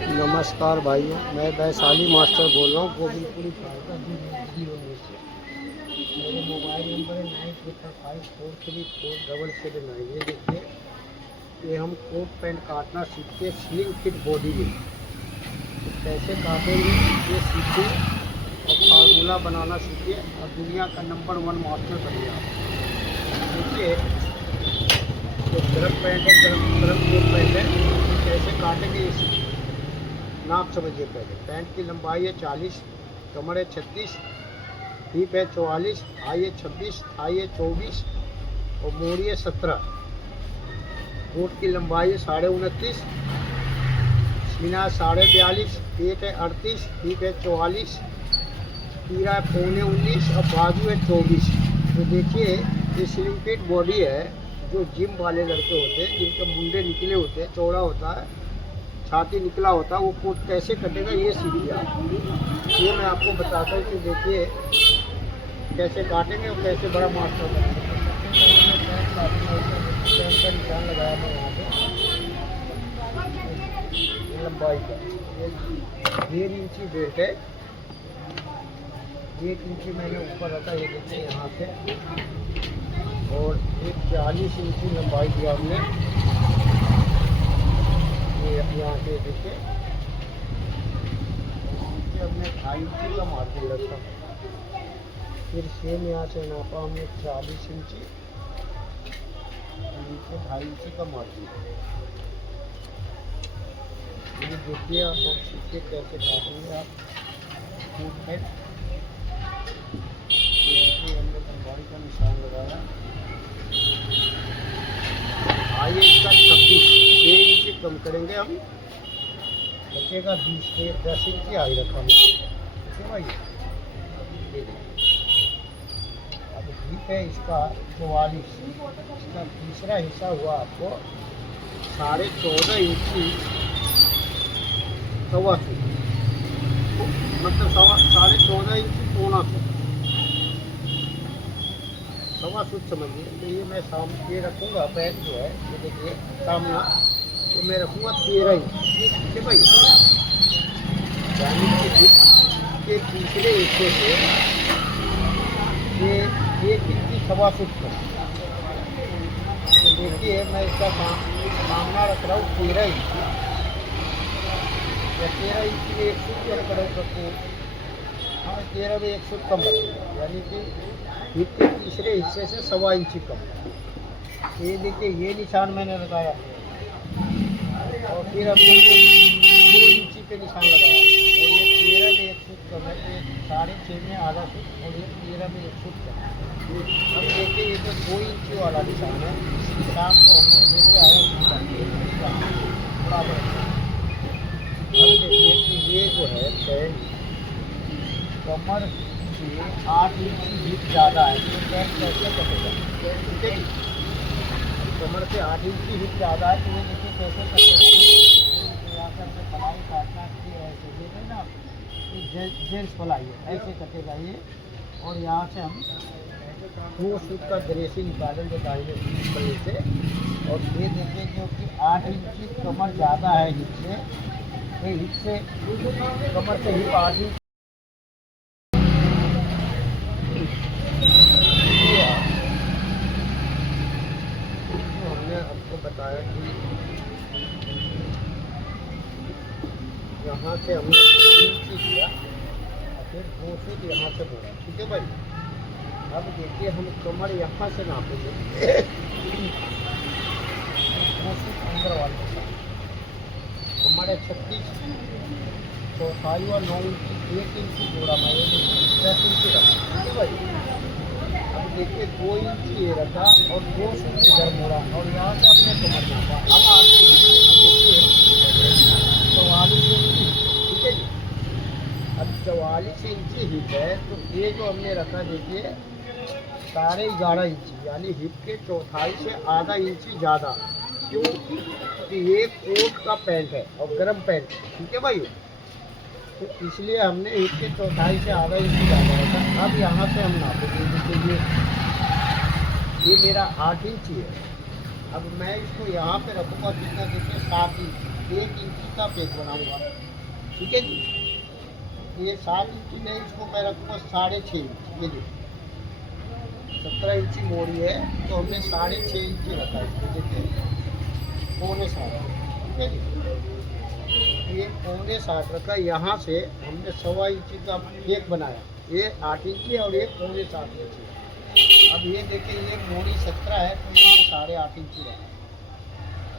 नमस्कार भाइयों, मैं वैशाली मास्टर बोल रहा हूँ गोविंदपुरी फायदा से। मेरे मोबाइल नंबर है 9855434779। ये देखिए, ये हम कोट पैंट काटना सीखते स्लिम फिट बॉडी में तो कैसे काटेंगे ये सीखिए और फार्मूला बनाना सीखिए और दुनिया का नंबर 1 मास्टर बनिए आप। देखिए, जो गर्म पैंट है, गर्म कोट पैंट है, कैसे काटेंगे ये सीखिए। नाप समझिए। पहले पैंट की लंबाई है 40, कमर है 36, हिप है 44, हाई है 26, थाई है 24 और मोड़ी है 17। कोट की लंबाई है 29.5, सीना 42.5, पेट है 38, हिप है 44, तीरा है 19.25 और बाजू है 24। तो देखिए, ये स्लिम फिट बॉडी है। जो जिम वाले लड़के होते हैं जिनके मुंडे निकले होते हैं, चौड़ा होता है, छाती निकला होता है, वो कोट कैसे कटेगा ये सीखिए आप। ये मैं आपको बताता हूँ कि देखिए कैसे काटेंगे और कैसे बड़ा मास्टर बनेंगे। पैंट का निशान लगाया मैं यहाँ पे लंबाई का। 1.5 इंची बेल्ट है, 1 इंची मैंने ऊपर रखा। ये देखिए यहाँ से, और एक 40 इंची लंबाई दिया हमने। ये यहाँ से देखिए, हमने 2.5 इंची का मार्जिन रखा। फिर सेम यहाँ से नापा हमने 40 इंची, नीचे 2.5 इंची का मार्जिन। ये देखिए आप सीखिए कैसे काटेंगे आप कोट पैंट। देखिए हमने लंबाई का निशान लगाया। आइए इसका 26, 6 इंची कम करेंगे हम, बचेगा 10 इंची आई रखा हमने। ठीक है भाई। अब हिप है इसका 44, इसका तीसरा हिस्सा हुआ आपको 14.5 इंची सवा फुट, मतलब 14.5 इंची पौना फुट, सवा फुट समझिए। तो ये मैं सामने ये रखूँगा, पैंट जो है ये देखिए सामना, तो मैं रखूँगा 13 इंच। ठीक है भाई। यानी कि हिप के तीसरे हिस्से से ये 1 इंची सवा फुट का। तो देखिए मैं इसका सामना रख रहा हूँ 13 इंची, या 13 इंची में 1 फुट कम करेगा तो हाँ 13 में 1 फुट कम रखेगा, यानी कि हिप के तीसरे हिस्से से सवा इंची कम। तो ये देखिए ये निशान मैंने लगाया, और फिर हमने 2 इंची पे निशान लगाया, और ये 13 में 1 फुट कम है, तो 6.5 में आधा फुट, और ये 13 में 1 फुट कम। अब देखिए ये तो 2 इंची वाला निशान है, निशान को हमने लेके आया बराबर। अब देखिए कि ये जो है पैंट कमर से 8 इंची हिप ज़्यादा है, तो पैंट कैसे कटेगा। ठीक है, कमर से 8 इंची हिप ज़्यादा है, तो ये देखिए कैसे कटेगा। यहाँ से हमने फलाई काटना चाहिए, ऐसे देखें ना, जेंट्स फलाई है, ऐसे कटेगा ये। और यहाँ से हम 2 फुट का ड्रेसिंग निकालेंगे दाहिने पल्ले से, और ये देखिए जो कि 8 इंची कमर ज़्यादा है हिप से, हिप से कमर से हिप 8 इंच। हमने आपको बताया कि यहाँ से हमने 2 इंची दिया और फिर 2 फुट यहाँ से बोला। ठीक है भाई। अब देखिए हम कमर यहाँ से नापेंगे 2 फुट अंदर वाले साथ। कमर है 36, चौथाई और 9 इंची, 1 इंची जोड़ा मैं ये 10 इंची रखा। ठीक है भाई। अब देखिए 2 इंची ये रखा और 2 फुट इधर मोड़ा, और यहाँ से अपने कमर नापा। अब आगे देखिए 44 इंची। ठीक है जी। अब 44 इंची हिप है, तो ये जो हमने रखा देखिए 11.5 इंची, यानी हिप के चौथाई से आधा इंची ज़्यादा। क्यों? क्योंकि ये कोट का पैंट है और गर्म पैंट। ठीक है भाई। तो इसलिए हमने हिप के चौथाई से आधा इंची ज़्यादा रखा। अब यहाँ से हम नापेंगे। देखिए ये मेरा 8 इंची है। अब मैं इसको यहाँ पे रखूँगा कितना, देखिए 7 इंची, 1 इंची का पेज बनाऊंगा। ठीक है जी। ये 7 इंची नहीं, इसको मैं रखूँगा 6.5 इंच। ये देखिए 17 इंची मोड़ी है तो हमने 6.5 इंची रखा है इसको। देखिए 6.25। ठीक है जी। ये 6.25 रखा। यहाँ से हमने 1.25 इंची का फेक बनाया। ये 8 इंची और ये 6.25 इंची। अब ये देखिए ये मोड़ी 17 है तो हमने 8.5 इंची रखा।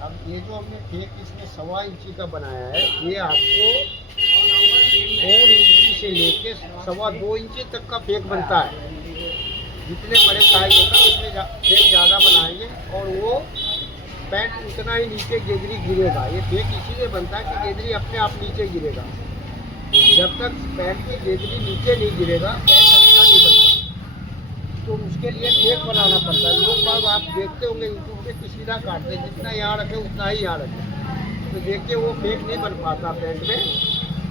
अब ये जो हमने फेक इसमें 1.25 इंची का बनाया है, ये आपको 4 इंची से लेके 2.25 इंची तक का फेक बनता है। जितने बड़े साइज होता है उसमें फेक ज़्यादा बनाएंगे और वो पैंट उतना ही नीचे गेजरी गिरेगा। ये फेक इसीलिए बनता है कि गेजरी अपने आप नीचे गिरेगा। जब तक पैंट की गेजरी नीचे नहीं गिरेगा पैंट अच्छा नहीं बनता। तो उसके लिए फेक बनाना पड़ता है। लोग बाग आप देखते होंगे यूट्यूब पे कि सीधा काटते हैं, जितना यहाँ रखे उतना ही यहाँ रखे, तो देखिए वो फेक नहीं बन पाता पैंट में।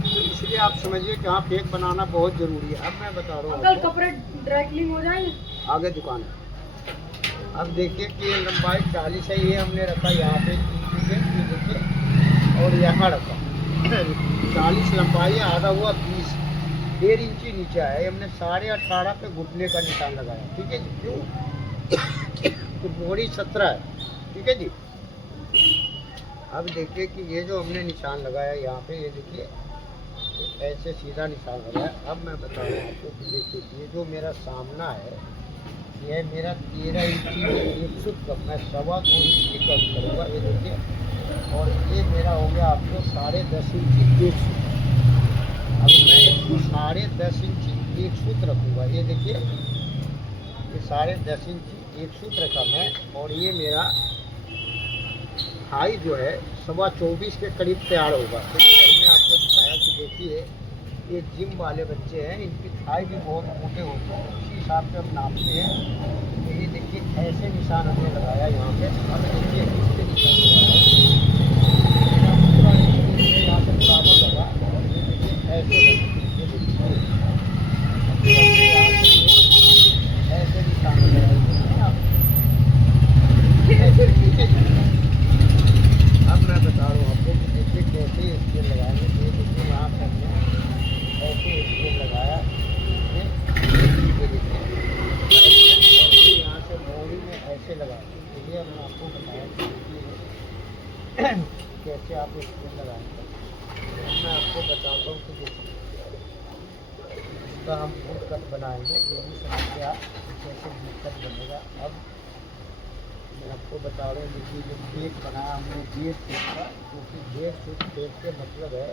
तो इसलिए आप समझिए कि हाँ फेक बनाना बहुत ज़रूरी है। अब मैं बता रहा हूँ अगर कपड़े ड्राई क्लीन हो जाएंगे आगे दुकान है। अब देखिए कि ये लंबाई 40 है, ये हमने रखा यहाँ पे देखिए, और यहाँ रखा 40 लंबाई है, आधा हुआ 20, 1.5 इंची नीचे आया। हमने 18.5 पे घुटने का निशान लगाया। ठीक है जी। क्यों? तो मोड़ी 17 है। ठीक है जी। अब देखिए कि ये जो हमने निशान लगाया यहाँ पे, ये देखिए ऐसे सीधा निशान लगाया। अब मैं बता रहा हूँ आपको कि देखिए ये जो मेरा सामना है, यह मेरा 13 इंची में 1 फुट कम, मैं 2.25 इंची कम करूँगा। ये देखिए, और ये मेरा हो गया आपको 10.5 इंची 1 फुट। अब मैं इसको 10.5 इंची 1 फुट रखूँगा। ये देखिए ये 10.5 इंची 1 फुट रखा मैं, और ये मेरा हाई जो है 24.25 के करीब तैयार होगा। तो ये हमने आपको दिखाया कि देखिए ये जिम वाले बच्चे हैं, इनकी थाई भी बहुत मोटे होते हैं, उसी हिसाब से हम नापते हैं। तो ये देखिए ऐसे निशान हमने लगाया यहाँ पे। अब देखिए इसके निशान लगाया पूरा यहाँ से बराबर लगा, और ये देखिए ऐसे लगा। ये देखिए ऐसे निशान लगाया आप ऐसे। ठीक है। अब मैं बता रहा हूँ आपको कि देखिए कैसे स्केल लगाएंगे। ये देखिए यहाँ पे हमने ऐसे स्केल लगाया। ये देखिए और यहाँ से मोड़ी में ऐसे लगाया। इसलिए हमने आपको बताया कि कैसे आप स्केल लगाएंगे। मैं आपको बताता हूँ कि देखिए इसका हम बूट कट बनाएंगे। ये भी समझिए आप कैसे बूट कट बनेगा। अब मैं आपको बता रहा हूँ देखिए जो फेक बनाया हमने 1.5 फुट का, क्योंकि 1.5 फुट फेक के मतलब है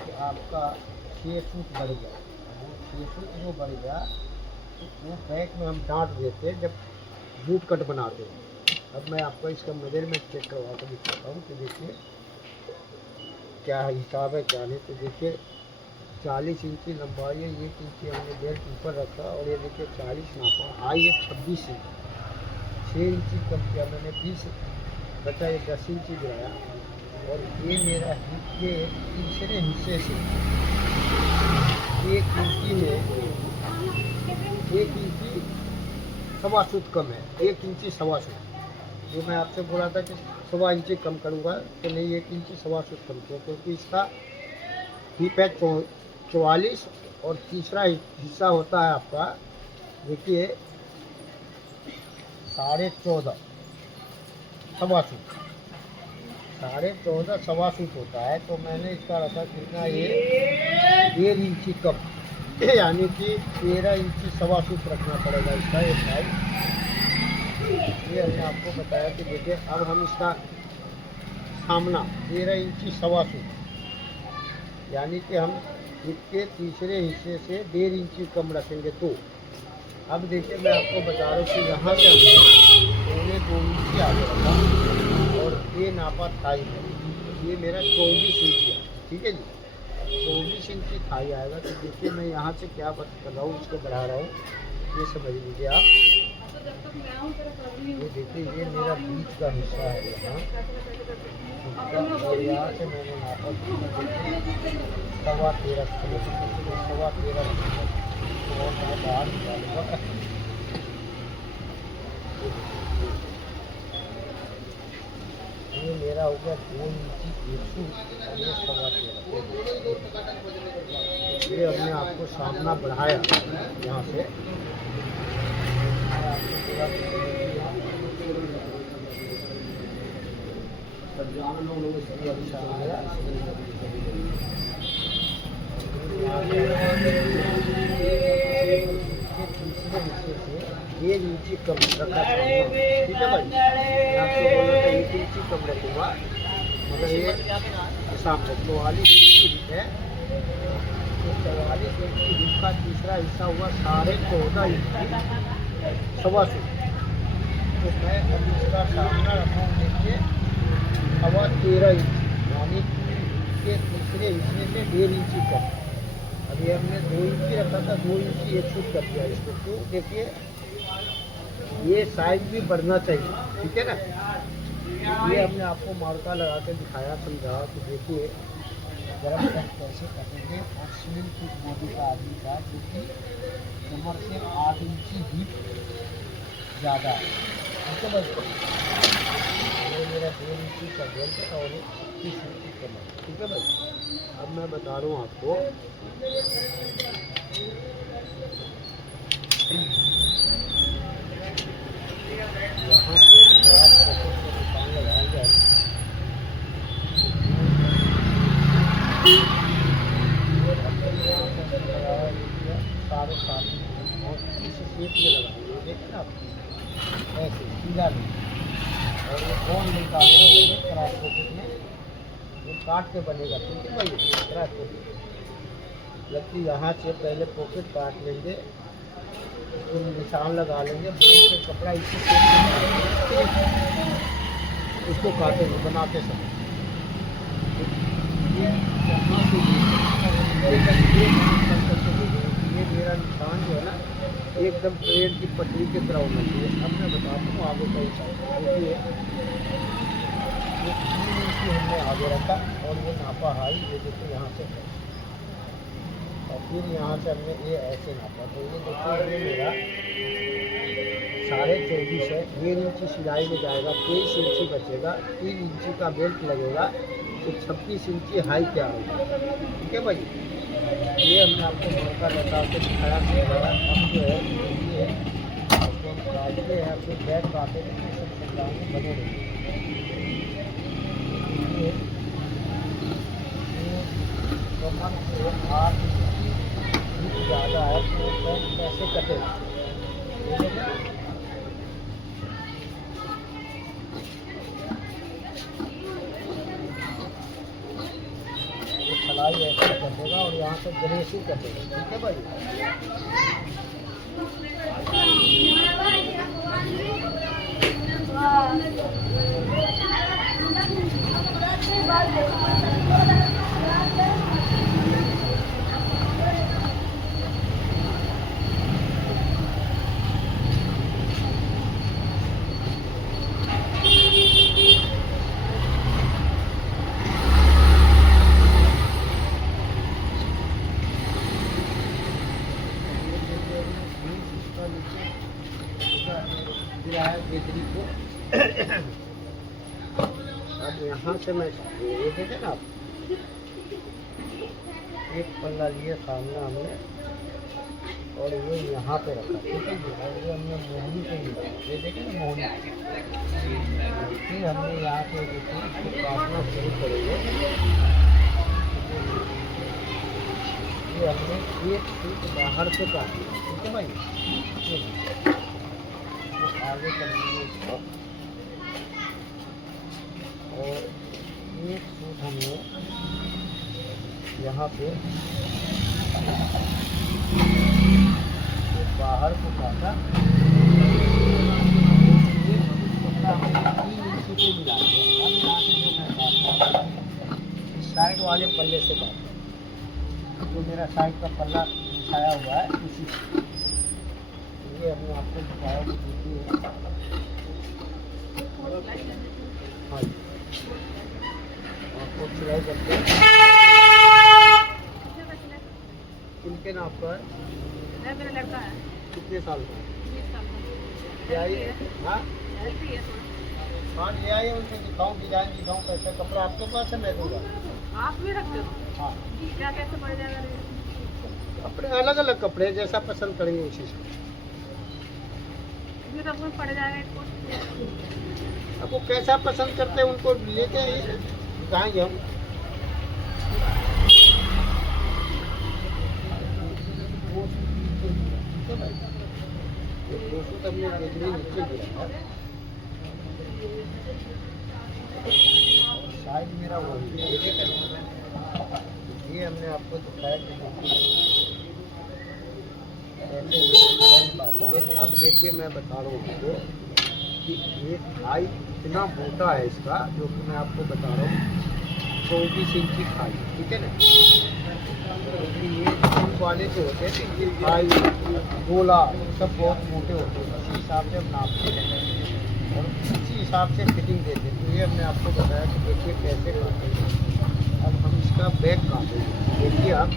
कि आपका 6 फुट बढ़ गया। वो 6 फुट जो बढ़ गया तो वो बैक में हम डांट देते हैं जब बूट कट बनाते हैं। अब मैं आपको इसका मेजरमेंट चेक करवा कर दिखाता हूँ कि देखिए क्या हिसाब है क्या नहीं। तो देखिए 40 इंची लंबाई है, 1 इंची हमने बेल्ट ऊपर रखा, और ये देखिए 40 नापा। हाई है 26 इंच, 6 इंची कम किया मैंने, 20 बचा, ये 10 इंची गिराया। और ये मेरा ये तीसरे हिस्से से 1 इंची में 1 इंची 1.25 फुट कम है। 1 इंची 1.25 फुट जो मैं आपसे बोला था कि 1.25 इंची कम करूँगा, तो नहीं 1 इंची 1.25 फुट कम किया, क्योंकि इसका हिप है 44 और तीसरा हिस्सा होता है आपका देखिए 14.5 1.25 फुट, 14.5 1.25 फुट होता है। तो मैंने इसका रखा कितना, ये 1.5 इंची कम, यानी कि 13 इंची 1.25 फुट रखना पड़ेगा इसका ये साइज। ये हमने आपको बताया कि देखिए अब हम इसका सामना 13 इंची 1.25 फुट, यानी कि हम इसके तीसरे हिस्से से 1.5 इंची कम रखेंगे। तो अब देखिए मैं आपको बता रहा हूँ कि यहाँ से हमने 2 इंची आगे रखा, और ये नापा थाई है, ये मेरा 24 इंची है। ठीक है जी, 24 इंची थाई आएगा। तो देखिए मैं यहाँ से क्या कर रहा हूँ, इसको बढ़ा रहा हूँ, ये समझ लीजिए आप। ये देखिए ये मेरा बीच का हिस्सा है यहाँ, और यहाँ से मैंने नापा 13.25 किलो, 13.25 और मैं बाहर निकालूँगा। ये मेरा हो गया 2 इंची 1 सूट और ये 1.25। ये हमने आपको सामना बढ़ाया यहाँ से। मैं आपको पूरा ये नीचे कम रखा था, ठीक है भाई। मैं आपको बोला था 1 इंची कम रखूँगा, मगर ये सामने 44 इंची है। तो 44 इंची हिप का तीसरा हिस्सा हुआ 14.5 इंची 1.25। तो मैं अब इसका सामना रखा हूँ नीचे 13.5 इंची, यानी इसके तीसरे हिस्से में 1.5 इंची कम। अभी हमने 2 इंची रखा था, 2 इंची 1 फुट कर दिया इसको। तो देखिए ये साइज भी बढ़ना चाहिए, ठीक है ना। ये हमने आपको मार्का लगा के दिखाया, समझाया कि देखिए गरम कट कैसे कटेंगे। और स्लिम फिट बॉडी का आदमी था, क्योंकि कमर से 8 इंची ही ज़्यादा है, ठीक है भाई। ये मेरा 2 इंची का बेल्ट और 21 इंची कमर, ठीक है भाई। अब मैं बता रहा हूँ आपको, यहाँ से आप पॉकेट में दुकान लगाएंगे, लगाया 7.5 और इस शेप में लगाएंगे, देखिए ना आप, ऐसे सीधा नहीं। और ये कौन निकालेंगे क्रॉस पॉकेट में, ये काट के बनेगा, ठीक है भाई। क्रॉस पॉकेट जबकि यहाँ से पहले पॉकेट काट लेंगे, तो निशान लगा लेंगे, बोल के कपड़ा इसी शेप में डालेंगे, इसको काटेंगे बनाते समय। ये मेरा निशान जो है ना, एकदम ट्रेन की पटरी की तरह होना चाहिए। अब मैं बताता हूँ आगे का हिसाब। देखिए ये 3 इंची हमने आगे रखा और ये नापा हाई, ये देखिए यहाँ से है। और फिर यहाँ से हमने ये ऐसे नापा, तो ये देखिए ये मेरा 24.5 है। 1.5 इंची सिलाई में जाएगा, 23 इंची बचेगा, 3 इंची का बेल्ट लगेगा, तो 26 इंची हाई क्या होगा, ठीक है भाई। ये हमने आपको मौका लगा के दिखाया, समझाया। अब जो है ये आपको हम काटते हैं, फिर बैक काटे तो सब समझाने बने रहेंगे। कमर से 8 इंची ज़्यादा है, तो बैक कैसे कटेगा, ठीक है ना। सिलाई ऐसे कटेगा और यहाँ से ग्रेसिंग कटेगा, ठीक है भाई। दिया है बेदरी को। अब यहाँ से मैं ये देखे ना आप, एक पल्ला लिए सामने हमने और ये यहाँ पे रखा, ठीक है जी। और ये हमने मोहनी पे लिया, ये देखे ना मोहनी। फिर हमने यहाँ पे देखिए इसको काटना शुरू करेंगे। ये हमने 1 फीट बाहर से काटी, ठीक है भाई। तो आगे करेंगे इसको और 1 फीट हमने यहाँ पे बाहर को काटा। ये कपड़ा हमने 3 इंची पे मिला दिया। अब यहाँ से जो मैं काटता हूँ इस साइड वाले पल्ले से काटता हूँ, जो मेरा साइड का पल्ला बिछाया हुआ है उसी से। ये हमने आपको दिखाया कि देखिए, हाँ जी आपको सिलाई करते हैं किनके नाप का है? मेरा लड़का है, कितने साल का है? 20 साल का। क्या ये? हाँ हेल्थी है थोड़ा। हाँ ले आइए, उनको दिखाऊँ, डिजाइन दिखाऊँ, कैसा कपड़ा आपके पास है मैं दूँगा। आप भी रखते हो? हाँ, क्या कैसे पड़ जाएगा रेट? कपड़े अलग अलग कपड़े जैसा पसंद करेंगे उसी से। ये तो पड़ जाएगा इसको। अब वो कैसा पसंद करते हैं उनको लेके आइए, दिखाएंगे हम। तो हमने देखने नीचे गिरा है, साइज मेरा वही है, ये हमने आपको दिखाया कि अब देखिए मैं बता रहा हूँ आपको कि ये खाई इतना मोटा है इसका, जो कि मैं आपको बता रहा हूँ 24 इंच की खाई, ठीक है ना। क्योंकि ये ट्यूब वाले जो होते हैं ये खाई गोला सब बहुत मोटे होते हैं, इसी हिसाब से हम नापते हैं और इसी हिसाब से फिटिंग देते हैं। तो ये हमने आपको बताया कि देखिए कैसे काटते हैं। अब हम इसका बैक काटेंगे, देखिए आप।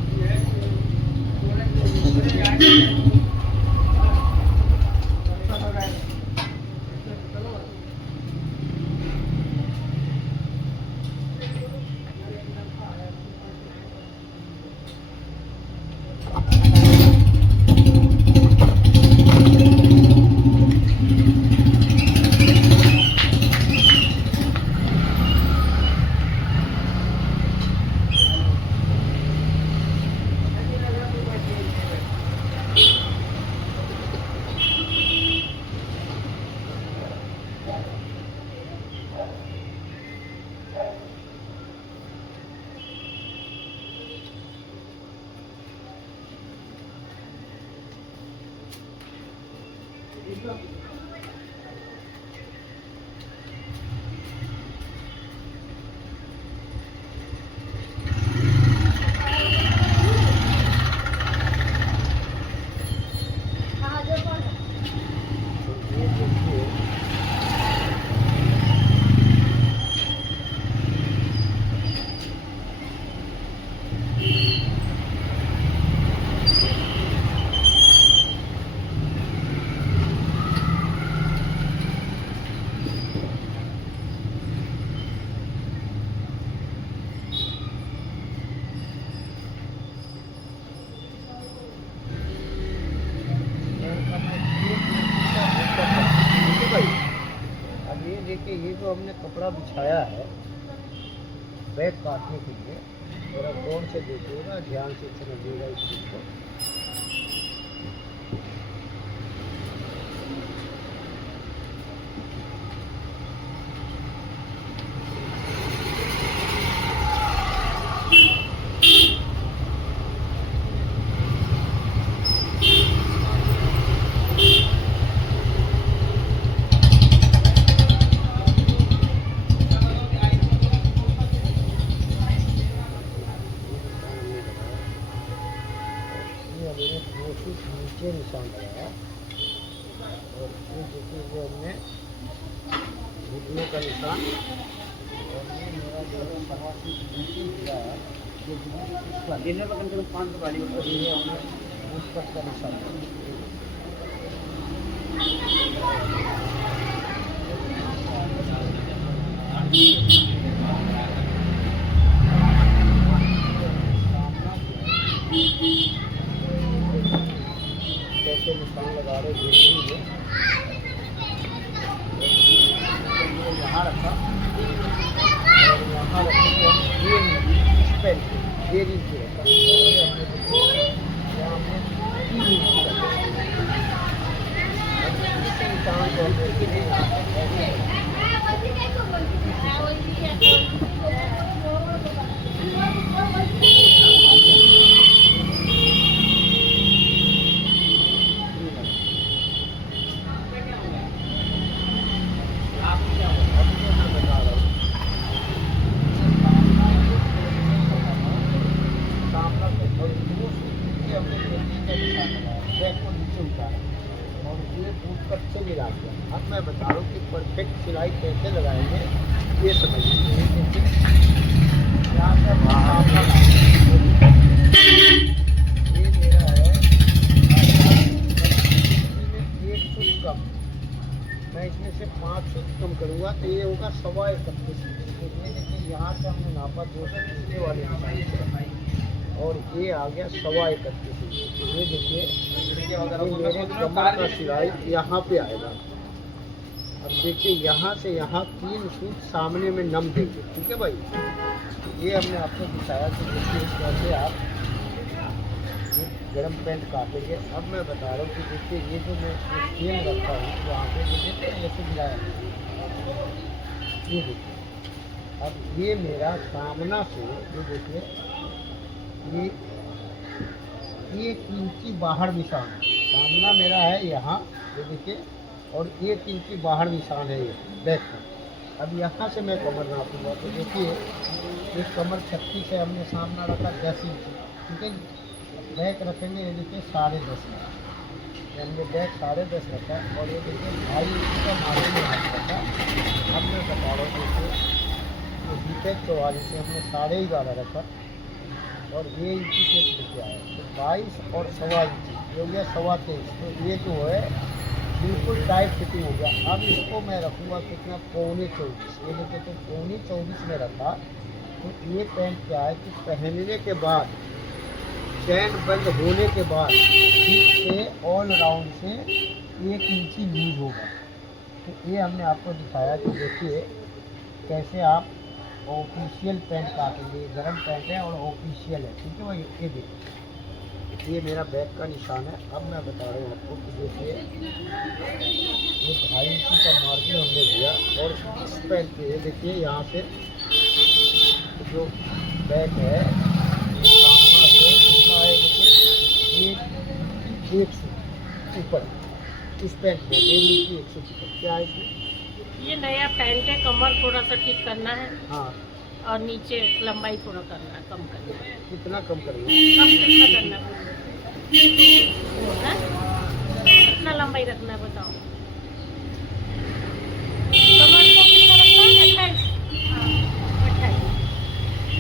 देखिए ये जो हमने कपड़ा बिछाया है बैक काटने के लिए, थोड़ा गौर से देखिएगा, ध्यान से समझिएगा इस चीज़ को। हमने 2 फीट नीचे निशान लगाया और ये देखिए वो हमने घुटने का निशान, और ये मेरा जो है 1.5 फीट नीचे दिया है, जो इसका कम से कम 5 वाली हमने उस तक का निशान। कैसे निशान लगा रहे देखिए, यहाँ रखा और यहाँ रखेंगे हम इस पेन पे 1.5 इंच रखा, और ये हमने देखिए यहाँ हमने 3 इंच रखा। इस निशान को हमने कच्चे मिला दिया। अब मैं बता रहा हूँ कि परफेक्ट सिलाई कैसे लगाएंगे, ये समझिए। 31.5 इंच। ये देखिए यहाँ से हमने नापा 2 पिछले वाले निशान से और ये आ गया 31.5 इंच। तो ये देखिए ये मेरे कमर का सिलाई यहाँ पे आएगा। अब देखिए यहाँ से यहाँ 3 सूट सामने में नम देंगे, ठीक है भाई। ये हमने आपको दिखाया कि देखिए कैसे आप ये गर्म पैंट काटेंगे। अब मैं बता रहा हूँ कि देखिए ये जो मैं स्केल रखा हूँ यहाँ पे ये देखते हैं ऐसे गिराया, ये देखिए। अब ये मेरा सामना से ये देखिए ये 1 इंची बाहर निशान है। सामना मेरा है यहाँ, ये देखिए, और 1 इंची बाहर निशान है ये बैक का। अब यहाँ से मैं कमर नापूंगा तो देखिए ये कमर 36 है, हमने सामना रखा 10 इंच, ठीक है। बैक रखेंगे ये देखिए 10.5 इंच, हमने बैक 10.5 रखा और ये देखिए 2.5 इंच का मार्जिन में हाथ रखा। अब मैं बता रहा हूँ देखिए तो बीटेक 44 से हमने 11.5 रखा और ये इंची से लेके आया तो 22 और 1.25 इंची हो गया 23.25। तो ये जो है बिल्कुल टाइट फिटिंग हो गया। अब इसको मैं रखूँगा कितना 3.25। ये देखिए तो 3.25 में रखा। तो ये पैंट क्या है कि पहनने के बाद चैन बंद होने के बाद फिर से ऑल राउंड से 1 इंची लूज होगा। तो ये हमने आपको दिखाया कि देखिए कैसे आप ऑफिशियल पैंट काटेंगे। गरम पैंट है और ऑफिशियल है, ठीक है भाई। ये देखिए ये मेरा बैक का निशान है। अब मैं बता रहा हूँ आपको कि देखिए ये 2.5 इंची का मार्जिन हमने दिया और इस पैंट के ये देखिए यहाँ से जो बैक है सामना से कितना है देखिए 1 सूट ऊपर इस पैंट में 1 इंची 1 सूट ऊपर। क्या है इसमें? ये नया पैंट है, कमर थोड़ा सा ठीक करना है हाँ, और नीचे लंबाई थोड़ा करना है, कम करना है। कितना कम करेंगे? कम कितना करना है? कितना लंबाई रखना है बताओ। कमर को कितना रखना है? 28। हाँ, 28।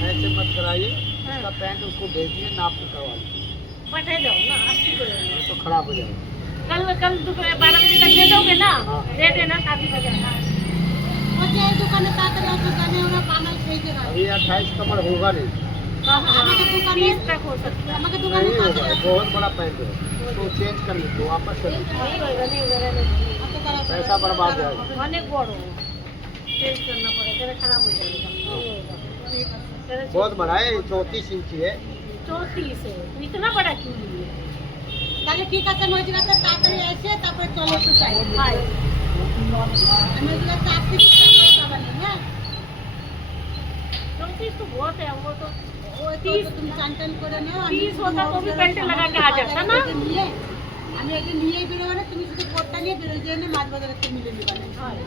ऐसे मत कराइए, हाँ। उसका पैंट उसको भेजिए, नाप के करवा लीजिए, बैठे जाओ ना, 80 को ले लो। तो खराब हो जाएगा। कल दोपहर 12 बजे तक दे दोगे ना? हाँ। दे देना, शादी बजा दुकाने अभी 28 कमर होगा नहीं, 30 तक हो सकता है। नहीं होगा, बहुत बड़ा पैंट है तो चेंज कर लीजिए, वापस कर लीजिए, नहीं होगा, नहीं होगा, रहने दो। पैसा बर्बाद जाएगा। अनेक बड़ हो, चेंज करना पड़ेगा, तेरा खराब हो जाएगा। नहीं होगा। तेरा बहुत बड़ा है, 34 इंची है। 34 है, तो इतना बड़ा क्यों लिए? তাহলে ঠিক আছে মজুরাতে তাড়াতাড়ি এসে তারপরে চলে তো চাই हाय, মজুরাতে আসতে কি করে যাবে না হ্যাঁ 34 तो बहुत है, वो तो ওই 30 তুমি চান করে নাও 30 होता तो भी पेंट लगा के आ जाता ना। নিয়ে আমি এই যে নিয়ে বেরোবো না তুমি শুধু কোটটা নিয়ে বেরো যে না মাছ বাজারে থেকে মিলে নিবা না हाय,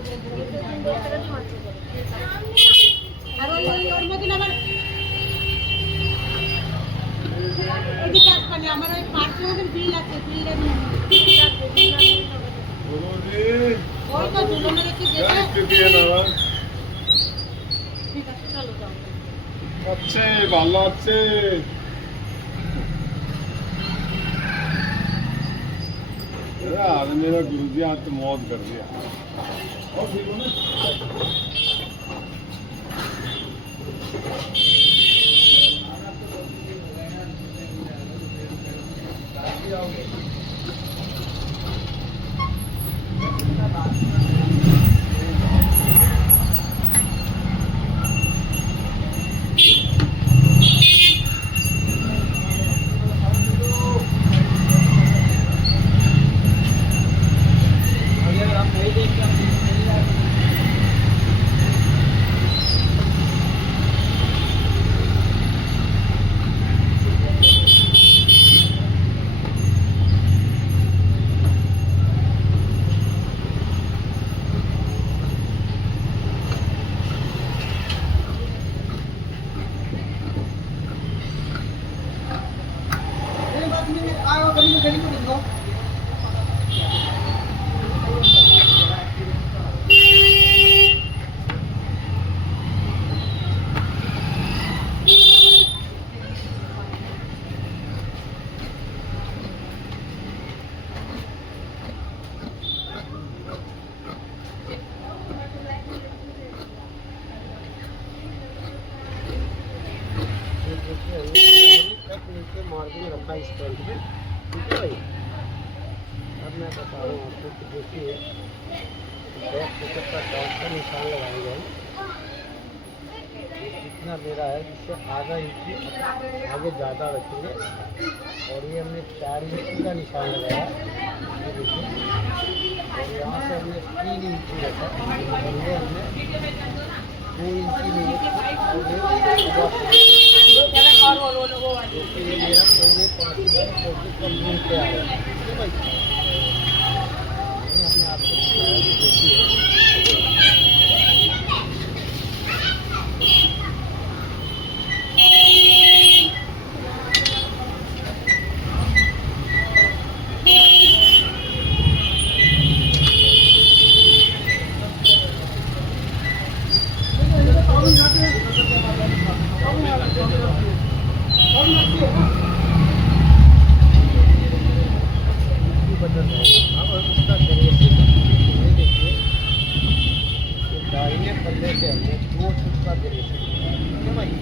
আর ওর মধ্যে আবার এদিকে আসবে না আমার ওই পার্কের মধ্যে বিল আছে বিলটা নিয়ে ওই তো ঝুলনে রেখে যেতে ठीक है, चलो जाओ। अच्छे ভালো আছে यार मेरा गुरुजी आज तो मौत कर दिया और ठीक हो ना अगर हम नहीं देखते हम नहीं जाते। देखिए हमने तक नीचे मार्जिन रखा इस पेंट में, ठीक है भाई। अब मैं बता रहा हूँ आपको कि देखिए बैक पिकअप का डॉट का निशान लगाएंगे हम, जितना मेरा है जिससे आधा इंची आगे ज़्यादा रखेंगे। और ये हमने 4 इंची का निशान लगाया, ये देखिए। और यहाँ से हमने 3 इंची रखा, पहले हमने 2 इंची में ये मेरा 4.5 इंची कम दूर पे आ रहा है, ठीक है भाई। ये हमने आपको दिखाया कि देखिए बदल जाएगा। अब हम इसका ग्रेसिंग ये देखिए, ये दाहिने पल्ले से हमने 2 फुट का ग्रेसिंग, ठीक है भाई।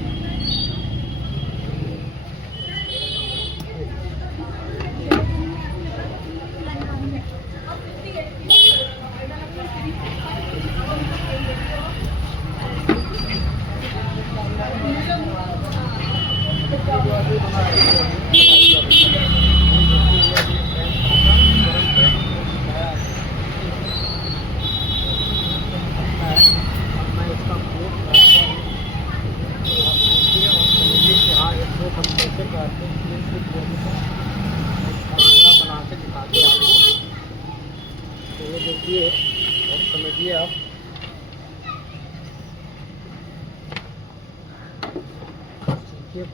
मैं इसका कोट करता हूँ, आप देखिए और समझिए कि हाँ एक कोट हम कैसे करते हैं, 3 फुट बोरी का फार्मूला बना के दिखाते हैं आपको। तो ये देखिए और समझिए आप, सीखिए,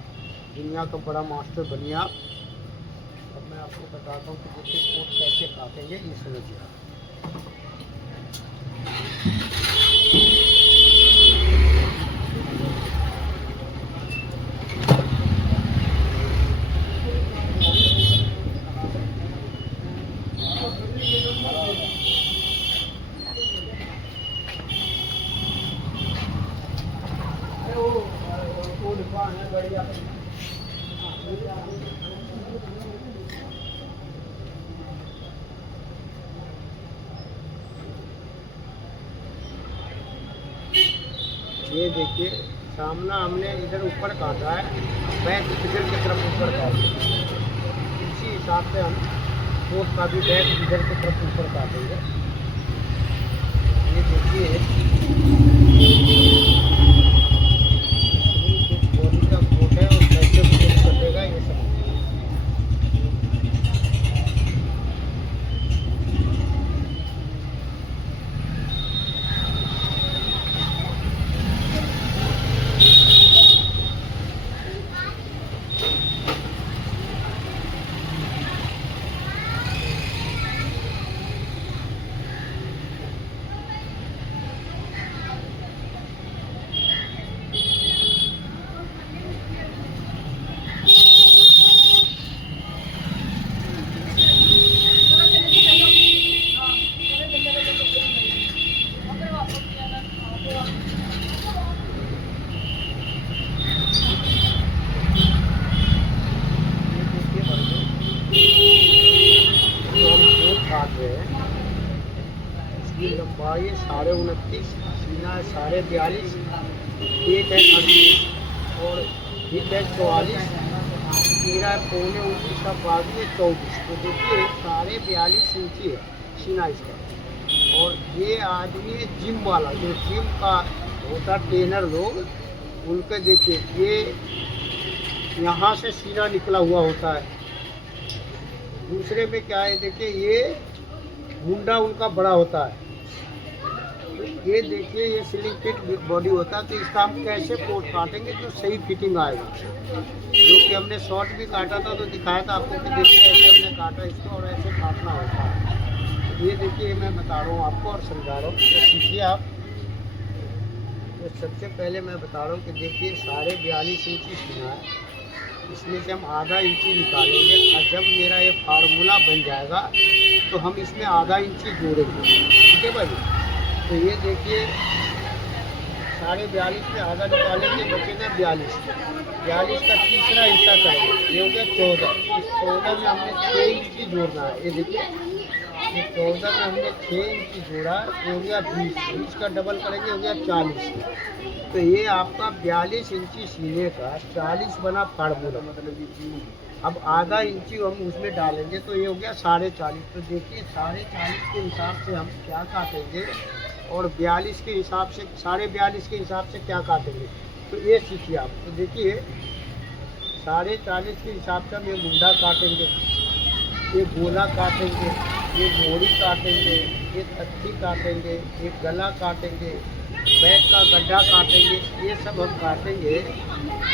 दुनिया का बड़ा मास्टर बनिए आप। अब मैं आपको बताता हूँ कि देखिए कोट कैसे काटेंगे, ये समझिए आप। ये देखिए सामना हमने इधर ऊपर काटा है, बैक इधर की तरफ ऊपर काटे, इसी हिसाब से हम कोट का भी बैक इधर की तरफ ऊपर काटेंगे। ये देखिए बॉडी का कोट है और कैसे कोट कटेगा ये सब। इसकी लंबाई है 29.5, सीना है 42.5, पेट है 38 और हिप है 44, सीना है 29.25 का बाजू है 24। तो देखिए 42.5 इंची है सीना इसका। और ये आदमी है जिम वाला, जो जिम का होता ट्रेनर लोग, उनके देखिए ये यहाँ से सीना निकला हुआ होता है। दूसरे में क्या है देखिए, ये मुंडा उनका बड़ा होता है। ये देखिए ये स्लिम फिट बॉडी होता है। तो इसका हम कैसे कोट काटेंगे जो सही फिटिंग आएगा, जो कि हमने शॉर्ट भी काटा था तो दिखाया था आपको कि देखिए ऐसे हमने काटा इसको और ऐसे काटना होता है। तो ये देखिए मैं बता रहा हूँ आपको और समझा रहा हूँ, तो सीखिए आप। तो सबसे पहले मैं बता रहा हूँ कि देखिए 42.5 इंची सीना है, इसमें से हम आधा इंची निकालेंगे और जब मेरा ये फार्मूला बन जाएगा तो हम इसमें आधा इंची जोड़ेंगे, ठीक है भाई। तो ये देखिए 42.5 में आधा निकालेंगे, बचेगा 42 का तीसरा हिस्सा करेंगे, ये हो गया 14। इस 14 में हमने 6 इंची जोड़ना है। ये देखिए, ये 14 में हमने 6 इंची जोड़ा, ये हो गया 20 का डबल करेंगे, हो गया 40। तो ये आपका 42 इंची सीने का 40 बना फार्मूला। अब आधा इंची हम उसमें डालेंगे तो ये हो गया 4.5। तो देखिए 4.5 के हिसाब से हम क्या काटेंगे और 42 के हिसाब से 42.5 के हिसाब से क्या काटेंगे, तो ये सीखिए आप। तो देखिए 4.5 के हिसाब से हम ये मुंडा काटेंगे, ये गोला काटेंगे, ये मोड़ी काटेंगे, ये तख्ती काटेंगे, ये गला काटेंगे, बैक का गड्ढा काटेंगे। ये सब हम काटेंगे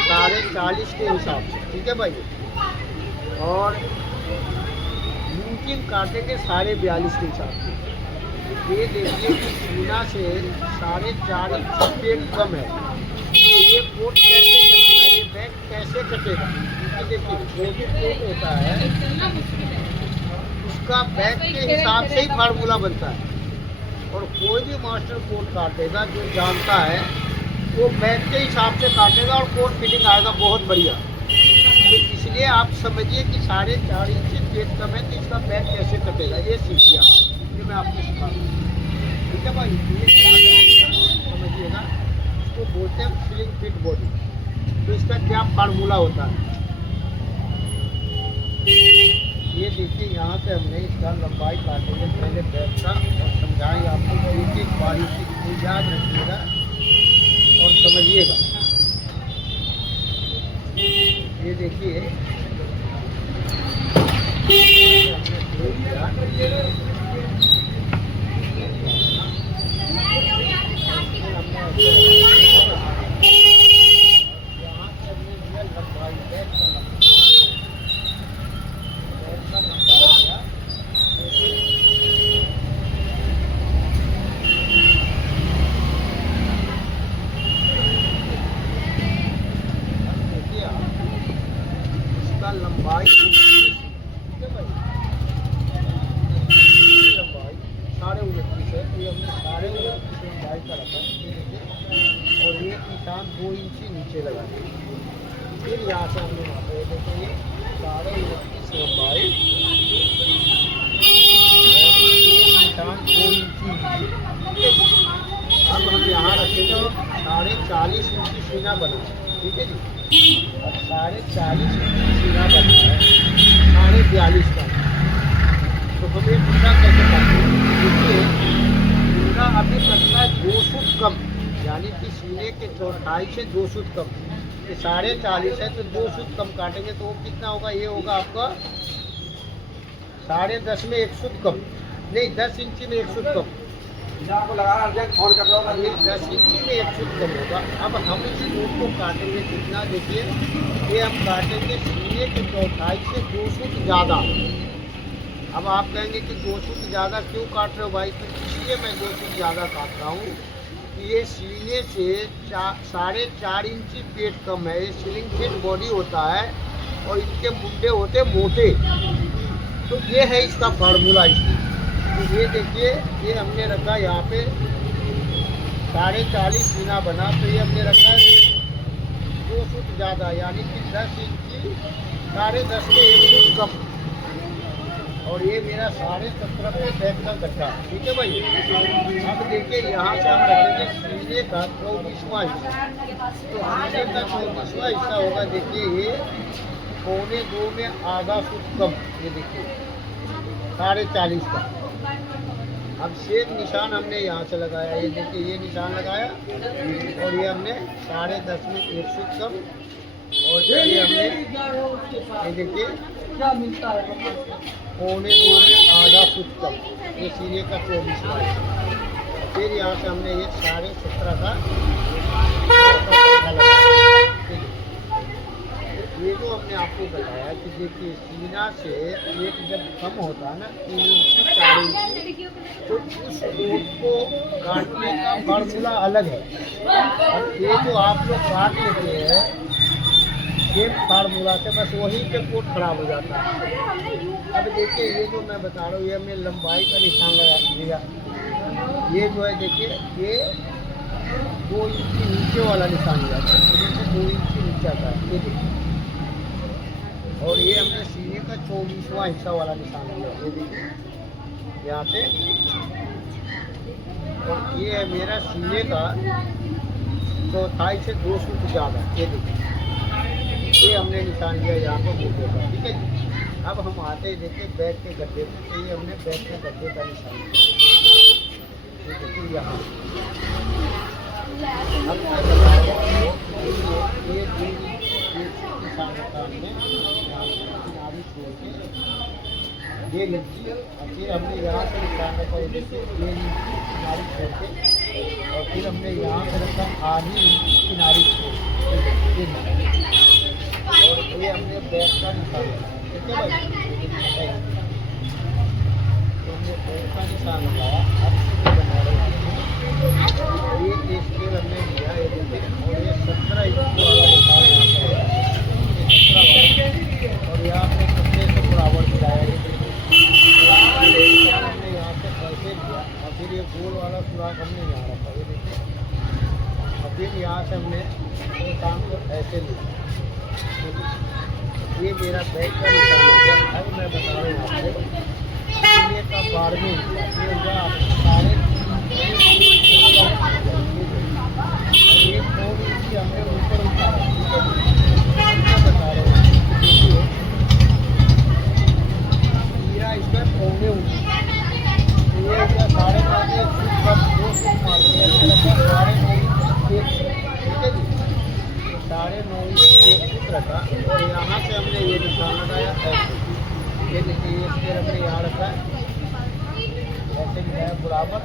4.5 के हिसाब से, ठीक है भाई। और यूचिन काटेंगे 42.5 के हिसाब से। ये देखिए कि सीना से 4.5 इंच पेट कम है, तो ये कोट कैसे कटेगा, ये बैक कैसे कटेगा। क्योंकि देखिए जो भी कोट होता है उसका बैक के हिसाब से ही फार्मूला बनता है, और कोई भी मास्टर कोट काटेगा जो जानता है वो बैक के हिसाब से काटेगा और कोट फिटिंग आएगा बहुत बढ़िया। तो इसलिए आप समझिए कि 4.5 इंच पेट कम है तो इसका बैक कैसे कटेगा, ये सीखिए आप, ये मैं आपको सिखा दूँ, ठीक है भाई। ये समझिएगा, इसको बोलते हैं स्लिंग फिट बॉडी। तो इसका क्या फार्मूला होता है, ये देखिए यहाँ से हमने इसका लंबाई काटेंगे पहले बैक का, और समझाएंगे आपको एक एक बारीकी को याद रखिएगा और समझिएगा। ये देखिए लंबाई 29.5 है, तो ये हमने 29.5 लंबाई का रखा, ये देखिए। और ये निशान 2 इंची नीचे लगा देंगे। फिर यहाँ से हमने मापा, ये देखिए ये 29.5 लंबाई और ये निशान 2 इंची नीचे। अब हम यहाँ रखेंगे 40.5 इंची सीना बना, ठीक है जी। अब 40.5 इंची सीना बना है 42.5 का, तो हम एक मुंडा कैसे काटेंगे। देखिए मुंडा अभी कटना है 2 फुट कम, यानी कि सीने के चौड़ाई से 2 फुट कम। ये 40.5 है तो 2 फुट कम काटेंगे, तो वो कितना होगा, ये होगा आपका 10.5 में 1 फुट कम, नहीं 10 इंची में 1 फुट कम, आपको लगा फोन कर रहा ये 10 इंची में 1 फुट कम होगा। अब हम इस कोट को काटेंगे कितना, देखिए ये हम काटेंगे सीने के चौड़ाई से 2 फुट ज़्यादा। अब आप कहेंगे कि 2 फुट ज़्यादा क्यों काट रहे हो भाई, तो इसलिए मैं 2 फुट ज़्यादा काट रहा हूँ कि ये सीने से 4.5 इंची पेट कम है, ये स्लिंग फिट बॉडी होता है और इनके मुंडे होते मोटे। तो ये है इसका फार्मूला। इसमें तो ये देखिए, ये हमने रखा यहाँ पे 40.5 सीना बना, तो ये हमने रखा 2 फुट ज़्यादा, यानी कि 10 इंची 10.5 में 1 फुट कम। और ये मेरा 17.5 पे बैक का गड्ढा, ठीक है भाई। अब देखिए यहाँ से हम रखेंगे सीने का 24वां हिस्सा, तो सीने का 24वां हिस्सा होगा, देखिए ये 1.25 में आधा फुट कम, ये देखिए 40.5 का। अब सेम निशान हमने यहाँ से लगाया, ये देखिए ये निशान लगाया, और ये हमने 10.5 में 1 फुट कम, और ये हमने ये देखिए क्या मिलता है 1.25 में आधा फुट कम, ये सीने का 24वां हिस्सा। फिर यहाँ से हमने ये 17.5 का ये जो हमने आपको बताया कि देखिए सीना से एक जब कम होता है ना 3 इंची 4 इंची, तो उस कोट को काटने का फार्मूला अलग है। और ये जो आप लोग काट लेते हैं सेम फार्मूला से, बस वहीं पे कोट खराब हो जाता है। अब देखिए ये जो मैं बता रहा हूँ, ये हमने लंबाई का निशान लगा दिया। ये जो है देखिए ये 2 इंच नीचे वाला निशान लिया था, जैसे 2 इंच नीचे आता है ये देखिए। और ये हमने सीने का 24वां हिस्सा वाला निशान लिया, ये देखिए यहाँ पे। और ये है मेरा सीने का चौथाई से 2 फुट ज़्यादा, ये देखिए। ये हमने निशान लिया यहाँ पर घुटने का, ठीक है जी। अब हम आते हैं देखिए बैक के गड्ढे पे, तो ये हमने बैक के गड्ढे का निशान लिया, ये देखिए यहाँ। अब मैं बता रहा हूँ आपको, ये निशान होता हमने किनारी छोड़ के ये लीजिए, और फिर हमने यहाँ से निशान रखा, ये देखिए ये किनारी छोड़ के, और फिर हमने यहाँ से रखा आधी किनारी छोड़ के, और ये हमने बैक का निशान रखा, ठीक है भाई। तो हमने बैक का निशान लगाया। अब से बना रहे हैं ये स्केल हमने लिया, ये देखिए। और ये 17 इंच वाला निशान यहाँ पर है, ये 17 वाला। और यहाँ पे कपड़े से बराबर मिलाया, ये देखिए। हमने यहाँ से पैसे लिया, और फिर ये गोल वाला सुराख हमने यहाँ रखा, ये देखिए। और फिर यहाँ से हमने निशान को ऐसे लिया, ये मेरा बैक का निशान हो गया। अब मैं बता रहा हूँ आपको सीने का 12वां हिस्सा, ये हो गया सारे। और ये 4 इंच हमने ऊपर उतारा, मैं बता रहा हूँ देखिए। मेरा इसका 4 इंच, ये हो गया 9.5 फुट, 2 फुट मार दिया, 9.5 इंच 1 फुट, ठीक है जी। 9.5 इंच 1 फुट रखा, और यहाँ से हमने ये निशान लगाया ऐसे, ये देखिए। ये स्केल हमने यहाँ रखा है, ऐसे लगाया बराबर,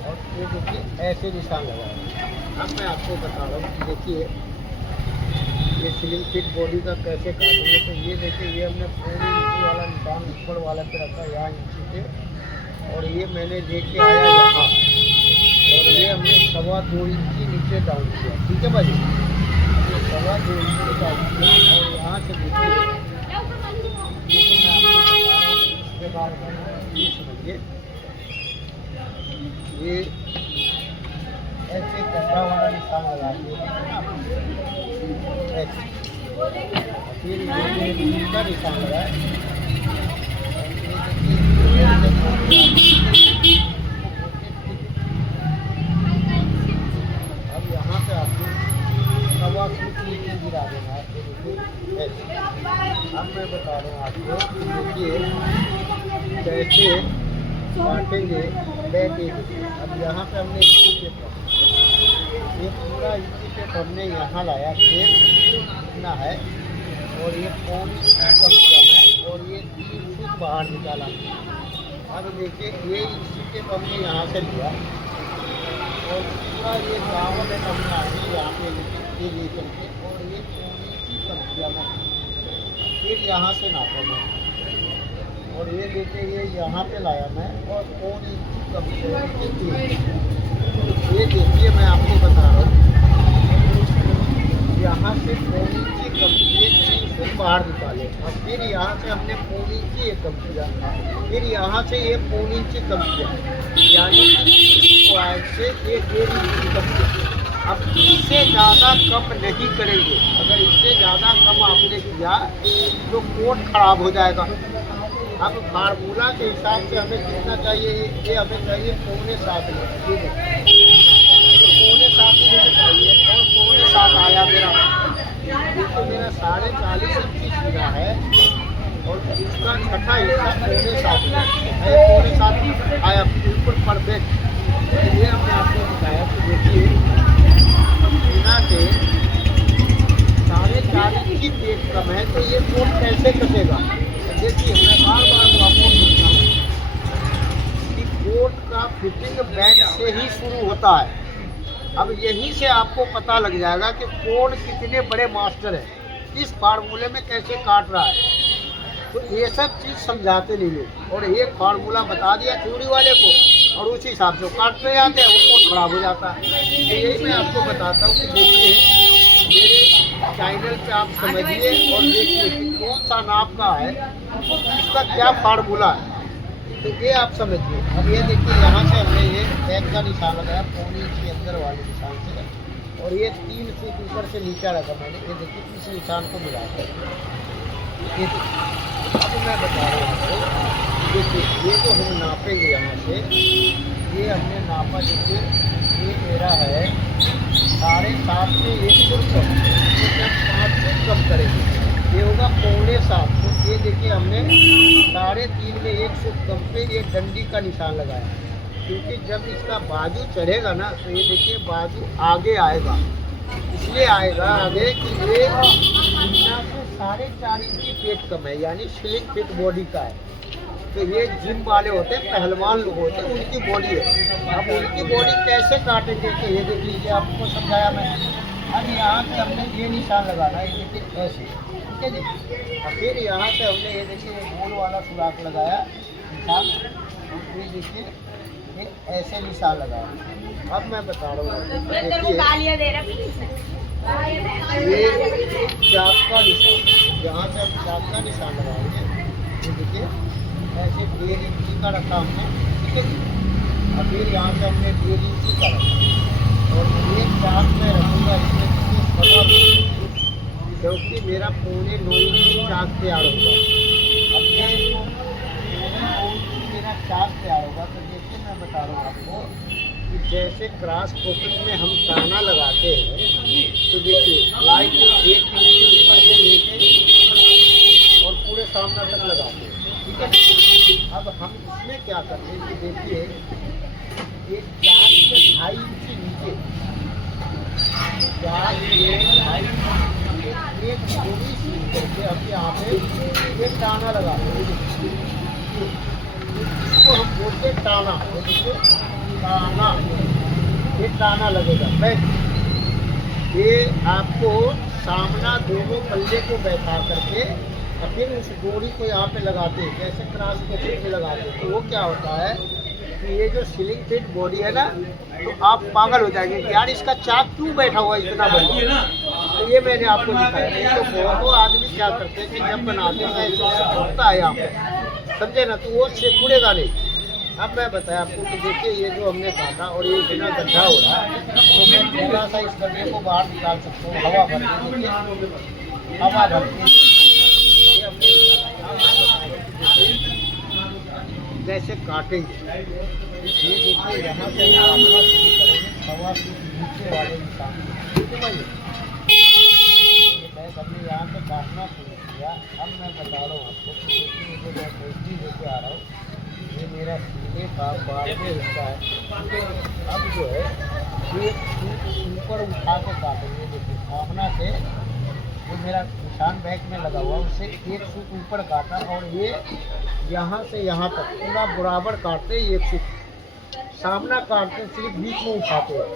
और ये देखिए ऐसे निशान लगाया। अब मैं आपको बता रहा हूँ कि देखिए ये स्लिम फिट बॉडी का कैसे काटेंगे। तो ये देखिए, ये हमने 4 इंच वाला निशान ऊपर वाला पे रखा यहाँ इंची पे, और ये मैंने लेके आया यहाँ, और ये हमने 2.25 इंची नीचे डाउन किया, ठीक है भाई। 2.25 इंच डाउन किया, और यहाँ से देखिए मैं आपको बता रहा हूँ, इसके बाद ये समझिए, ये ऐसे गड्ढा वाला निशान लगा दिए ऐसे, फिर ये नीचे का निशान लगाए। अब यहाँ पे आपको 1.25 फुट नीचे गिरा देना है, ये देखिए ऐसे। अब मैं बता रहा हूँ आपको, देखिए कैसे काटेंगे बैक एक। अब यहाँ पे हमने इसी के ये पूरा इसी पे हमने यहाँ लाया, खेत इतना है, और ये कौन कम किया मैं, और ये 3 फुट बाहर निकाला। अब देखिए ये इसी के हमने यहाँ से लिया, और पूरा ये चावल है हमने आगे यहाँ पे ये ले करके, और ये कौन इंची कम किया मैं, फिर यहाँ से नापा मैं, और ये देखिए ये यहाँ पे लाया मैं, और कौन इंची कम किया। ये देखिए मैं आपको बता रहा हूँ, यहाँ से 4 इंची कम किए, 3 फुट बाहर निकाले, और फिर यहाँ से हमने 4 इंची ये कम किया, फिर यहाँ से ये 4 इंची कम किया, यानी इस पॉइंट से ये 1.5 इंची कम किया। अब इससे ज़्यादा कम नहीं करेंगे, अगर इससे ज़्यादा कम आपने किया तो कोट खराब हो जाएगा। अब फार्मूला के हिसाब से हमें कितना चाहिए, ये हमें चाहिए 6.25 इंच, ठीक है। 6.25 इंच चाहिए, और 6.25 आया मेरा, क्योंकि मेरा 4.40 इंची सीधा है, और इसका छठा हिस्सा 6.25 है, 6.25 आया बिल्कुल परफेक्ट। ये हमने आपको बताया कि देखिए सीना के 4.40 की पेट कम है, तो ये कोट कैसे कटेगा। देखिए मैं बार बार आपको बोलता हूँ कि कोट का फिटिंग बैक से ही शुरू होता है। अब यहीं से आपको पता लग जाएगा कि कौन कितने बड़े मास्टर है, किस फार्मूले में कैसे काट रहा है। तो ये सब चीज़ समझाते नहीं लोग, और एक फार्मूला बता दिया थ्योरी वाले को, और उसी हिसाब से काटते जाते हैं, वो कोट खराब हो जाता है। तो यही मैं आपको बताता हूँ कि देखिए मेरे चैनल पे आप समझिए और देखिए कि कौन सा नाप का है, इसका क्या फार्मूला है, तो ये आप समझिए। अब ये देखिए यहाँ से हमने ये बैक का निशान लगाया, 4 इंच के अंदर वाले निशान से और ये 3 फुट ऊपर से नीचा रखा मैंने, ये देखिए इस निशान को मिला कर ये देखिए। अब मैं बता रहा हूँ आपको, देखिए ये जो हम नापेंगे यहाँ से, ये हमने नापा, देखिए ये मेरा है 7.5 में 1 फुट कम, तो जब 5 फुट कम करेंगे ये होगा 6.25। तो ये देखिए हमने 3.5 में 1 फुट कम पे ये डंडी का निशान लगाया, क्योंकि जब इसका बाजू चढ़ेगा ना तो ये देखिए बाजू आगे आएगा, इसलिए आएगा आगे कि ये दुनिया से 4.5 इंची पेट कम है, यानी स्लिम फिट बॉडी का है। तो ये जिम वाले होते हैं, पहलवान लोग होते हैं, उनकी बॉडी है। अब उनकी बॉडी कैसे काटेंगे तो ये देख लीजिए, आपको समझाया मैंने। अब यहाँ से हमने ये निशान लगाना है, ये देखिए ऐसे, ठीक है जी। और फिर यहाँ से हमने ये देखिए गोल वाला सुराख लगाया निशान, और ये देखिए ये ऐसे निशान लगाया। अब मैं बता रहा हूँ, देखिए ये चाक का निशान, यहाँ से हम चाक का निशान लगाएंगे, ये देखिए ऐसे 1.5 इंची का रखा हमने, ठीक है जी। और फिर यहाँ से हमने 1.5 इंची का रखा, और ये चाक में रखूँगा इसमें सवा इंची, क्योंकि मेरा 8.25 इंची चाक तैयार होगा। अब मैं इसको 8.25 इंची मेरा चाक तैयार होगा। तो देखिए मैं बता रहा हूँ आपको कि जैसे क्रॉस पॉकेट में हम ताना लगाते हैं, तो देखिए लाइट 1 इंची ऊपर से लेके और पूरे सामने तक लगाते हैं, ठीक है। अब हम इसमें क्या करते हैं कि देखिए एक 4 से 2.5 इंची नीचे, 4 से 2.5 एक थोड़ी सी करके हम यहाँ पे एक टाना लगाते हैं, इसको हम बोलते हैं टाना, देखिए टाना, ये टाना लगेगा। ये आपको सामना दोनों पल्ले को बैठा करके और फिर उस डोरी को यहाँ पे लगाते हैं, जैसे क्रॉस पॉकेट में लगाते हैं। तो वो क्या होता है कि ये जो स्लिम फिट बॉडी है ना, तो आप पागल हो जाएंगे कि यार इसका चाक क्यों बैठा हुआ है इतना बड़ा। तो ये मैंने आपको दिखाया। नहीं तो बहुत आदमी क्या करते हैं कि जब बनाते हैं ऐसे होता है यहाँ पे, समझे ना, तो वो सिकुड़ेगा नहीं। अब मैं बताया आपको कि देखिए ये जो हमने काटा और ये बिना गड्ढा हो रहा है, तो मैं थोड़ा सा इस गड्ढे को बाहर निकाल सकता हूँ, हवा भर के, देखिए हवा भर के ये हमने जैसे काटेंगे, ये देखिए यहाँ से काटना शुरू करेंगे, हवा के नीचे वाले निशान, ये बैग हमने यहाँ से काटना शुरू किया। अब मैं बता रहा हूँ आपको कि देखिए जो मैं पेस्ट्री लेके आ रहा हूँ, ये मेरा सीने का बाहर में हिस्सा है। अब जो है ये ऊपर उठा के काटेंगे, देखिए सामना से जो मेरा निशान बैग में लगा हुआ उससे 1 फुट ऊपर काटा, और ये यहाँ से यहाँ तक पूरा बराबर काटते 1 फुट, सामना काटते सिर्फ बीच में उठाते हैं।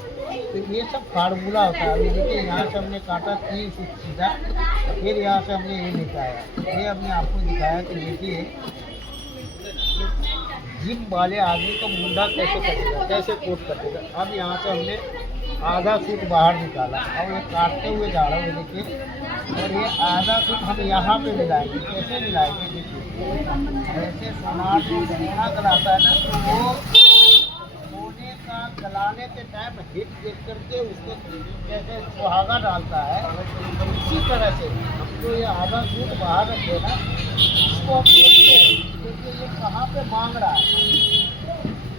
तो ये सब फार्मूला होता है। देखिए यहाँ से हमने काटा 3 फुट सीधा, फिर यहाँ से हमने ये निकाला। ये हमने आपको दिखाया कि देखिए जिम वाले आदमी को मुंडा कैसे कटेगा, कैसे कोट कटेगा। अब यहाँ से हमने आधा फुट बाहर निकाला और ये काटते हुए जा रहा हूँ, देखिए, और ये आधा फुट हम यहाँ पे मिलाएंगे। कैसे मिलाएंगे, देखिए ऐसे सोनार जो सोना गलाता है ना, तो वो सोने का गलाने के टाइम हिट देख करके उसको जैसे सुहागा डालता है, इसी तरह से हम तो ये आधा फुट बाहर रखे ना, इसको हम देखते हैं ये कहाँ पे मांग रहा है,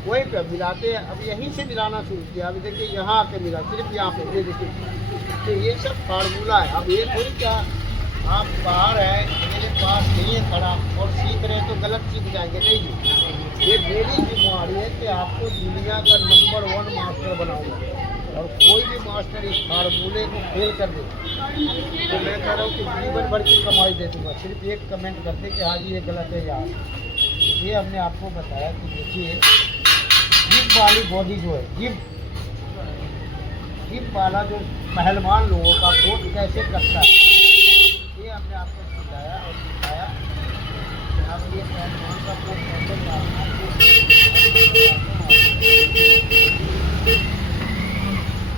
वहीं पे मिलाते हैं। अब यहीं से मिलाना शुरू किया, अभी देखिए यहाँ आके मिला, सिर्फ यहाँ पे, ये देखिए। तो ये सब फार्मूला है। अब ये थोड़ी क्या आप बाहर हैं, मेरे पास नहीं है खड़ा और सीख रहे हैं तो गलत सीख जाएंगे, नहीं जी। ये मेरी जिम्मेदारी है कि आपको दुनिया का नंबर 1 मास्टर बनाऊंगा, और कोई भी मास्टर इस फार्मूले को फेल कर दे तो मैं कह रहा हूँ कि जीवन भर की कमाई दे दूँगा। सिर्फ एक कमेंट कर दे कि हाँ जी ये गलत है यार। ये हमने आपको बताया कि देखिए जिम वाली बॉडी जो है, जिम वाला जो पहलवान लोगों का कोट कैसे करता है, ये हमने आपको सिखाया और सिखाया कि हम ये पहलवान का कोट कैसे करना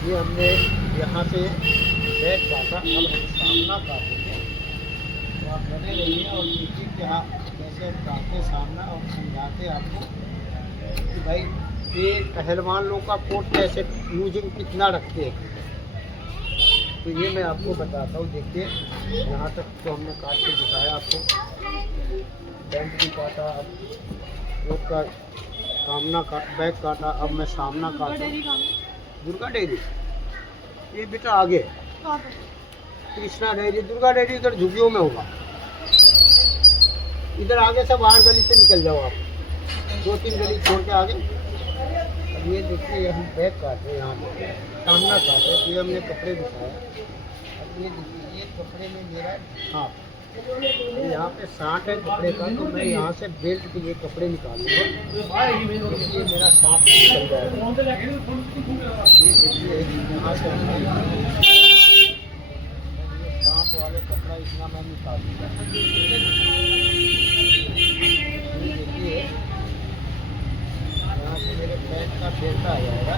ये हमने यहाँ से बैक काटा। अब हम सामना काटेंगे, तो आप बने रहिए और देखिए कि हाँ कैसे हम काटते सामना, और समझाते आपको कि भाई ये पहलवान लोग का कोट कैसे यूजिंग कितना रखते हैं। तो ये मैं आपको बताता हूँ। देखिए यहाँ तक तो हमने काट के दिखाया आपको, पैंट भी काटा, अब कोट का सामना का बैक काटा, अब मैं सामना काटा। दुर्गा डेयरी ये बेटा आगे, कृष्णा डेयरी, दुर्गा डेयरी इधर झुग्गियों में होगा। इधर आगे से बाहर गली से निकल जाओ आप, 2-3 गली छोड़ के आगे। अब ये देखिए हम बैक काटे, यहाँ पे सामना काटे, तो ये हमने कपड़े दिखाया। अब ये देखिए ये कपड़े में मेरा हाँ यहाँ पे 60 है कपड़े का, तो मैं यहाँ से बेल्ट के लिए कपड़े निकालूंगा। ये मेरा 60 निकल जाएगा। ये देखिए यहाँ से 60 वाले कपड़ा इतना मैं निकालूंगा। ये देखिए यहाँ से मेरे पैंट का बेल्ट आ जाएगा।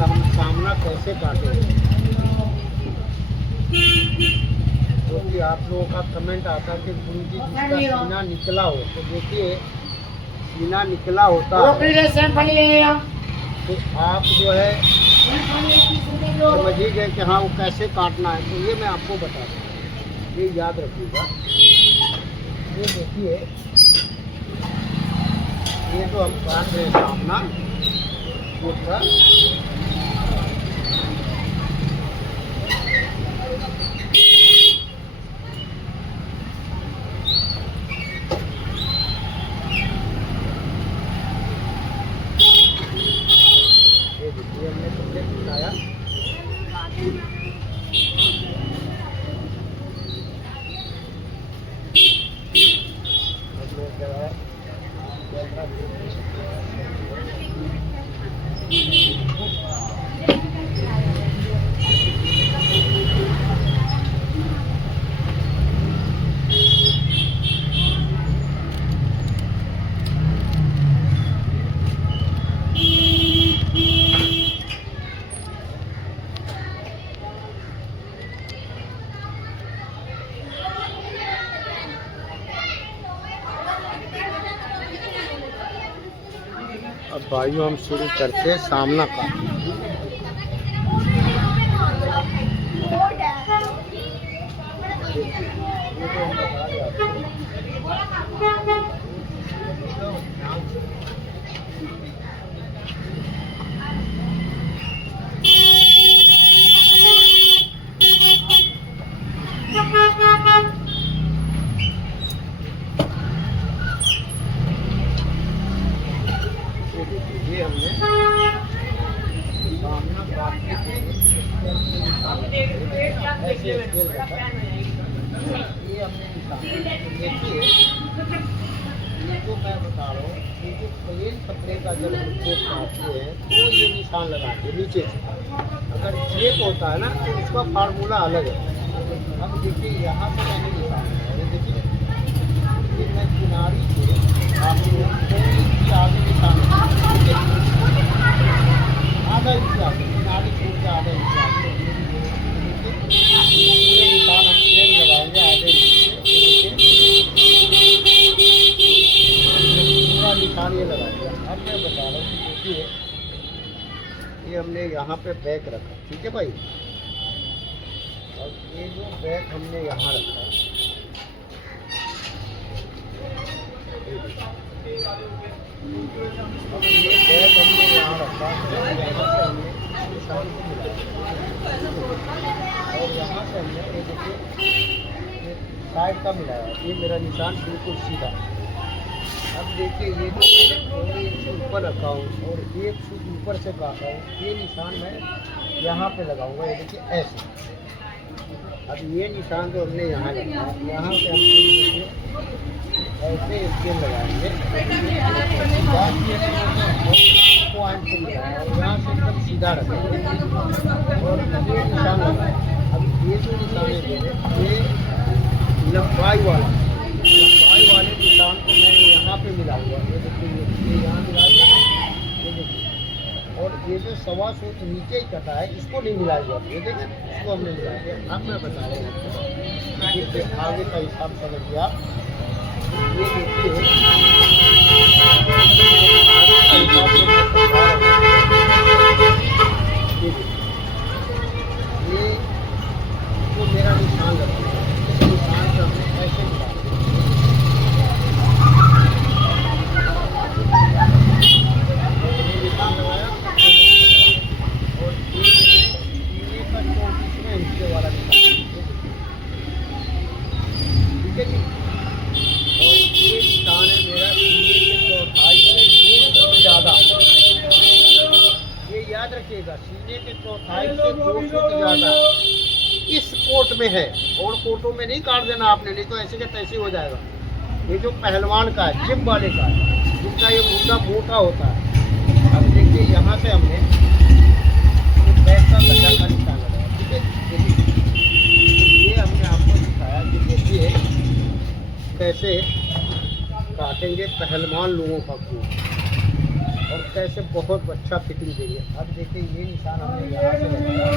हम सामना कैसे काटे, क्योंकि आप लोगों का कमेंट आता है कि गुरुजी जिसका सीना निकला हो, तो देखिए सीना निकला होता है तो आप जो है समझ ही गए कि हाँ वो कैसे काटना है। तो ये मैं आपको बता दूँ, ये याद रखिएगा। ये देखिए ये तो हम काट रहे हैं सामना कोट का। ये देखिए हमने कपड़े दिखाया। अब भाइयों हम शुरू करते हैं सामना का। ये हमने सामना काटने के लिए ऐसे स्केल रखा। ये हमने निकाला। देखिए ये तो मैं बता रहा हूँ, ये जो प्लेन कपड़े का जब हम कोट काटते हैं तो ये निशान लगाते हैं नीचे से। अगर चेक होता है ना तो उसका फार्मूला अलग है। अब देखिए यहाँ से मैंने निशान लगाया, ये देखिए ये मैं किनारी से आगे निशान आधा इंच आगे, किनारी छोड़ के आधा इंच आगे पूरे निशान हम प्लेन लगाएंगे आधे इंच पूरा निशान ये लगा दिया। अब मैं बता रहा हूँ कि देखिए ये हमने यहाँ पे बैक रखा, ठीक है भाई। और ये जो बैक हमने यहाँ रखा, अब ये बैग हमने यहाँ रखा, यहाँ से हमने निशान को मिलाया और यहाँ से हमने ये देखिए ये साइड का मिलाया। ये मेरा निशान बिल्कुल सीधा। अब देखिए ये तो मैंने थोड़ी इंच ऊपर रखा हूँ और 1 फुट ऊपर से काटा हूँ। ये निशान मैं यहाँ पे लगाऊंगा, ये देखिए ऐसे। अब ये निशान जो हमने यहाँ लगाया, यहाँ से हम देखिए ऐसे स्केल लगाएंगे पॉइंट को लगाएंगे और यहाँ से एकदम सीधा रखेंगे और ये निशान लगाएंगे। अब ये जो निशान है ये लंबाई वाले निशान को मैं यहाँ पे मिलाऊंगा। ये देखिए ये यहाँ मिला दिया, ये देखिए। और ये ये जो 1.25 फुट नीचे ही कटा है इसको नहीं मिलाएंगे आप, ये देखें इसको हमने मिलाएंगे। अब मैं बता रहा हूँ आपको, ये आगे का हिसाब समझिए आप। ये देखिए आगे का हिसाब से मैं समझा रहा हूँ। ये देखिए, ये जो मेरा निशान लगा है, इस निशान से हमने ऐसे मिला निशान लगाया और ये का 34वां इंच वाला निशान, ठीक है जी। और ये निशान है मेरा सीने के चौथाई से 2 फुट ज़्यादा, ये याद रखिएगा, सीने के चौथाई से 2 फुट ज़्यादा इस कोट में है। और कोटों में नहीं काट देना आपने, नहीं तो ऐसे के तैसे हो जाएगा। ये जो पहलवान का है, जिम वाले का है, जिसका ये मुद्दा मोटा होता है। अब देखिए यहाँ से हमने बैक का गड्ढा का निशान लगाया, ठीक है। देखिए ये हमने आपको दिखाया कि देखिए कैसे काटेंगे पहलवान लोगों का खून और कैसे बहुत अच्छा फिटिंग देंगे। अब देखिए ये निशान हमने यहाँ से लगाया,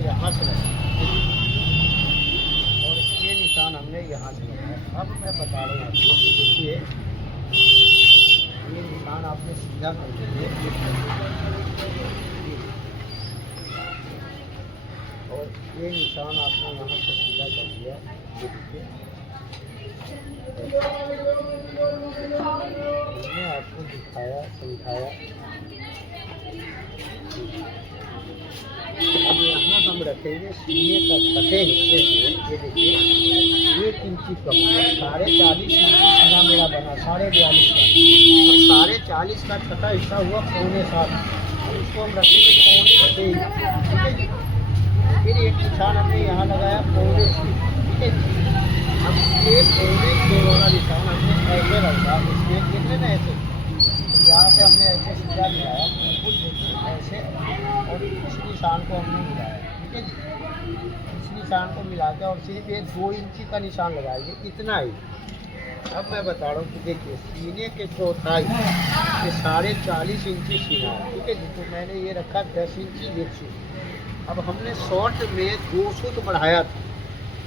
यहाँ से लगाया और ये निशान हमने यहाँ से लगाया। अब मैं बता रहा हूँ आपको, देखिए ये निशान आपने सीधा कर दिए और ये निशान आपने यहाँ से सीधा कर दिया, देखिए मैंने आपको दिखाया समझाया। अब यहाँ हम रखेंगे सीने का छठे हिस्से से, ये देखिए 1 इंची कम, 40.5 इंची सीना मेरा बना 42.5 का, और 40.5 का छठा हिस्सा हुआ 6.25। अब इसको हम रखेंगे 6.25 इंच, ठीक है जी। फिर एक निशान हमने यहाँ लगाया 6.25, ठीक है जी। अब ये 6.25 वाला निशान हमने ऐसे रखा, इसमें देख लेना ऐसे, यहाँ पे हमने ऐसे सीधा मिलाया बिल्कुल, देखिए ऐसे, और इस निशान को हमने मिलाया, ठीक है जी। इस निशान को मिला के और सिर्फ ये 2 इंची का निशान लगाएंगे, इतना ही। अब मैं बता रहा हूँ कि देखिए सीने के चौथाई ये 40.5 इंची सीना है, ठीक है जी। तो मैंने ये रखा 10 इंची 1 सूट। अब हमने शॉर्ट में 2 सूट बढ़ाया था,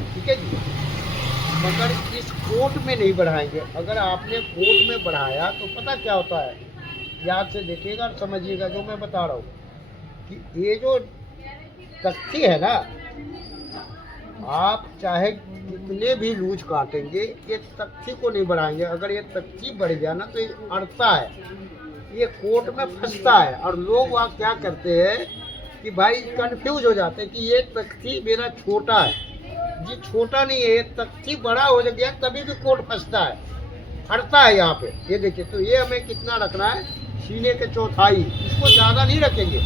ठीक है जी, मगर इस कोट में नहीं बढ़ाएंगे। अगर आपने कोट में बढ़ाया तो पता क्या होता है, याद से देखिएगा और समझिएगा जो मैं बता रहा हूँ कि ये जो तख्ती है ना, आप चाहे कितने भी लूज काटेंगे ये तख्ती को नहीं बढ़ाएंगे। अगर ये तख्ती बढ़ गया ना तो ये अड़ता है, ये कोट में फंसता है। और लोग वहाँ क्या करते हैं कि भाई कंफ्यूज हो जाते हैं कि ये तख्ती मेरा छोटा है, जी छोटा नहीं है, ये तख्ती बड़ा हो गया तभी भी कोट फंसता है, अड़ता है यहाँ पे। ये देखिए, तो ये हमें कितना रखना है, सीने के चौथाई, इसको ज़्यादा नहीं रखेंगे,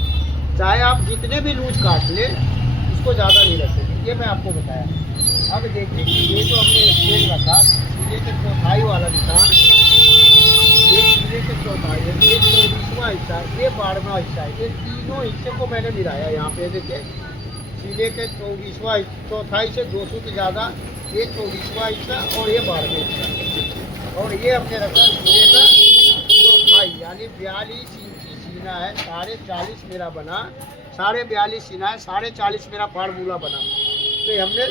चाहे आप जितने भी लूज काट लें इसको ज़्यादा नहीं रखेंगे, ये मैं आपको बताया। अब देखिए कि ये जो हमने स्केल रखा, सीने के चौथाई वाला निशान, ये सीने के चौथाई है, ये 24वां हिस्सा है, ये 12वां हिस्सा है, ये तीनों हिस्से को मैंने मिलाया। यहाँ पे देखिए सीने के 24वां चौथाई से 2 सूट ज़्यादा, ये 24वां हिस्सा और ये 12वां हिस्सा, और ये हमने रखा सीने का चौथाई यानी 42 इंची सीना है, 40.5 मेरा बना, 42.5 सीना है, 40.5 मेरा फार्मूला बना। तो हमने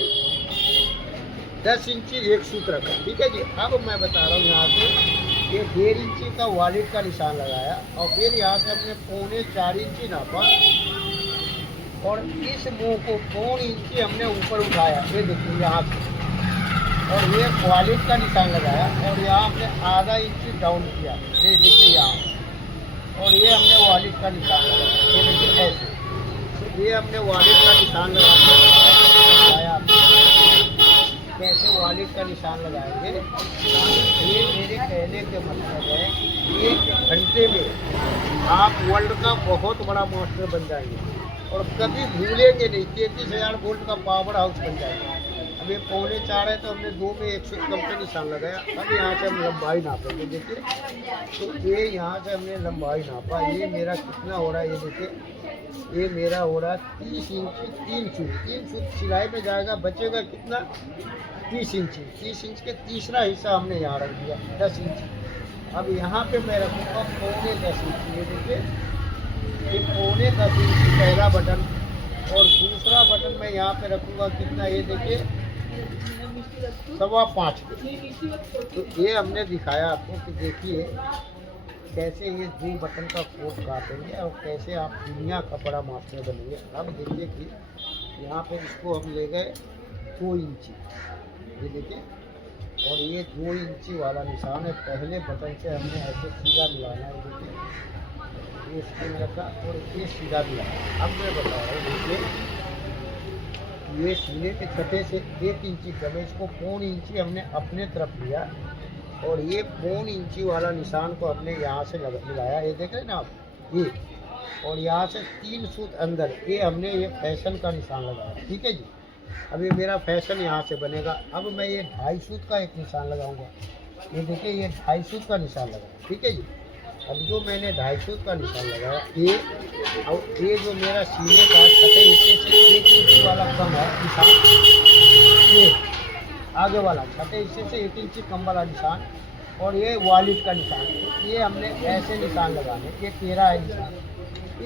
10 इंची 1 सूत रखा, ठीक है जी। अब मैं बता रहा हूँ यहाँ से ये 1.5 इंची का वॉलेट का निशान लगाया और फिर यहाँ से हमने 3.25 इंची नापा और इस मुंह को 3 इंची हमने ऊपर उठाया, ये देखिए यहाँ से, और ये वॉलेट का निशान लगाया और यहाँ हमने आधा इंची डाउन किया, ये देखिए यहाँ, और ये हमने वॉलेट का निशान लगाया, ये देखिए ऐसे। तो ये हमने वॉलेट का निशान लगाया, कैसे वॉलेट का निशान लगाएंगे। ये मेरे कहने के मतलब है कि 1 घंटे में आप वर्ल्ड का बहुत बड़ा मास्टर बन जाएंगे और कभी भूलेंगे नहीं, 33,000 वोल्ट का पावर हाउस बन जाएगा। अब ये 3.25 है तो हमने 2 में 1 सूत कम का निशान लगाया। अब यहाँ से हम लंबाई नापेंगे, देखिए। तो ये यहाँ से हमने लंबाई नापा, ये मेरा कितना हो रहा है, ये देखिए, ये मेरा हो रहा है 30 इंच 3 सूत। 3 सूत सिलाई में जाएगा, बचेगा कितना, 30 इंच। 30 इंच के तीसरा हिस्सा हमने यहाँ रख दिया 10 इंच। अब यहाँ पे मैं रखूँगा 10.25 इंच, ये देखिए, ये 10.25 इंच पहला बटन, और दूसरा बटन मैं यहाँ पे रखूँगा कितना, ये देखिए 5.25 के। तो ये हमने दिखाया आपको कि देखिए कैसे ये 2 बटन का कोट काटेंगे और कैसे आप दुनिया कपड़ा मापने बनेंगे। अब देखिए कि यहाँ पे इसको हम ले गए 2 इंची, ये देखिए, और ये 2 इंची वाला निशान है। पहले बटन से हमने ऐसे सीधा मिलाना है, देखिए, ये स्केल रखा और ये सीधा मिलाना। अब मैं बता रहा हूँ, देखिए, ये सीने के छठे से 1 इंची कम है, इसको 1.25 इंची हमने अपने तरफ लिया, और ये 1.25 इंची वाला निशान को हमने यहाँ से मिलाया, ये देख रहे हैं ना आप, ये, और यहाँ से 3 सूत अंदर, ये हमने ये फैशन का निशान लगाया, ठीक है जी। अब ये मेरा फैशन यहाँ से बनेगा। अब मैं ये 2.5 सूत का एक निशान लगाऊंगा, ये देखिए, ये 2.5 सूत का निशान लगाया, ठीक है जी। अब जो मैंने 2.5 सूत का निशान लगाया, ये, और ये जो मेरा सीने का छठे हिस्से से 1 इंची वाला कम है निशान, ये आगे वाला छठे हिस्से से 1 इंची कम वाला निशान, और ये वॉलेट का निशान, तो ये हमने ऐसे निशान लगाने, ये 13 है निशान।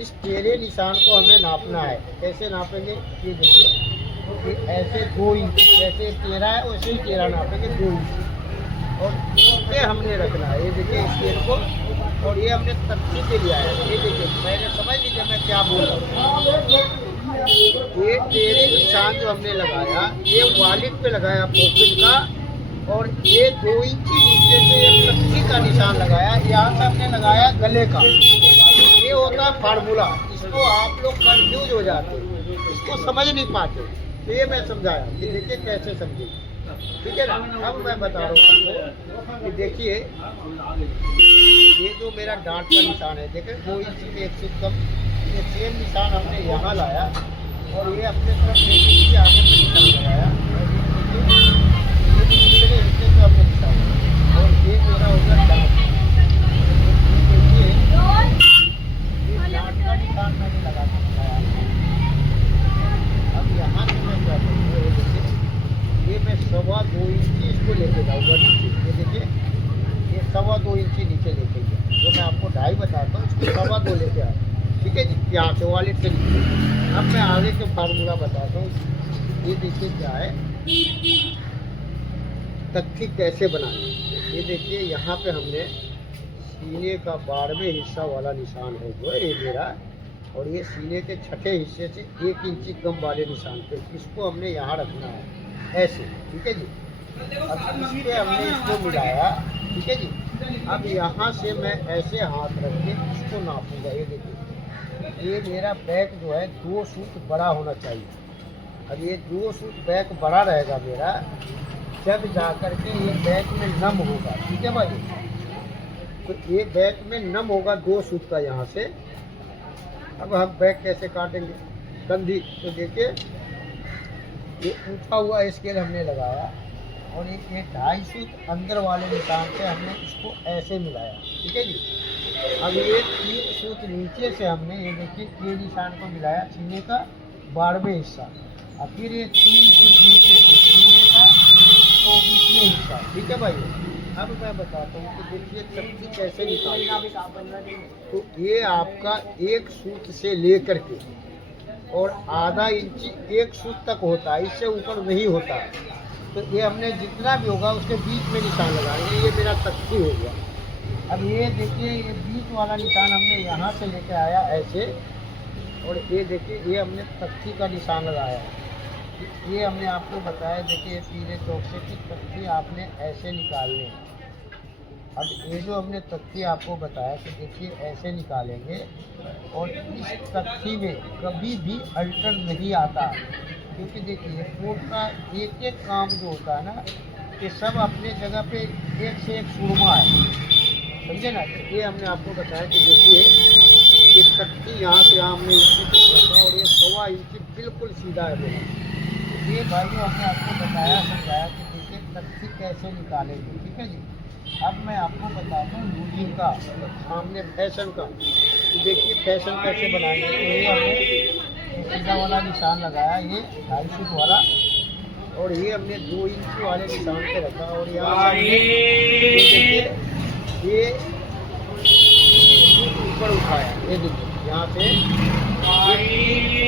इस 13 निशान को हमें नापना है। कैसे नापेंगे, ये देखिए, ये ऐसे 2 इंच, जैसे 13 है वैसे ही 13 नापेंगे, 2 इंच, और ये हमने रखना है, ये देखिए स्केल को, और ये हमने तख्ती पे लिया है, ये देखिए, मैंने समझ लीजिए मैं क्या बोल रहा हूँ। ये 13 निशान जो हमने लगाया, ये वॉलेट पे लगाया पॉकेट का, और ये 2 इंची नीचे से एक तख्ती का निशान लगाया, यहाँ से हमने लगाया गले का। ये होता है फार्मूला, इसको आप लोग कंफ्यूज हो जाते हैं, इसको समझ नहीं पाते, तो ये मैं समझाया कि देखिए कैसे समझे, ठीक है ना। अब मैं बता रहा हूँ आपको कि देखिए, ये जो मेरा डांट का निशान है, देखिए 2 इंची के 1 सूत कम, ये सेम निशान हमने यहाँ लाया, और ये अपने तरफ 1 इंची आगे पे निशान लगाया, और ये दूसरे हिस्से पे हमने निशान लगाया, और ये मेरा हो गया डांट। ये डांट का निशान मैंने लगा के दिखाया। अब यहाँ से मैं क्या करूँगा, ये देखिए, ये मैं 2.25 इंची इसको लेके जाऊँगा नीचे, ये देखिए, ये 2.25 इंची नीचे लेके गया, जो मैं आपको 2.5 बताता हूँ, इसको 2.25 लेके आया, ठीक है जी, यहाँ से वॉलेट से नीचे। अब मैं आगे के फार्मूला बताता हूँ। ये देखिए क्या है, तख्ती कैसे बनानी, ये देखिए, यहाँ पे हमने सीने का 12वें हिस्सा वाला निशान है जो है ये मेरा, और ये सीने के छठे हिस्से से 1 इंची कम वाले निशान पे, इसको हमने यहाँ रखना है ऐसे, ठीक है जी। अब इस पे हमने इसको मिलाया, ठीक है जी। अब यहाँ से मैं ऐसे हाथ रख के इसको नापूंगा, ये देखिए, ये मेरा बैक जो है 2 सूत बड़ा होना चाहिए। अब ये 2 सूत बैक बड़ा रहेगा मेरा, जब जा कर के ये बैक में नम होगा, ठीक है भाई, तो ये बैक में नम होगा 2 सूत का यहाँ से। अब हम बैक कैसे काटेंगे, कंधी, तो देखिए, ये उठा हुआ स्केल हमने लगाया, और ये 2.5 सूत अंदर वाले निशान से हमने इसको ऐसे मिलाया, ठीक है जी। अब ये 3 सूत नीचे से हमने, ये देखिए, ये निशान को मिलाया सीने का 12वें हिस्सा, और फिर ये 3 सूत नीचे से सीने का 24वें हिस्सा, ठीक है भाई। अब मैं बताता हूँ कि देखिए तख्ती कैसे निकालना। तो ये आपका 1 सूत से लेकर के और आधा इंची 1 सूत तक होता है, इससे ऊपर नहीं होता। तो ये हमने जितना भी होगा उसके बीच में निशान लगाएंगे, ये मेरा तख्ती हो गया। अब ये देखिए, ये बीच वाला निशान हमने यहाँ से लेके आया ऐसे, और ये देखिए, ये हमने तख्ती का निशान लगाया। ये हमने आपको बताया, देखिए, पीले चौक से कि तख्ती आपने ऐसे निकालने हैं। अब ये जो हमने तख्ती आपको बताया कि देखिए ऐसे निकालेंगे, और इस तख्ती में कभी भी अल्टर नहीं आता, क्योंकि देखिए कोट का एक एक काम जो होता है ना, ये सब अपने जगह पे एक से एक सुरमा है, समझे ना। तो ये हमने आपको बताया कि देखिए, ये तख्ती यहाँ से हमने इंची तक रखा, और ये 1.25 इंची बिल्कुल सीधा है मेरा। ये भाइयों हमने आपको बताया समझाया कि देखिए तख्ती कैसे निकालेंगे, ठीक है जी। अब मैं आपको बताता हूँ लूजिंग का, सामने फैशन का। तो देखिए फैशन कैसे बनाएंगे। तो ये हमने सीधा वाला निशान लगाया, ये 2.5 फुट वाला, और ये हमने 2 इंच वाले निशान पे रखा। और यहाँ से ये देखिए ये ऊपर उठाया, ये देखिए यहाँ से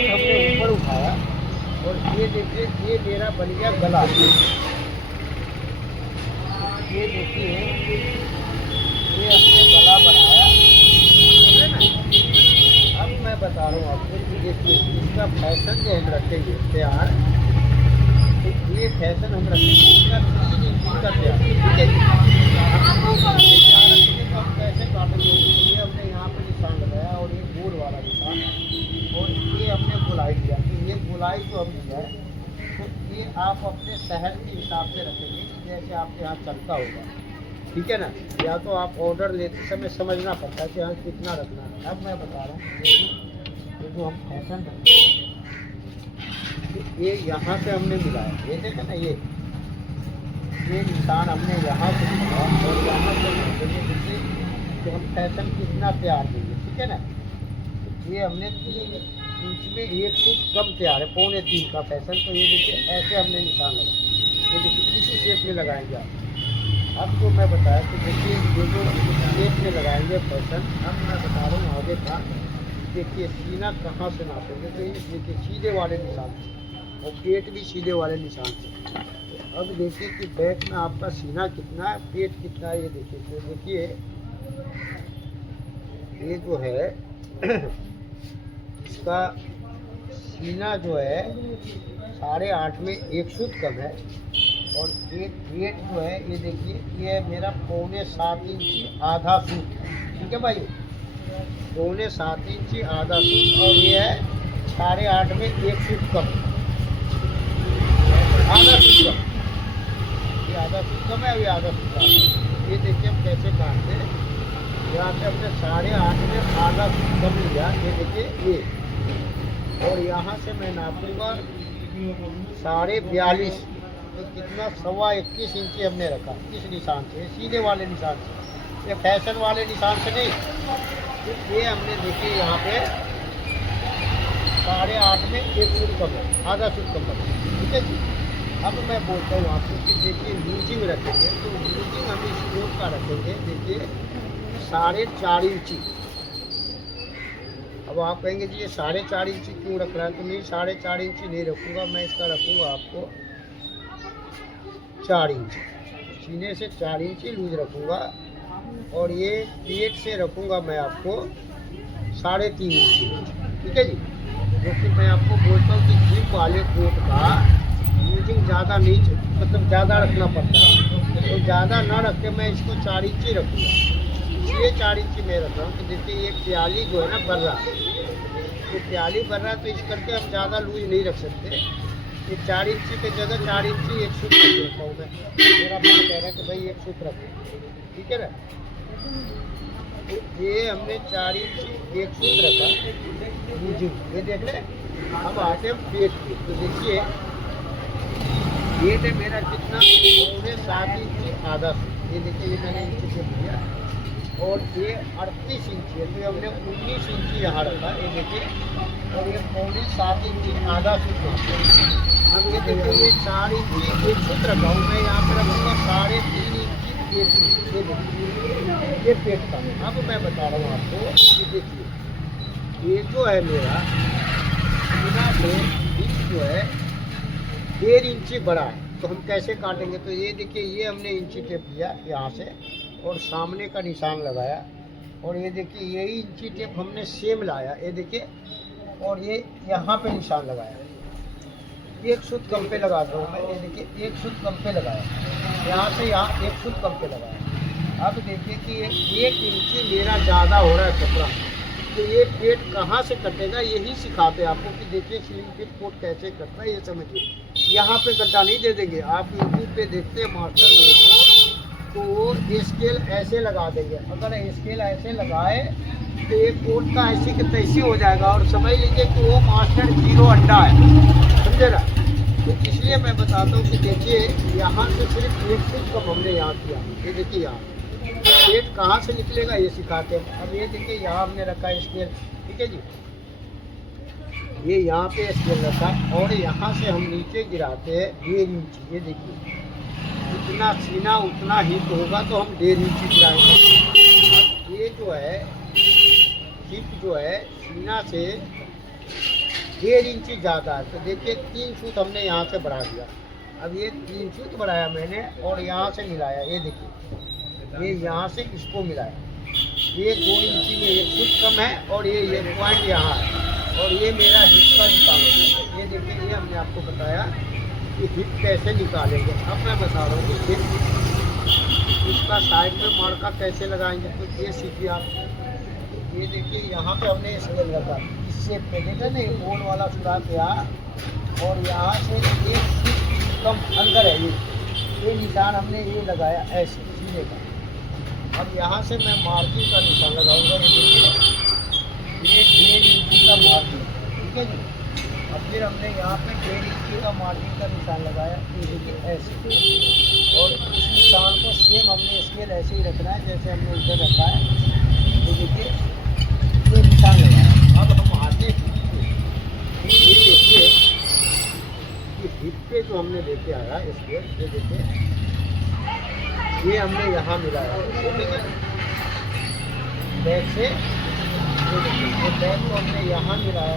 हमने ऊपर उठाया। और ये देखिए ये मेरा बन गया गला। ये देखिए ये हमने गला बनाया, ठीक है ना। अब मैं बता रहा हूँ आपको कि देखिए इसका फैशन जो हम रखेंगे तैयार, तो ये फैशन हम रखेंगे इसका 3 इंच का तैयार, ठीक है जी। तैयार रखेंगे तो हम कैसे काटेंगे। ये हमने यहाँ पे निशान लगाया और ये गोल वाला निशान, और ये हमने गोलाई दिया। तो ये गोलाई जो हम दिया है तो ये आप अपने शहर के हिसाब से रखेंगे, जैसे आपके यहाँ चलता होगा, ठीक है ना। या तो आप ऑर्डर लेते समय समझना पड़ता है कि हाँ कितना रखना है। अब मैं बता रहा हूँ ये जो हम फैशन रखते हैं, तो ये यहाँ से हमने मिलाया, ये देखें ना, ये निशान हमने यहाँ से मिलाया और यहाँ से मिलाएंगे कि हम फैशन कितना तैयार देंगे, ठीक है ना। तो ये हमने 3 इंच में 1 फुट कम तैयार है, 2.25 का फैशन। तो ये देखिए ऐसे हमने निशान लगाया, ये देखिए इसी शेप में लगाएंगे आप। अब जो मैं बताया कि देखिए ये जो शेप में लगाएंगे फैशन, अब मैं बता रहा हूँ आगे का। देखिए सीना कहाँ से नापेंगे, तो ये देखिए सीधे वाले निशान से, और पेट भी सीधे वाले निशान से। तो अब देखिए कि बैक में आपका सीना कितना है, पेट कितना है, ये देखिए। तो देखिए ये जो है इसका सीना जो है 8.5 में 1 फुट कम है, और पेट जो है ये देखिए ये मेरा 7.25 इंची आधा फुट, ठीक है भाई, 7.25 इंची आधा फुट। और ये है 8.5 में 1 फुट कम, आधा फुट कम, ये आधा फुट कम है, ये आधा फुट कम है। ये देखिए हम कैसे काटते हैं। यहाँ से हमने 8.5 में आधा फुट कम लिया, ये देखिए ये, और यहाँ से मैं नापूंगा 42.5, तो कितना 21.25 इंची हमने रखा इस निशान से, सीधे वाले निशान से, ये फैशन वाले निशान से नहीं। तो ये हमने देखिए यहाँ पे 8.5 में 1 फुट कम है, आधा फुट कम है, ठीक है जी। अब मैं बोलता हूँ आपको कि देखिए लूजिंग रखेंगे, तो लूजिंग हम इस कोट का रखेंगे देखिए 4.5 इंची। अब आप कहेंगे जी ये 4.5 इंची क्यों रख रहा है, तो नहीं 4.5 इंची नहीं रखूँगा मैं, इसका रखूँगा आपको 4 इंच, सीने से 4 इंची लूज रखूँगा। और ये पेट से रखूँगा मैं आपको 3.5 इंची, ठीक है जी। जो कि मैं आपको बोलता हूँ कि जिम वाले कोट का लूजिंग ज़्यादा नहीं, मतलब ज़्यादा रखना पड़ता है, तो ज़्यादा ना रख के मैं इसको 4 इंची रखूँगा। इसलिए 4 इंची मैं रख रहा हूँ कि देखिए ये प्याली जो है ना भर रहा है, ये प्याली भर रहा है, तो इस करके हम ज़्यादा लूज नहीं रख सकते। ये 4 इंची की जगह 4 इंची 1 फुट रख देता हूँ मैं, मेरा मन कह रहा है कि भाई 1 फुट रखो, ठीक है ना। तो ये हमने 4 इंची 1 फुट रखा लूजिंग, ये देख लें। अब आते हम पेट पे, तो देखिए पेट है मेरा कितना 7.5 इंची आधा फुट, ये देखिए ये मैंने इंची से दिया, और ये 38 इंची है, तो हमने 19 इंची यहाँ रखा, ये देखिए। और ये 7.5 इंची आधा फुट रखा। अब ये देखिए ये 4 इंची 1 फुट रखा हूँ मैं, यहाँ पर रखूँगा 3.5 इंची 1 फुट, ये देखिए ये पेट का। अब मैं बता रहा हूँ आपको कि देखिए ये जो है मेरा सीना से इंच जो है 1.5 इंची बड़ा है, तो हम कैसे काटेंगे। तो ये देखिए ये हमने इंची टेप लिया यहाँ से और सामने का निशान लगाया, और ये देखिए यही इंची टेप हमने सेम लाया, ये देखिए, और ये यहाँ पे निशान लगाया, 1 फुट कम पे लगा रहा हूँ मैं, ये देखिए 1 फुट कम पे लगाया, यहाँ से यहाँ 1 फुट कम पे लगाया। अब देखिए कि ये 1 इंची मेरा ज़्यादा हो रहा है कपड़ा, तो ये पेट कहाँ से कटेगा यही सिखाते हैं आपको कि देखिए स्लिम फिट कोट कैसे कटता है, ये समझिए। यहाँ पे गड्ढा नहीं दे देंगे, आप यूट्यूब पे देखते हैं मास्टर लोगों को, तो वो स्केल ऐसे लगा देंगे। अगर स्केल ऐसे लगाए तो ये कोट का ऐसी कि तैसी हो जाएगा, और समझ लीजिए कि वो मास्टर 0 अंडा है, समझे ना। तो इसलिए मैं बताता हूँ कि देखिए यहाँ से सिर्फ 1 फुट कम हमने यहाँ किया। ये देखिए यहाँ पेट कहाँ से निकलेगा ये सिखाते हैं। अब ये देखिए यहाँ हमने रखा है स्केल, ठीक है जी, ये यहाँ पे स्केल रखा और यहाँ से हम नीचे गिराते हैं 1.5 इंच। ये देखिए जितना सीना उतना हिप होगा तो हम 1.5 इंच गिराएंगे। अब ये जो है हिप जो है सीना से 1.5 इंच ज़्यादा है, तो देखिए 3 फुट हमने यहाँ से बढ़ा दिया। अब ये 3 फुट बढ़ाया मैंने और यहाँ से मिलाया। ये देखिए ये यहाँ से इसको मिलाया, ये 2 इंची में 1 फुट कम है और ये पॉइंट यहाँ है और ये मेरा हिप का निकाल होगा। ये देखिए ये हमने आपको बताया कि हिप कैसे निकालेंगे। अब मैं बता रहा हूँ देखिए इसका साइड में मार्का कैसे लगाएंगे, तो ये सीखिए आप। ये देखिए यहाँ पे हमने स्केल रखा, इस शेप पे देखा ना, ये गोल वाला सुराख यहाँ और यहाँ से 1 फुट कम अंदर है ये निशान हमने ये लगाया ऐसे सीने का। अब यहाँ से मैं मार्किंग का निशान लगाऊंगा। ये देखिए ये 1.5 इंच का मार्किंग, ठीक है जी। अब फिर हमने यहाँ पे 1.5 इंच का मार्किंग का निशान लगाया, ये देखिए ऐसे। और इस निशान को सेम हमने स्केल ऐसे ही रखना है जैसे हमने इधर रखा है। तो देखिए ये निशान लगाया। अब हम आते ये देखिए कि हिप पे जो हमने लेके आया स्केल, ये देखिए ये हमने यहाँ मिलाया, ठीक है। बैक से ये देखिए ये बैक को हमने यहाँ मिलाया,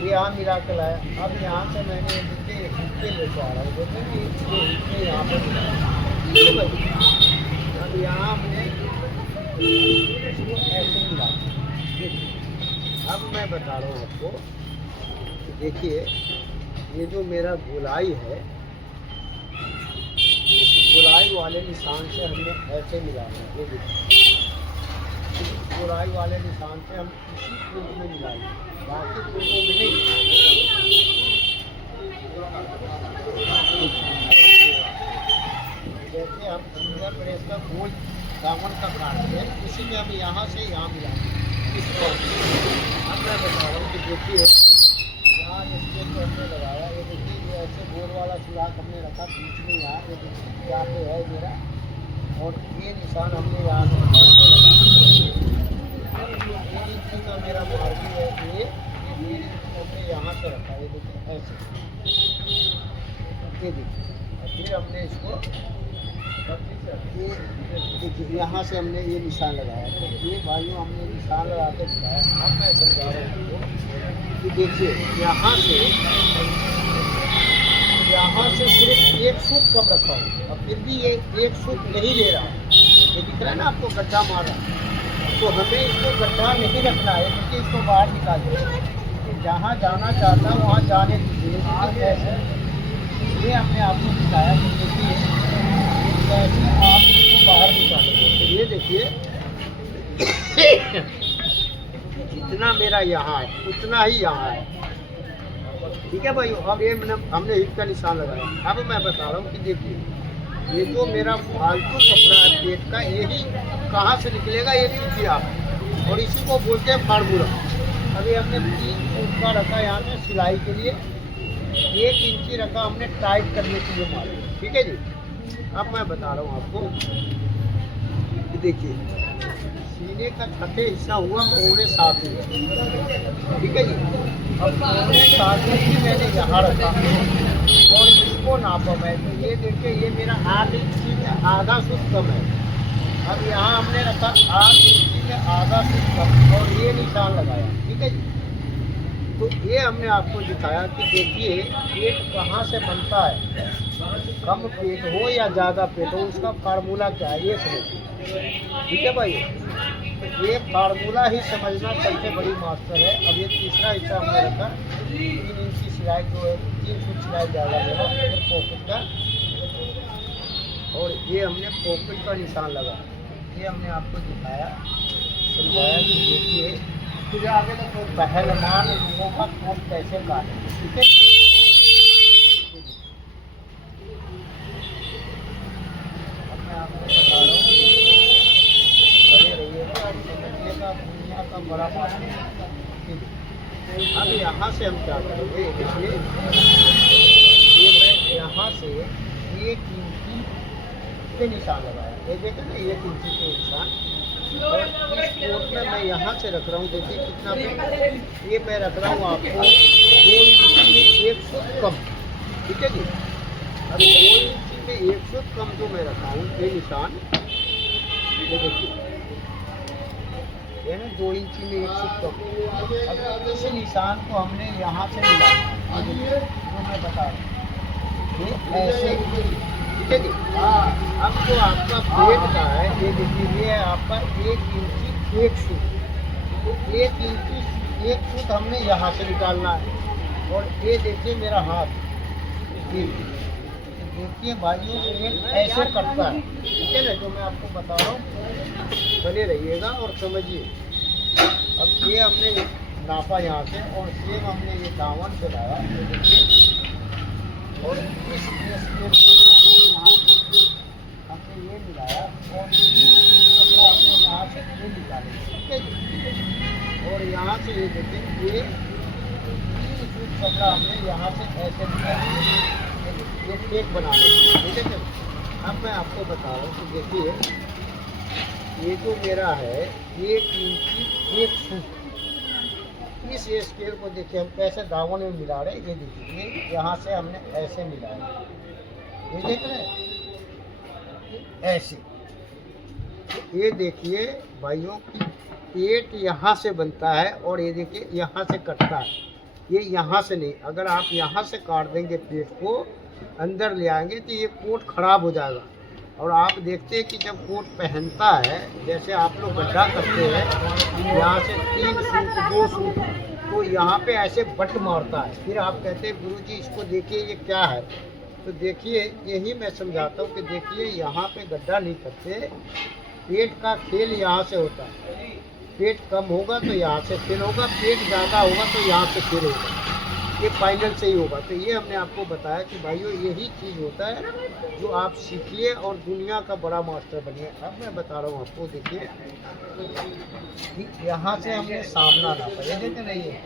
ये यहाँ मिला के लाया। अब यहाँ से मैंने देखिए हिप पे लेके आ रहा है, देखिए ये हिप पे यहाँ पर मिलाया, ठीक है भाई। अब यहाँ हमने इसको ऐसे मिला। अब मैं बता रहा हूँ आपको कि देखिए ये जो मेरा गोलाई है, इस गोलाई वाले निशान से हमने ऐसे मिलाना है। ये देखिए इस गोलाई वाले निशान से हम इसी प्लेट में मिलाएंगे, बाकी प्लेटों में नहीं। जैसे हम फिंगर प्रेस का गोल दामन का काटते हैं, इसी में हम यहाँ से यहाँ मिलाएंगे इसको। अब मैं बता रहा हूँ कि देखिए यहाँ स्केल पे हमने लगाया, ये देखिए ये ऐसे गोल वाला सुराख हमने रखा बीच में यहाँ, ये देखिए यहाँ पे है मेरा, और ये निशान हमने यहाँ से का मेरा मार्किंग है। ये 1.5 इंच हमने यहाँ से रखा, ये देखिए ऐसे, ये देखिए। और फिर हमने इसको ये देखिए यहाँ से हमने ये निशान लगाया। तो ये भाइयों हमने निशान लगा के दिखाया। अब मैं समझा रहा हूँ आपको कि देखिए यहाँ से सिर्फ 1 फुट कम रखा हूँ, और फिर भी ये 1 फुट नहीं ले रहा। ये दिख रहा है ना आपको गड्ढा मारा, तो हमें इसको गड्ढा नहीं रखना है, क्योंकि इसको बाहर निकाल दीजिए। जहाँ जाना चाहता हूँ वहाँ जाने दीजिए। ऐसे ये हमने आपको दिखाया कि देखिए कैसे आप इसको बाहर निकालेंगे। तो ये देखिए जितना मेरा यहाँ है उतना ही यहाँ है, ठीक है भाई। अब ये हमने हिप का निशान लगाया। अब मैं बता रहा हूँ कि देखिए ये जो मेरा फालतू कपड़ा है पेट का, यही कहाँ से निकलेगा ये सीखिए आप, और इसी को बोलते हैं फार्मूला। अभी हमने 3 फुट का रखा यहाँ पे सिलाई के लिए, 1 इंची रखा हमने टाइट करने के लिए माल, ठीक है जी। अब मैं बता रहा हूँ आपको कि देखिए सीने का छठे हिस्सा हुआ 6.25 इंच, ठीक है जी। अब 6.25 इंच मैंने यहाँ रखा और इसको नापा मैं, तो ये देखिए ये मेरा 8 इंची में आधा फुट कम है। अब यहाँ हमने रखा 8 इंची में आधा फुट कम और ये निशान लगाया, ठीक है जी। तो ये हमने आपको दिखाया कि देखिए पेट कहाँ से बनता है, कम पेट हो या ज़्यादा पेट हो उसका फार्मूला क्या है ये समझिए, ठीक है भाई। तो ये फार्मूला ही समझना सबसे बड़ी मास्टर है। अब ये तीसरा हिस्सा हमने रखा 3 इंची सिलाई, जो है 3 फुट सिलाई ज़्यादा मेरा पॉकेट का, और ये हमने पॉकेट का निशान लगा। ये हमने आपको दिखाया समझाया कि देखिए फिर आगे तो पहलवान लोगों का कोट कैसे काटे, ठीक है। अब मैं आपको बता रहा हूँ, बने रहिएगा, समझिएगा दुनिया का बड़ा बात है, ठीक है। अब यहाँ से हम क्या करेंगे, देखिए यहाँ से 1 इंची पे निशान लगाया, ये देखो ना 1 इंची पे निशान। और इस कोट में मैं यहाँ से रख रहा हूँ, देखिए कितना पे, ये मैं रख रहा हूँ आपको 2 इंची में 1 फुट कम, ठीक है जी। अब 2 इंची में 1 फुट कम जो मैं रखा हूँ ये निशान, ये देखिए ये ना 2 इंची में 1 फुट कम। अब इस निशान को हमने यहाँ से मिला, जो मैं बता रहा हूँ ये ऐसे, ठीक है जी। अब जो आपका पेट का है ये देखिए, ये है आपका 1 इंची 1 फुट, तो 1 इंची 1 फुट हमने यहाँ से निकालना है। और ये देखिए मेरा हाथ, ये देखिए भाइयों ये ऐसे कटता है, ठीक है ना, जो मैं आपको बता रहा हूँ, बने रहिएगा और समझिए। अब ये हमने नापा यहाँ से और सेम हमने ये दामन से लाया, ये देखिए। और इस हमने ये मिलाया और कपड़ा हमने यहाँ से ये निकाले, ठीक है जी। और यहाँ से ये देखिए ये 3 फुट कपड़ा हमने यहाँ से ऐसे निकाले, ये टेक बना लेंगे, ठीक है। अब मैं आपको बता रहा हूँ कि देखिए ये जो मेरा है 1 इंची 1 फुट, इस स्केल को देखिए हम कैसे दामन में मिला रहे हैं, ये देखिए ये यहाँ से हमने ऐसे मिलाया, ये देख रहे हैं ऐसे। तो ये देखिए भाइयों की पेट यहाँ से बनता है और ये देखिए यहाँ से कटता है, ये यहाँ से नहीं। अगर आप यहाँ से काट देंगे पेट को अंदर ले आएंगे तो ये कोट खराब हो जाएगा। और आप देखते हैं कि जब कोट पहनता है, जैसे आप लोग गड्ढा करते हैं यहाँ से 3 सूट 2 सूट, तो यहाँ पे ऐसे बट मारता है। फिर आप कहते हैं गुरुजी इसको देखिए ये क्या है, तो देखिए यही मैं समझाता हूँ कि देखिए यहाँ पे गड्ढा नहीं करते, पेट का खेल यहाँ से होता है। पेट कम होगा तो यहाँ से खेल होगा, पेट ज़्यादा होगा तो यहाँ से खेल होगा, ये फाइनल से ही होगा। तो ये हमने आपको बताया कि भाइयों यही चीज़ होता है जो आप सीखिए और दुनिया का बड़ा मास्टर बनिए। अब मैं बता रहा हूँ आपको, देखिए यहाँ से हमने सामना नापा, ये देखे नहीं है,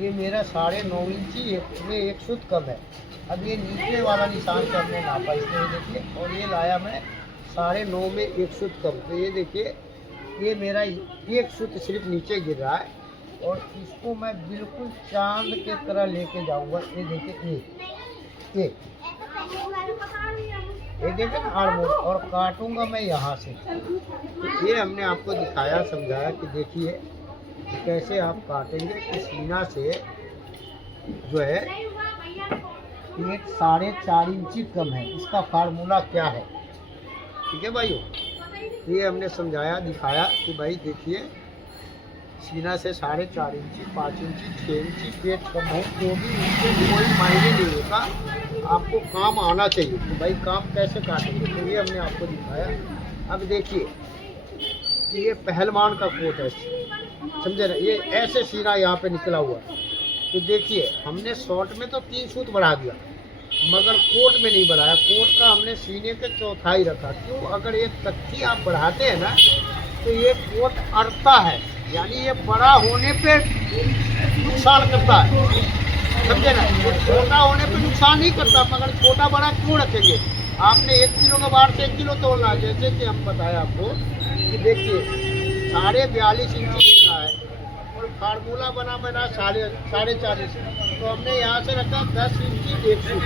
ये मेरा 9.5 इंची ये 1 फुट कम है। अब ये नीचे वाला निशान से हमने नापा, इसमें देखिए, और ये लाया मैं 9.5 में 1 फुट कम। तो ये देखिए ये मेरा 1 फुट सिर्फ नीचे गिर रहा है और इसको मैं बिल्कुल चांद के तरह लेके जाऊंगा। ये देखिए ये देखिए ना आर्मोर, और काटूंगा मैं यहाँ से। तो ये हमने आपको दिखाया समझाया कि देखिए कैसे आप काटेंगे कि सीना से जो है पेट 4.5 इंची कम है, इसका फार्मूला क्या है, ठीक है भाइयों। ये हमने समझाया दिखाया कि भाई देखिए सीना से 4.5 इंची 5 इंची 6 इंची पेट कम हो तो भी उससे कोई मायने नहीं होता, आपको काम आना चाहिए कि भाई काम कैसे काटेंगे। तो ये हमने आपको दिखाया। अब देखिए कि ये पहलवान का कोट है, समझे ना, ये ऐसे सीना यहाँ पे निकला हुआ है। तो देखिए हमने शॉर्ट में तो 3 सूत बढ़ा दिया मगर कोट में नहीं बढ़ाया, कोट का हमने सीने के चौथाई रखा। क्यों? अगर ये तख्ती आप बढ़ाते हैं ना तो ये कोट अड़ता है, यानी ये बड़ा होने पे नुकसान करता है, समझे ना। छोटा होने पे नुकसान नहीं करता, मगर छोटा बड़ा क्यों रखेंगे। आपने 1 किलो का बाहर से 1 किलो तोड़ना है, जैसे कि हम बताया आपको कि देखिए 42.5 इंची का है और फार्मूला बना 4.5, तो हमने यहाँ से रखा 10 इंची 1 फुट।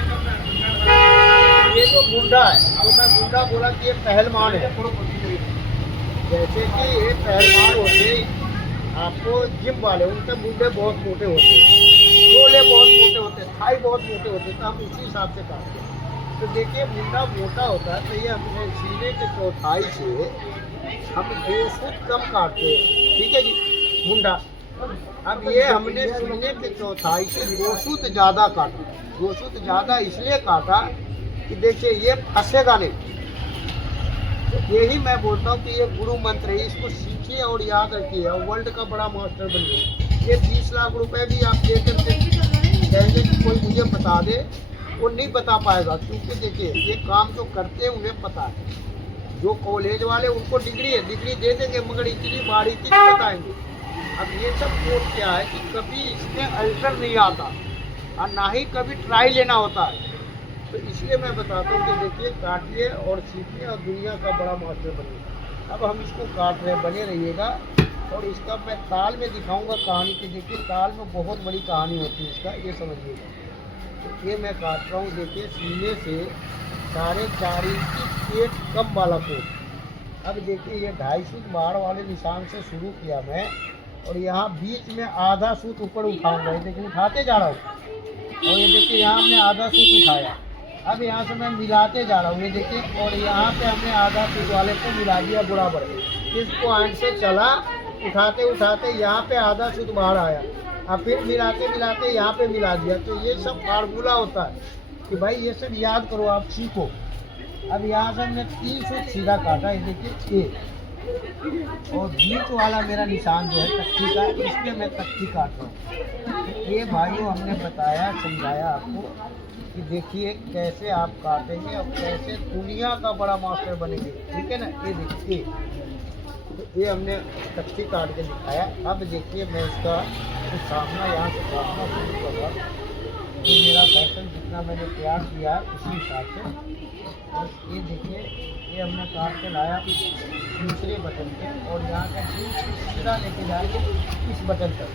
ये जो मुंडा है, तो मैं मुंडा बोला कि ये पहलवान है, जैसे कि ये पहलवान होते आपको जिम वाले, उनके मुंडे बहुत मोटे होते हैं, गोले बहुत मोटे होते हैं, थाई बहुत मोटे होते हैं, तो हम उसी हिसाब से काटते हैं। तो देखिए मुंडा मोटा होता है, तो ये हमने सीने के चौथाई से हम 2 फुट कम काटते हैं, ठीक है जी मुंडा। अब ये हमने सीने के चौथाई से 2 फुट ज़्यादा काटा। 2 फुट ज़्यादा इसलिए काटा कि देखिए ये फंसेगा नहीं। तो यही मैं बोलता हूँ कि ये गुरु मंत्र है, इसको सीखिए और याद रखिए और वर्ल्ड का बड़ा मास्टर बनिए। ये 20 लाख रुपए भी आप दे करके कहेंगे कि कोई मुझे बता दे, वो नहीं बता पाएगा, क्योंकि देखिए ये काम जो करते हैं उन्हें पता है। जो कॉलेज वाले उनको डिग्री है, डिग्री दे देंगे मगर इतनी बारीकी नहीं बताएंगे। अब ये सब कोर्स क्या है कि कभी इसमें अल्सर नहीं आता और ना ही कभी ट्राई लेना होता है। तो इसलिए मैं बताता हूँ कि देखिए काटिए और सीखिए और दुनिया का बड़ा मास्टर बनिए। अब हम इसको काट रहे हैं, बने रहिएगा। और इसका मैं ताल में दिखाऊंगा कहानी की। देखिए ताल में बहुत बड़ी कहानी होती है इसका, ये समझिएगा। तो ये मैं काट रहा हूँ, देखिए सीने से 4.5 इंच पेट कम वाला कोट। अब देखिए ये 2.5 सूत बाहर वाले निशान से शुरू किया मैं, और यहाँ बीच में आधा सूत ऊपर उठाऊंगा। ये देखिए उठाते जा रहा हूँ, और ये देखिए यहाँ हमने आधा सूत उठाया। अब यहाँ से मैं मिलाते जा रहा हूँ, ये देखिए, और यहाँ पे हमने आधा सूत वाले को मिला दिया बराबर। इसको एंड से चला उठाते उठाते यहाँ पे आधा सूत बाहर आया, अब फिर मिलाते मिलाते यहाँ पे मिला दिया। तो ये सब फार्मूला होता है कि भाई ये सब याद करो, आप सीखो। अब यहाँ से हमने 3 सूत सीधा काटा, ये देखिए एक, और बीच वाला मेरा निशान जो है तख्ती का, इसमें मैं तख्ती काट रहा हूँ। ये भाइयों हमने बताया, समझाया आपको कि देखिए कैसे आप काटेंगे और कैसे दुनिया का बड़ा मास्टर बनेंगे, ठीक है ना। ये देखिए, तो ये हमने तख्ती काट के दिखाया। अब देखिए मैं इसका कुछ सामना यहाँ से काटना शुरू कर रहा हूँ। ये मेरा पैटर्न जितना मैंने तैयार किया है उसी हिसाब से। और ये देखिए ये हमने काट के लाया दूसरे बटन पे, और यहाँ का सीधा लेके जाएंगे इस बटन तक,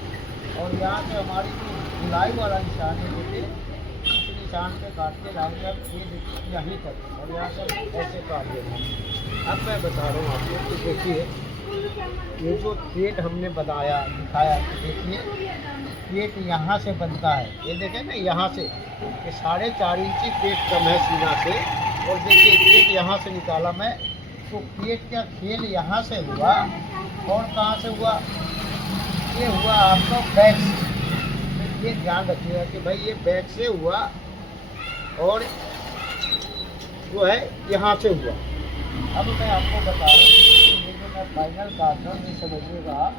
और यहाँ से हमारी जो गुलाई वाला निशान है देखिए इस निशान पे काट के लाएंगे। अब ये देखिए यहीं तक, और यहाँ से ऐसे काट देंगे। अब मैं बता रहा हूँ आपको कि देखिए ये जो पेट हमने बनाया दिखाया, तो देखिए पेट यहाँ से बनता है। ये देखें ना, यहाँ से ये 4.5 इंची पेट कम है सीना से, और देखिए पेट यहाँ से निकाला मैं। तो पेट का खेल यहाँ से हुआ, और कहाँ से हुआ, ये हुआ आपका बैक से। तो ये ध्यान रखिएगा कि भाई ये बैक से हुआ, और जो है यहाँ से हुआ। अब मैं आपको बता रहा हूँ कि ये जो मैं फाइनल काट रहा हूँ, ये समझिएगा।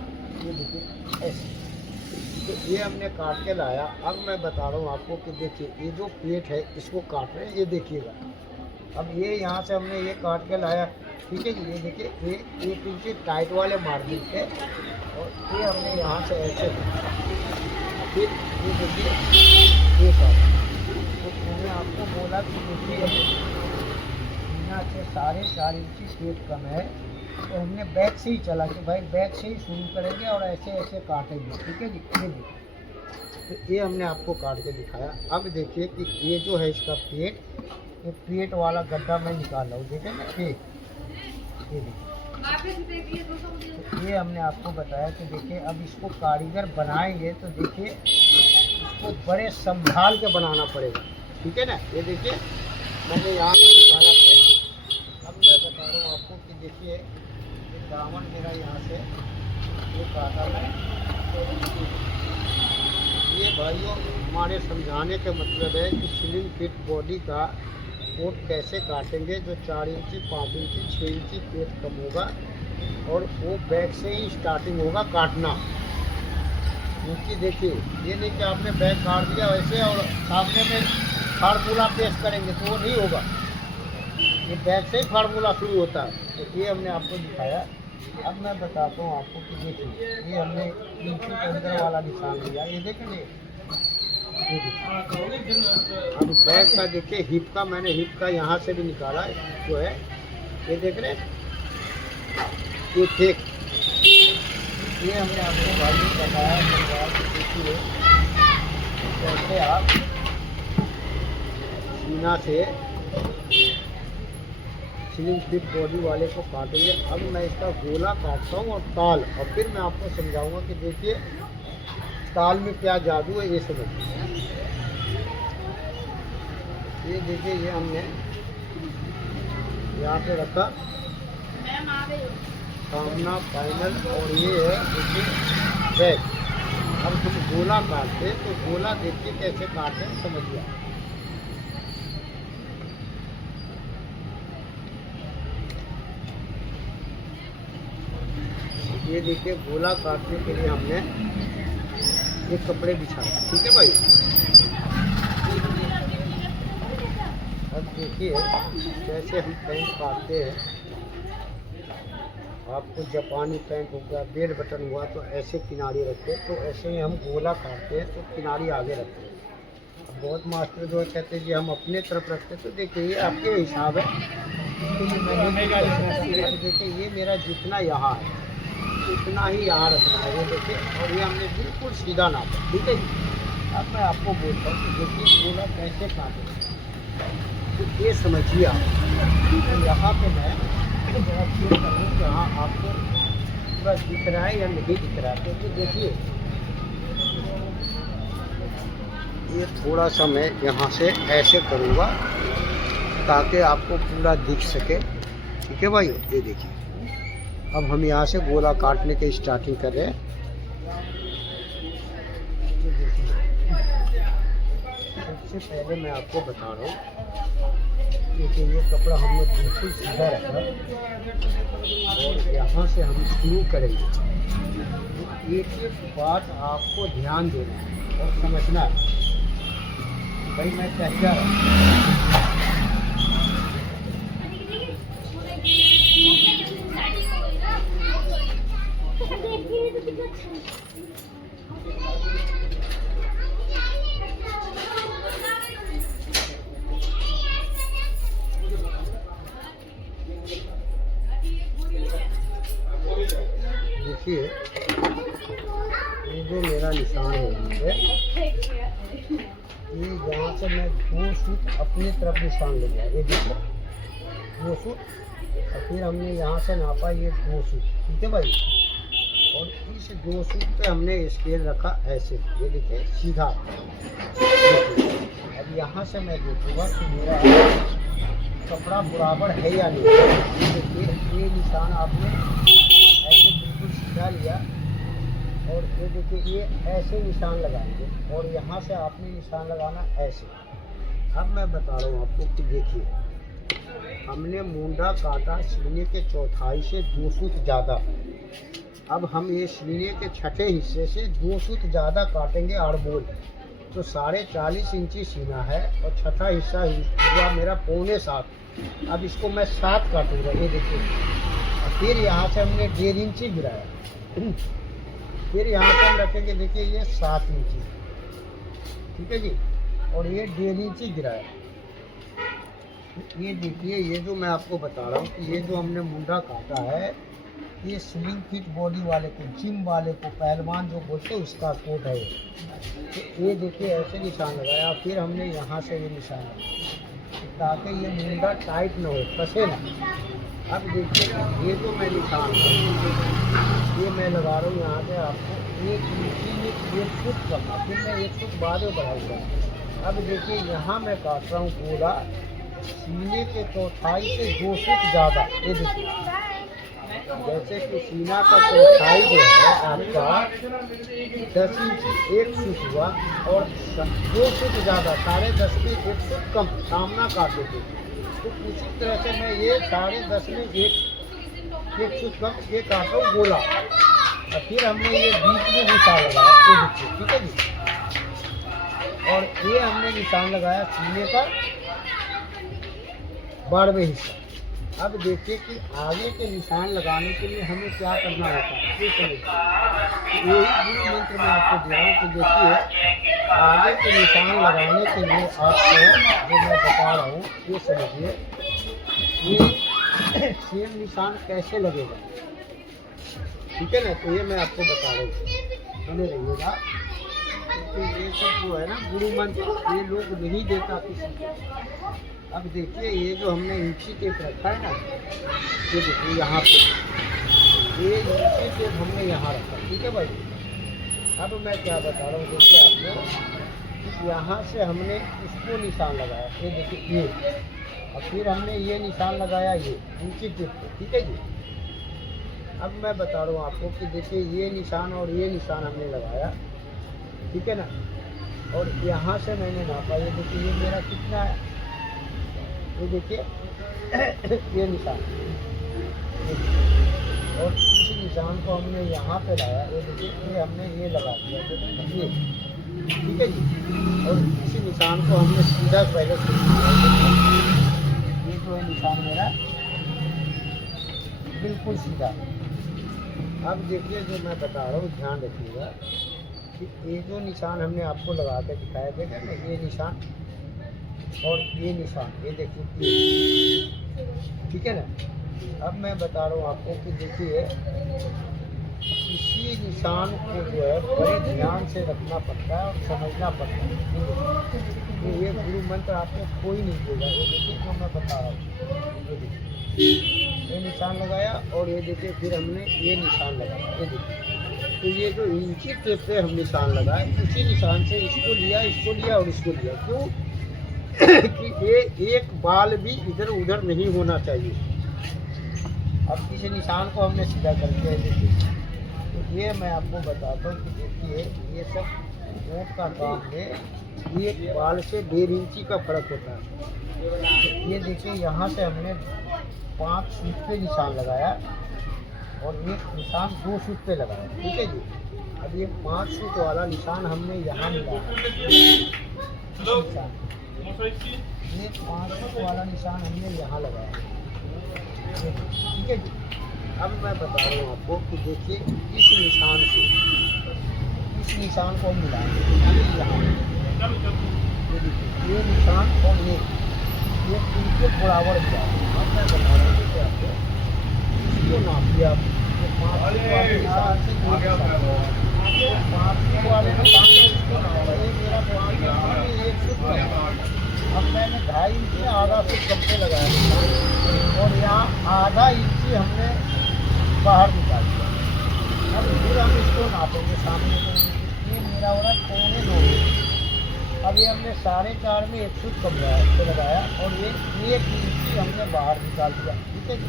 ये देखिए ऐसे, तो ये हमने काट के लाया। अब मैं बता रहा हूँ आपको कि देखिए ये जो पेट है इसको काट रहे हैं, ये देखिएगा। अब ये यहाँ से हमने ये काट के लाया, ठीक है जी। ये देखिए ये 1 इंच टाइट वाले मार्जिन पे, और ये हमने यहाँ से ऐसे, फिर ये देखिए ये काट। तो मैंने आपको बोला कि देखिए सीना से 4.5 इंची पेट कम है, तो हमने बैक से ही चला कि भाई बैक से ही शुरू करेंगे और ऐसे ऐसे काटेंगे, ठीक है जी। ये देखिए, तो ये हमने आपको काट के दिखाया। अब देखिए कि ये जो है इसका पेट, ये पेट वाला गड्ढा मैं निकाल रहा हूँ, देखिए ना पेट, ये देखिए। तो ये हमने आपको बताया कि देखिए अब इसको कारीगर बनाएंगे तो देखिए इसको बड़े संभाल के बनाना पड़ेगा, ठीक है ना। ये देखिए मैंने यहाँ से निकाला पेट। अब मैं बता रहा हूँ आपको कि देखिए ये दामन मेरा यहाँ से ये काटा है। ये भाइयों हमारे समझाने का मतलब है कि स्लिम फिट बॉडी का कोट कैसे काटेंगे, जो 4 इंची 5 इंची 6 इंची पेट कम होगा, और वो बैक से ही स्टार्टिंग होगा काटना। क्योंकि देखिए ये नहीं कि आपने बैक काट दिया वैसे और सामने में फार्मूला पेश करेंगे तो वो नहीं होगा, ये बैक से ही फार्मूला शुरू होता है। तो ये हमने आपको दिखाया। अब मैं बताता हूँ आपको कि देखिए ये हमने इंची के अंदर वाला निशान लिया, ये देखेंगे। अब बैक का देखिए हिप का, मैंने हिप का यहाँ से भी निकाला जो है, ये देख रहे हैं, ये ठीक। ये हमने आपको भाई बताया कि देखिए कैसे आप सीना से स्लिम फिट बॉडी वाले को काटेंगे। अब मैं इसका गोला काटता हूँ और ताल, और फिर मैं आपको समझाऊंगा कि देखिए ताल में क्या जादू है, ये समझिए। ये देखिए ये हमने यहाँ पे रखा सामना फाइनल, और ये है देखिए बैक। अब तुम गोला काटते तो गोला देखिए कैसे काटते हैं, समझिए। ये देखिए गोला काटने के लिए हमने ये कपड़े बिछाया, ठीक है भाई। अब देखिए कैसे हम पैंट काटते हैं। आपको जापानी पैंट हो गया, बेल बटन हुआ तो ऐसे किनारे रखते हैं, तो ऐसे ही हम गोला काटते हैं तो किनारे आगे रखते हैं। बहुत मास्टर जो है कहते हैं कि हम अपने तरफ रखते, तो देखिए ये आपके हिसाब है। तो ये मैंने देखिए ये मेरा जितना यहाँ है उतना ही यहाँ रखना है, ये देखिए। और ये हमने बिल्कुल सीधा नापा, ठीक है जी। अब मैं आपको बोलता हूँ कि देखिए गोला कैसे काटे, तो ये समझिए आप। तो यहाँ पे मैं जरा चेक करूँ कि हाँ आपको पूरा दिख रहा है या नहीं दिख रहा है। तो देखिए ये थोड़ा सा मैं यहाँ से ऐसे करूँगा ताकि आपको पूरा दिख सके, ठीक है भाई। ये देखिए अब हम यहाँ से गोला काटने की स्टार्टिंग कर रहे हैं। ये देखिए सबसे पहले मैं आपको बता रहा हूँ, देखिए ये कपड़ा हमने बिल्कुल सीधा रखा और यहाँ से हम शुरू करेंगे। एक एक बात आपको ध्यान देना है और समझना है भाई मैं क्या रहा हूँ। देखिए ये जो मेरा निशान है यहाँ पे, ये यहाँ से मैं 2 सूट अपनी तरफ निशान ले गया, ये देखो 2 सूट। और फिर हमने यहाँ से नापा ये 2 सूट, ठीक है भाई। और इस 2 सूट पे हमने स्केल रखा ऐसे, ये देखिए सीधा। अब यहाँ से मैं देखूँगा कि मेरा कपड़ा बराबर है या नहीं। देखिए ये निशान आपने ऐसे बिल्कुल सीधा लिया और ये देखिए ये ऐसे निशान लगाएंगे और यहाँ से आपने निशान लगाना ऐसे। अब मैं बता रहा हूँ आपको कि देखिए हमने मुंडा काटा सीने के चौथाई से 2 सूत ज़्यादा। अब हम ये सीने के छठे हिस्से से 2 सूत ज़्यादा काटेंगे आड़बोल, तो 40.5 इंची सीना है और छठा हिस्सा हुआ मेरा 6.25। अब इसको मैं 7 काटूँगा, ये देखिए। फिर यहाँ से हमने 1.5 इंची गिराया, फिर यहाँ पे हम रखेंगे देखिए ये 7 इंची, ठीक है जी। और ये 1.5 इंची गिराया। ये देखिए ये जो मैं आपको बता रहा हूँ कि ये जो हमने मुंडा काटा है ये स्लिम फिट बॉडी वाले को, जिम वाले को, पहलवान जो बोलते हैं उसका कोट है। तो ये देखिए ऐसे निशान लगाया, फिर हमने यहाँ से ये निशान लगाया ताकि ये मुंडा टाइट ना हो, फंसे ना। अब देखिए ये जो मैं निशान है ये मैं लगा रहा हूँ यहाँ से आपको 1 इंची में 1 फुट करना, फिर मैं 1 फुट बाद में बढ़ाऊँगा। अब देखिए यहाँ मैं काट रहा हूँ गोला सीने के चौथाई से 2 फुट ज़्यादा। ये देखिए जैसे कि सीना का चौथाई जो है आपका 10 इंच 1 फुट हुआ और 2 फुट ज़्यादा 10.5 में 1 फुट कम सामना काटे थे। तो उसी तरह से मैं ये 10.5 में 1 फुट कम ये काटा हूँ गोला। और फिर हमने ये बीच में निशान लगाया, ये देखिए, ठीक है जी। और ये हमने निशान लगाया सीने का 12वें हिस्सा। अब देखिए कि आगे के निशान लगाने के लिए हमें क्या करना होता है, ये समझिए। यही गुरु मंत्र मैं आपको दे रहा हूँ कि देखिए आगे के निशान लगाने के लिए आपको जो मैं बता रहा हूँ ये समझिए। ये सेम निशान कैसे लगेगा, ठीक है ना। तो ये मैं आपको बता रहा हूँ, बने रहिएगा। क्योंकि ये सब जो है ना गुरु मंत्र ये लोग नहीं देता किसी को। अब देखिए ये जो हमने इंची टेप रखा है ना, ये देखिए यहाँ पे ये इंची टेप हमने यहाँ रखा, ठीक है भाई। अब मैं क्या बता रहा हूँ देखिए आपको, यहाँ से हमने इसको निशान लगाया, ये देखिए ये, और फिर हमने ये निशान लगाया ये इंची टेप पे, ठीक है जी। अब मैं बता रहा हूँ आपको कि देखिए ये निशान और ये निशान हमने लगाया, ठीक है ना। और यहाँ से मैंने नापा, ये देखिए ये मेरा कितना है, ये देखिए ये निशान। और इस निशान को हमने यहाँ पे लाया, ये देखिए ये हमने ये लगा दिया, ये ठीक है जी। और इसी निशान को हमने सीधा पहले से ये जो है निशान मेरा बिल्कुल सीधा। अब देखिए जो मैं बता रहा हूँ ध्यान रखिएगा, ये जो निशान हमने आपको लगा के दिखाया, देखे ना, ये निशान और ये निशान, ये देखिए, ठीक है ना। अब मैं बता रहा हूँ आपको कि देखिए, इसी निशान को जो है बड़े ध्यान से रखना पड़ता है और समझना पड़ता है। तो ये गुरु मंत्र आपको कोई नहीं देगा। ये देखिए जो मैं बता रहा हूँ, ये देखिए, ये निशान लगाया और ये देखिए फिर हमने ये निशान लगाया, ये देखिए। तो ये जो इंची टेप पे हम निशान लगाए, उसी निशान से इसको लिया और इसको लिया। क्यों? कि ये एक बाल भी इधर उधर नहीं होना चाहिए। अब किसी निशान को हमने सीधा कर दिया, देखिए। तो ये मैं आपको बताता हूँ कि देखिए, ये सब कोट का काम है। ये बाल से 1.5 इंची का फर्क होता है। ये देखिए, यहाँ से हमने 5 सूत पे निशान लगाया और एक निशान 2 सूत पे लगाया, ठीक है जी। अब ये 5 सूत वाला निशान हमने यहाँ लगाया, ये 5 सूत वाला निशान हमने यहाँ लगाया, ठीक है जी। अब मैं बता रहा हूँ आपको कि देखिए, इस निशान से इस निशान को हम मिलाएंगे, यहाँ ये देखिए, ये निशान और ये बिल्कुल बराबर मिला। अब मैं बता रहा हूँ देखिए आपको, इसको नापिए आप, 5 वाले निशान से 5 वाले निशान से इसको नापा, ये मेरा 5 में 1 फुट कम। अब मैंने 2.5 इंच में आधा फुट कम पे लगाया निशान और यहाँ आधा इंची हमने बाहर निकाल दिया। अब फिर हम इसको नापेंगे सामने को। ये मेरा हो रहा 2.25। अब ये हमने 4.5 में 1 फुट कम लगाया और ये 1 इंची हमने बाहर निकाल दिया, ठीक है जी।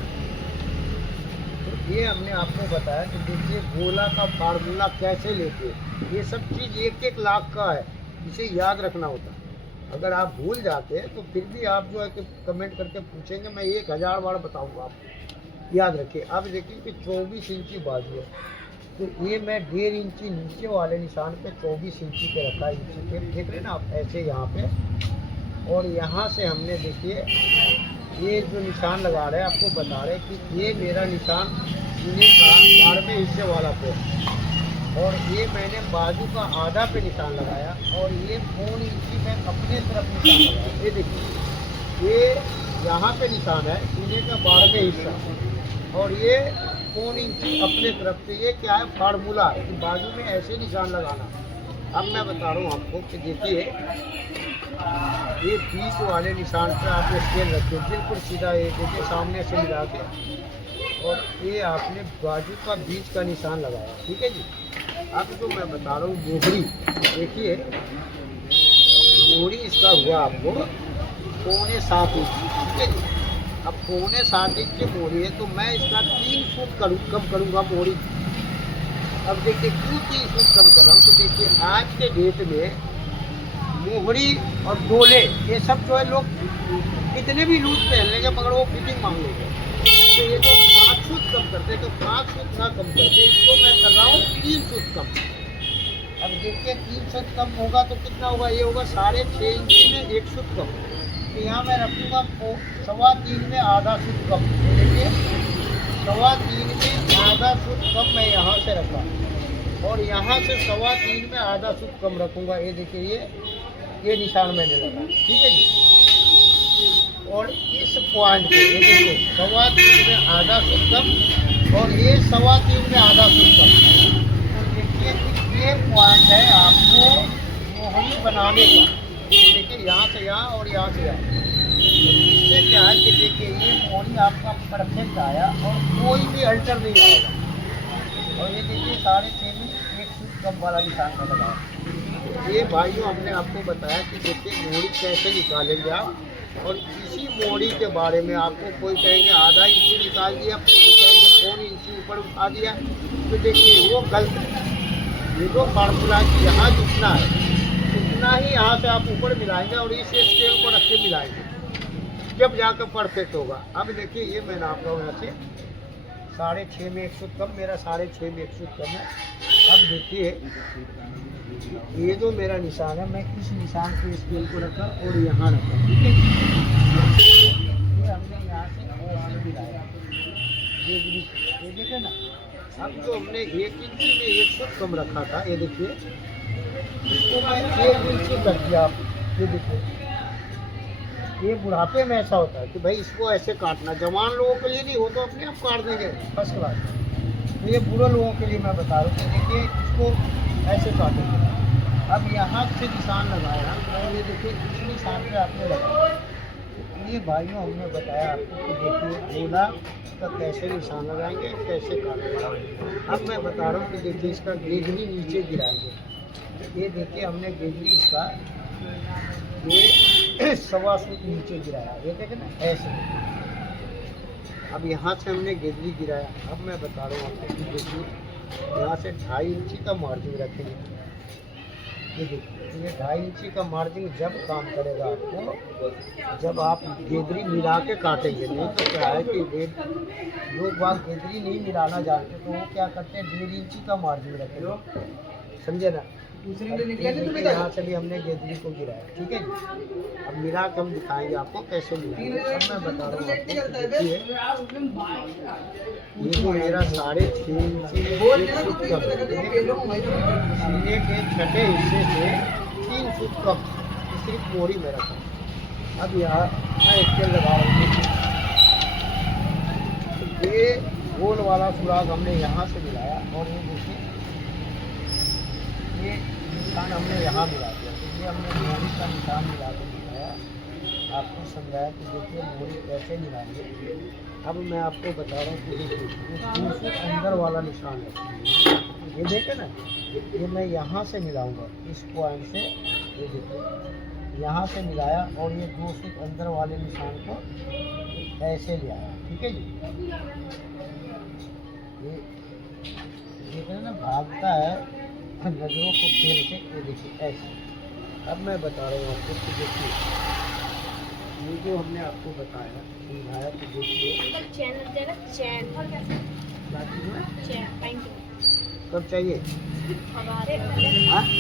तो ये हमने आपको बताया कि देखिए गोला का फार्मूला कैसे लेते हैं। ये सब चीज़ 1-1 लाख का है, इसे याद रखना होता है। अगर आप भूल जाते हैं तो फिर भी आप जो है कि कमेंट करके पूछेंगे, मैं 1000 बार बताऊंगा आपको, याद रखिए। अब देखिए कि 24 इंची बाजू है, तो ये मैं 1.5 इंची नीचे वाले निशान पे 24 इंची पे रखा, इंची पे देख रहे ना आप, ऐसे यहाँ पे। और यहाँ से हमने देखिए ये जो निशान लगा रहे हैं, आपको बता रहे हैं कि ये मेरा निशान सीने का 12वें हिस्से वाला पे, और ये मैंने बाजू का आधा पे निशान लगाया और ये 4 इंची में अपने तरफ निशान लगाया। ये देखिए, ये यहाँ पे निशान है सीने का 12वें हिस्सा और ये 4 इंची अपने तरफ से। ये क्या है, फार्मूला है कि बाजू में ऐसे निशान लगाना। अब मैं बता रहा हूँ आपको कि देखिए, ये बीच वाले निशान पे आपने स्केल रखे बिल्कुल सीधा, ये देखिए सामने से मिला के, और ये आपने बाजू का बीच का निशान लगाया, ठीक है जी। अब जो मैं बता रहा हूँ मोहरी, देखिए मोहरी इसका हुआ आपको 7.25 इंच, ठीक है जी। अब 7.25 इंच की मोहरी है, तो मैं इसका 3 फुट कम करूँगा मोहरी। अब देखिए क्यों 3 फुट कम कर रहा हूँ, तो देखिए आज के डेट में मोहरी और डोले ये सब जो है लोग कितने भी लूज पहन लेंगे मगर वो फिटिंग मांग लेंगे। तो ये जो 5 फुट कम करते तो 5 फुट ना कम करते, इसको मैं कर रहा हूँ 3 फुट कम। अब देखिए 3 फुट कम होगा तो कितना होगा, ये होगा 6.5 इंची में 1 फुट कम। तो यहाँ मैं रखूँगा 3.25 में आधा फुट कम। देखिए 3.25 में आधा फुट कम मैं यहाँ से रखा और यहाँ से 3.25 में आधा फुट कम रखूँगा। ये देखिए ये निशान मैंने लगा, ठीक है जी। और इस पॉइंट को ये देखिए 3.25 में आधा फुट कम और ये 3.25 में आधा फुट कम। तो देखिए ये पॉइंट है आपको मोहरी बनाने का। ये देखिए यहाँ से यहाँ और यहाँ से यहाँ, तो इससे क्या है कि देखिए ये मोहरी आपका परफेक्ट आया और कोई भी अल्टर नहीं आएगा। और ये देखिए 6.5 में 1 फुट कम वाला निशान का लगाया। ये भाइयों हमने आपको बताया कि देखिए मोहरी कैसे निकालेंगे आप, और इसी मोहरी के बारे में आपको कोई कहेंगे आधा इंची निकाल दिया, कोई कहेंगे 4 इंची ऊपर उठा दिया, तो देखिए वो गलत है। ये जो फार्मूला है यहाँ जितना है उतना ही यहाँ से आप ऊपर मिलाएंगे और इस स्केल को रख के मिलाएंगे, जब जाकर परफेक्ट होगा। अब देखिए ये मैं नाप रहा हूँ यहाँ से 6.5 में 1 फुट कम, मेरा 6.5 में 1 फुट कम है। अब देखिए ये जो मेरा निशान है, मैं इस निशान के स्केल को रखा और यहाँ रखा, ठीक है। ये हमने यहाँ से मिलाया, ये देखे ना। अब जो हमने 1 इंची में 1 फुट कम रखा था, ये देखिए इसको मैं 1 इंची कर दिया आप, ये देखिए। ये बुढ़ापे में ऐसा होता है कि भाई इसको ऐसे काटना, जवान लोगों के लिए नहीं हो तो अपने आप काट देंगे फर्स्ट क्लास। तो ये बुढ़े लोगों के लिए मैं बता रहा हूँ कि देखिए इसको ऐसे काटेंगे। अब यहाँ से निशान लगाया और ये देखिए इस निशान पे आपने लगाया। ये भाइयों हमने बताया आपको कि देखिए गोला का कैसे निशान लगाएंगे, कैसे काटेंगे। अब मैं बता रहा हूँ कि देखिए इसका गेजरी नीचे गिराएंगे। ये देखिए हमने गेजरी इसका ये 1.25 फुट नीचे गिराया, ये देखें ना ऐसे। अब यहाँ से हमने गेजरी गिराया। अब मैं बता रहा हूँ आपको कि देखिए यहाँ से 2.5 इंची का मार्जिन रखेंगे। ये देखिए ये 2.5 इंची का मार्जिन जब काम करेगा आपको, जब आप गेजरी मिला के काटेंगे। नहीं तो क्या है कि लोग बाग गेजरी नहीं मिलाना जानते तो वो क्या करते हैं 1.5 इंची का मार्जिन रखेंगे, समझे ना। यहाँ से भी हमने गेजरी को गिराया, ठीक है जी। अब मिला के हम दिखाएंगे आपको कैसे मिलाएंगे। अब मैं बता रहा हूँ आपको, देखिए ये जो मेरा 6.5 इंची सीने के छठे हिस्से से 3 फुट कम सिर्फ मोरी में रखा। अब यहाँ मैं स्केल लगा रहा हूँ। ये गोल वाला सुराग हमने यहाँ से मिलाया और ये देखिए ये निशान हमने यहाँ मिला दिया। तो ये हमने मोरी का निशान मिला के दिखाया, आपको समझाया कि देखिए मोरी कैसे मिलाएंगे। अब मैं आपको बता रहा हूँ कि देखिए ये 2 फुट अंदर वाला निशान है, ये देखें ना। ये मैं यहाँ से मिलाऊंगा इस पॉइंट से, ये देखिए यहाँ से मिलाया और ये 2 फुट अंदर वाले निशान को ऐसे ले आया, ठीक है जी। ये देखें ना भागता है नजरों को खेल के, ये देखिए ऐसे। अब मैं बता रहा हूँ आपको कि देखिए ये जो हमने आपको बताया समझाया कि देखिए चैन क्या चीज़ है, चैन कब चाहिए। हमारे हाँ ये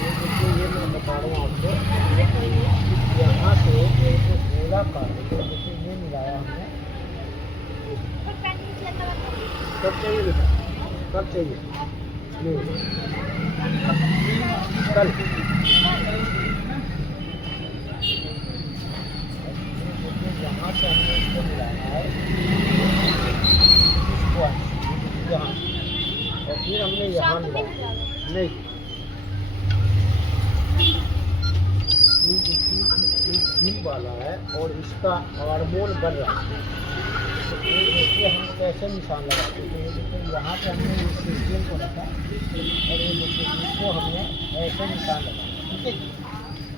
देखिए ये मैं बता रहा हूँ आपको, यहाँ से ये जो गोला काटेंगे, देखिए ये मिलाया हमने। कब चाहिए बेटा, कब चाहिए, कल। यहाँ से हमने इसको मिलाना है इसको यहाँ, और फिर हमने यहाँ मिलाना नहीं। घी वाला है और इसका हार्मोन बढ़ रहा है। तो ये देखिए हम कैसे निशान लगाते हैं। ये देखिए यहाँ पे हमने इस सिस्टम को रखा और ये देखिए इसको हमने ऐसे निशान लगाया, ठीक है।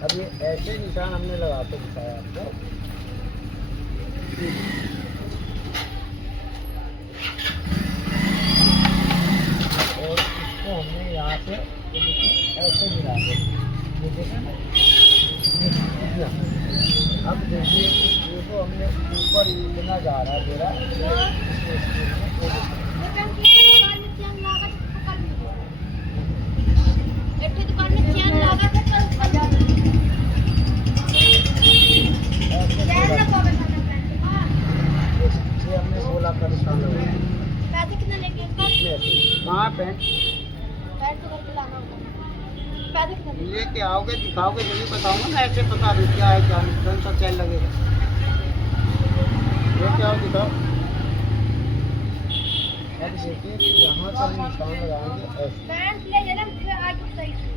अब ये ऐसे निशान हमने लगा के दिखाया आपको। और इसको हमने यहाँ से ये देखिए ऐसे मिला के, ये देखिए ना। अब देखिए ये तो हमने ऊपर इतना जा रहा है मेरा, ये हमने गोला का निशान लगाया। पैसे कितने लेंगे इसका? कहाँ पैंट पैसे तो करके लाना होगा। पैसे कितने लेंगे? लेके आओगे दिखाओगे जरूर बताऊंगा ना, ऐसे बता दो क्या है क्या नहीं, कौन सा चैन लगेगा। लेके आओ दिखाओ। अब देखिए कि यहाँ से हम निशान लगाएंगे ऐसे। पैंट ले लेना फिर आगे सही से।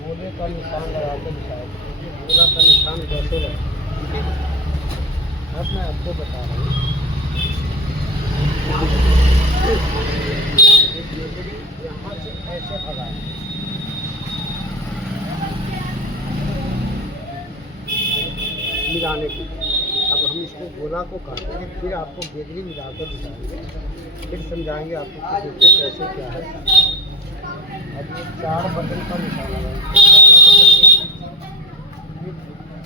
गोले का निशान लगा के दिखाया, गोला का निशान कैसे लगा, ठीक है। अब मैं आपको बता रहा हूँ यहाँ से ऐसे भगाया, मिलाने की। अब हम इसको गोला को काटेंगे, फिर आपको गेजरी मिला कर दिखाएंगे, फिर समझाएंगे आपको कि देखिए कैसे क्या है। अब ये 4 बटन का निशान है,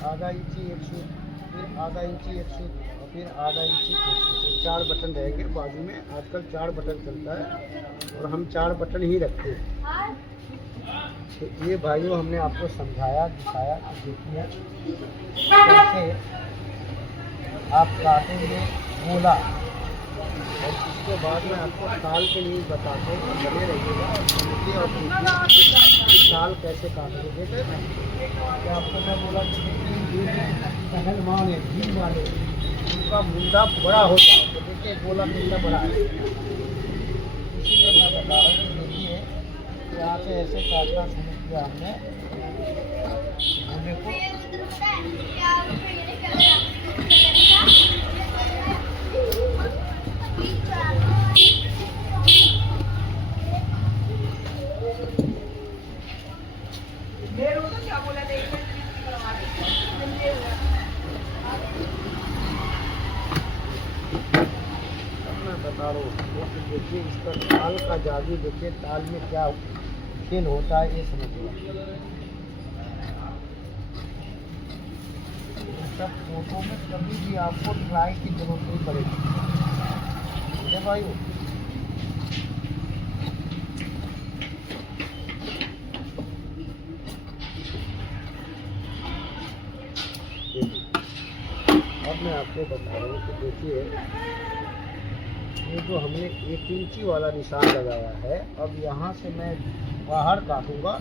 आधा इंची एक सूत, फिर आधा इंची एक सूत और फिर आधा इंची एक सूत। ये 4 बटन रहेंगे बाजू में। आजकल 4 बटन चलता है और हम 4 बटन ही रखते हैं। तो ये भाइयों हमने आपको समझाया, दिखाया कि देखिए कैसे आप काटेंगे गोला। और इसके बाद में आपको ताल के लिए बताते हैं, बने रहिएगा और समझिए और देखिए कि ताल कैसे काटेंगे। देखे ना कि आपको मैं बोला कि देखिए ये पहलवान है, भील वाले, उनका मुंडा बड़ा होता है। तो देखिए गोला कितना बड़ा है, इसीलिए मैं बता रहा हूँ। देखिए यहाँ से ऐसे काटना शुरू किया हमने गोले को। मैं बता रहा हूँ कि देखिए इसका ताल का जादू, देखिए ताल में क्या खेल होता है ये समझिए। सब फोटो में कभी भी आपको ट्राई की जरूरत नहीं पड़ेगी, ठीक है भाई। अब मैं आपको बता रहा हूँ कि देखिए ये जो हमने 1 इंची वाला निशान लगाया है, अब यहाँ से मैं बाहर काटूंगा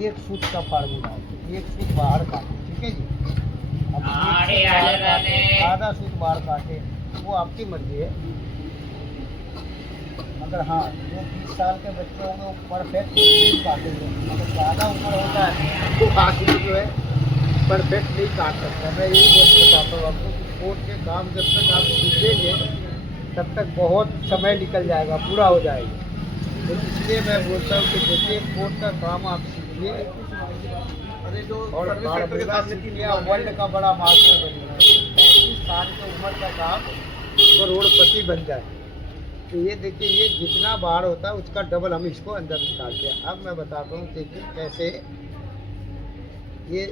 1 सूत का फार्मूला, 1 सूत बाहर काटे, ठीक है जी। अब 1 सूत बाहर काटे, आधा सूत बाहर काटे, वो आपकी मर्जी है। मगर हाँ, जो 20 साल के बच्चे होंगे वो परफेक्ट नहीं काटेंगे। अगर ज़्यादा उम्र होता है तो आदमी जो है परफेक्ट नहीं काट सकता। मैं यही बताता हूँ आपको कि कोर्ट के काम जब तक आप सीखेंगे तब तक बहुत समय निकल जाएगा, पूरा हो जाएगा। तो इसलिए मैं बोलता हूँ कि देखिए कोर्ट का काम आप सीखिए और वर्ल्ड का बड़ा मास्टर बनिए। 35 साल की उम्र का काम करोड़पति बन जाए। तो ये देखिए ये जितना बाहर होता है उसका डबल हम इसको अंदर निकालते हैं। अब मैं बताता हूँ देखिए कैसे ये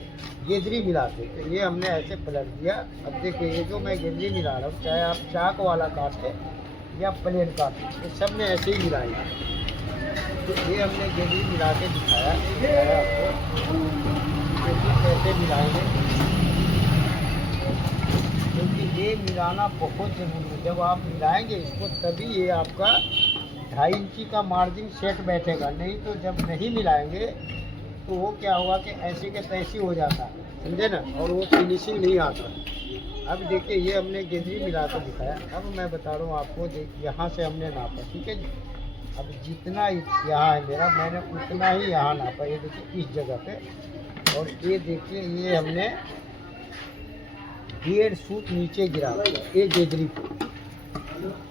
गेजरी मिलाते हैं। तो ये हमने ऐसे पलट दिया। अब देखिए ये जो मैं गेजरी मिला रहा हूँ, चाहे आप चाक वाला काटे या प्लेन काटे, तो सब में ऐसे ही मिलाएंगे। तो ये हमने गेजरी मिला के दिखाया आपको कि कैसे मिलाएंगे, क्योंकि ये मिलाना बहुत ज़रूरी है। जब आप मिलाएंगे इसको तभी ये आपका 2.5 इंची का मार्जिन सेट बैठेगा। नहीं तो जब नहीं मिलाएंगे तो वो क्या होगा कि ऐसे के तैसे हो जाता है, समझे ना, और वो फिनिशिंग नहीं आता। अब देखिए ये हमने गेजरी मिला कर दिखाया। अब मैं बता रहा हूँ आपको, यहाँ से हमने नापा, ठीक है जी। अब जितना यहाँ है मेरा, मैंने उतना ही यहाँ नापा। ये देखिए इस जगह पे, और ये देखिए ये हमने 1.5 सूत नीचे गिरा दिया ये गेजरी को,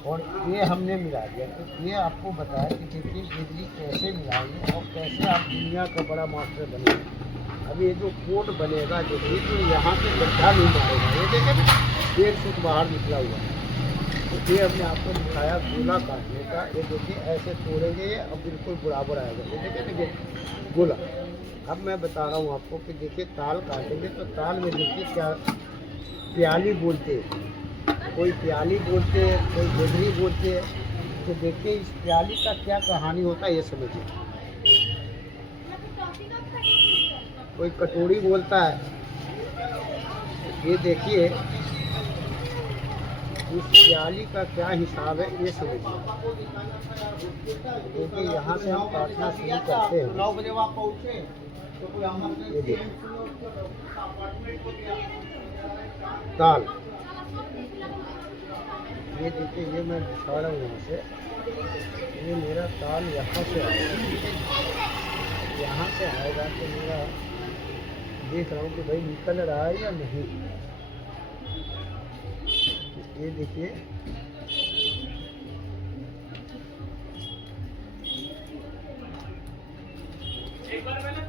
और ये हमने मिला दिया। तो ये आपको बताया कि देखिए गेजरी कैसे मिलाएंगे और कैसे आप दुनिया का बड़ा मास्टर बनेंगे। अब ये जो कोट बनेगा देखिए, तो यहाँ से गड्ढा नहीं मारेगा। ये देखें 1.5 सूत बाहर निकला हुआ है। तो ये हमने आपको दिखाया गोला काटने का। ये देखिए ऐसे तोड़ेंगे ये, अब बिल्कुल बराबर आएगा। ये देखें ना ये गोला। अब मैं बता रहा हूँ आपको कि देखिए ताल काटेंगे तो ताल में देखिए क्या प्याली बोलते हैं, कोई प्याली बोलते हैं, कोई गेजरी बोलते हैं। तो देखिए इस प्याली का क्या कहानी होता है ये समझिए। कोई कटोरी बोलता है। ये देखिए इस प्याली का क्या हिसाब है ये समझिए। देखिए यहाँ से हम काटना शुरू करते हैं। 9 बजे वहाँ पहुँचे तो कोई ये देखिए ताल। ये देखिए ये मैं दिखा रहा हूँ यहाँ से, ये मेरा ताल यहाँ से आएगा। यहाँ से आएगा तो मेरा देख रहा हूँ कि भाई निकल रहा है या नहीं। ये देखिए एक बार मैंने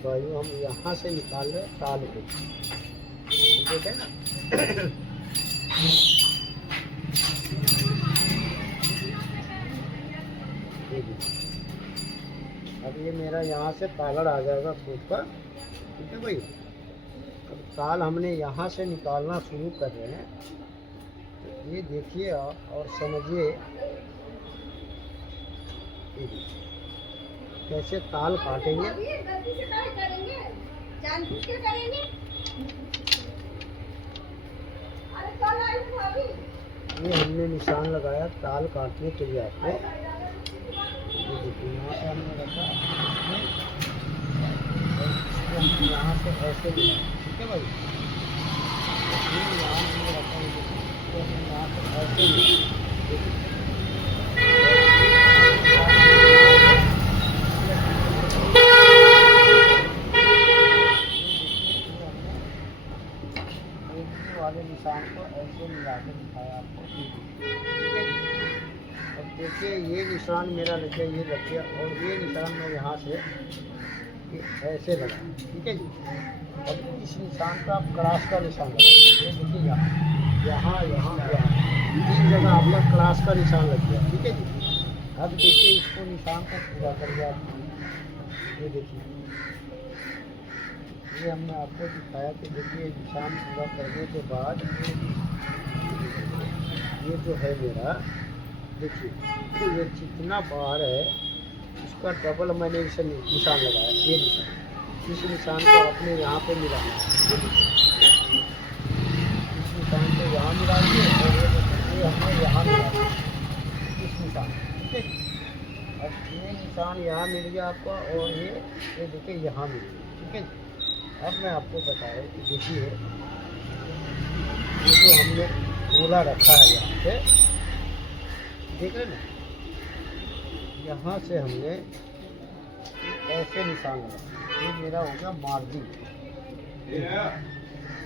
भाइयों हम यहाँ से निकाल रहे हैं ताल को, ठीक है ना। अब ये मेरा यहाँ से तालड़ आ जाएगा खुद का, ठीक है भाई। अब ताल हमने यहाँ से निकालना शुरू कर रहे हैं, तो ये देखिए आप और समझिए ये देखिए, कैसे ताल काटेंगे। ये हमने निशान लगाया ताल काटने के लिए आपको, ये देखिए यहाँ से हमने रखा, और इसको यहाँ से ऐसे मिला, ठीक है भाई। ये यहाँ से रखा, इसको यहाँ से ऐसे मिला, वाले निशान को ऐसे मिला के दिखाया आपको, ठीक है। अब देखिए ये निशान मेरा लग गया, ये लग गया, और ये निशान मैं यहाँ से ये ऐसे लगा, ठीक है जी। अब इस निशान का आप क्रॉस का निशान लगाइए, ये देखिए यहाँ यहाँ यहाँ यहाँ 3 जगह आपका क्रॉस का निशान लग गया, ठीक है जी। अब देखिए इसको निशान को पूरा कर दिया, ये देखिए ये हमने आपको दिखाया कि देखिए निशान पूरा करने के बाद ये जो है मेरा, देखिए तो ये जितना बाहर है उसका डबल मैंने इसे निशान लगाया, ये निशान, इस निशान को आपने यहाँ पे मिलाना, इस निशान को यहाँ मिलाइए, और ये हमने यहाँ मिलाया इस निशान, ठीक है। अब ये निशान यहाँ मिल गया आपका, और ये देखिए यहाँ मिल गया, ठीक है। अब मैं आपको बता रहा हूँ कि देखिए ये जो हमने गोला रखा है यहाँ पे, देख रहे ना, यहाँ से हमने ऐसे निशान लगाया, ये मेरा हो गया मार्जिन,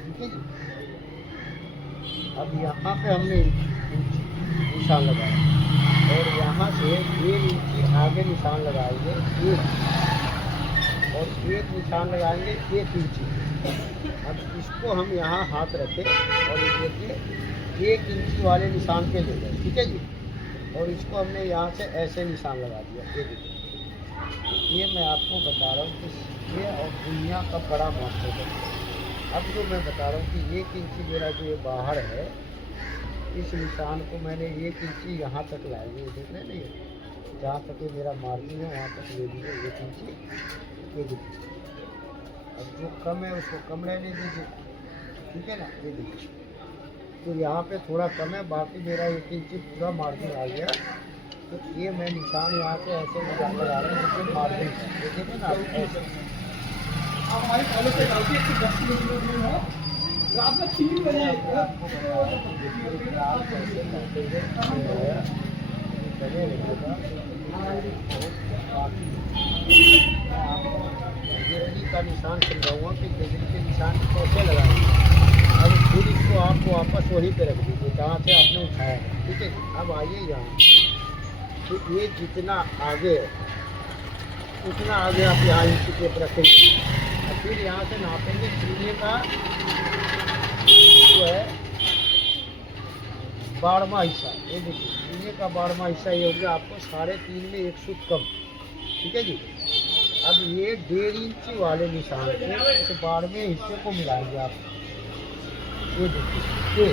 ठीक है जी। अब यहाँ पे हमने निशान लगाया, और यहाँ से 1 इंची आगे निशान लगाएंगे, और एक निशान लगाएंगे 1 इंची। अब इसको हम यहाँ हाथ रखें, और ये देखिए 1 इंची वाले निशान पे ले गए, ठीक है जी। और इसको हमने यहाँ से ऐसे निशान लगा दिया, ये देखिए। ये मैं आपको बता रहा हूँ कि ये और दुनिया का बड़ा महत्व है। अब जो मैं बता रहा हूँ कि 1 इंची मेरा जो ये बाहर है, इस निशान को मैंने 1 इंची यहाँ तक लाएंगे, देख रहे नहीं, जहाँ तक ये मेरा मार्जिन है वहाँ तक ले लीजिए 1 इंची, ये देखिए। अब जो कम है उसको कम रहने दीजिए, ठीक है ना, ये देखिए। तो यहाँ पे थोड़ा कम है, बाकी मेरा 1 इंची पूरा मार्जिन आ गया। तो ये मैं निशान यहाँ से ऐसे निशान लगा रहा हूँ, जिससे मार्जिन देखिए ना आप ऐसे। हमारी कॉलेज से डालती है 10 किलोमीटर रात में 3 बजे का निशान समझाऊंगा कि बिजली के निशान कैसे लगाएंगे। अब फिर इसको आप वापस वहीं पे रख दीजिए जहाँ से आपने उठाया है, ठीक है। अब आइए यहाँ, तो ये जितना आगे है उतना आगे आप यहाँ इंची टेप रखेंगे, और फिर यहाँ से नापेंगे सीने का जो है 12वां हिस्सा, ये देखिए सीने का 12वां हिस्सा ये हो गया आपको 3.5 में 1 सूत कम, ठीक है जी। अब ये 1.5 इंची वाले निशान से इस 12वें हिस्से को मिलाएंगे आप, ये देखिए ये,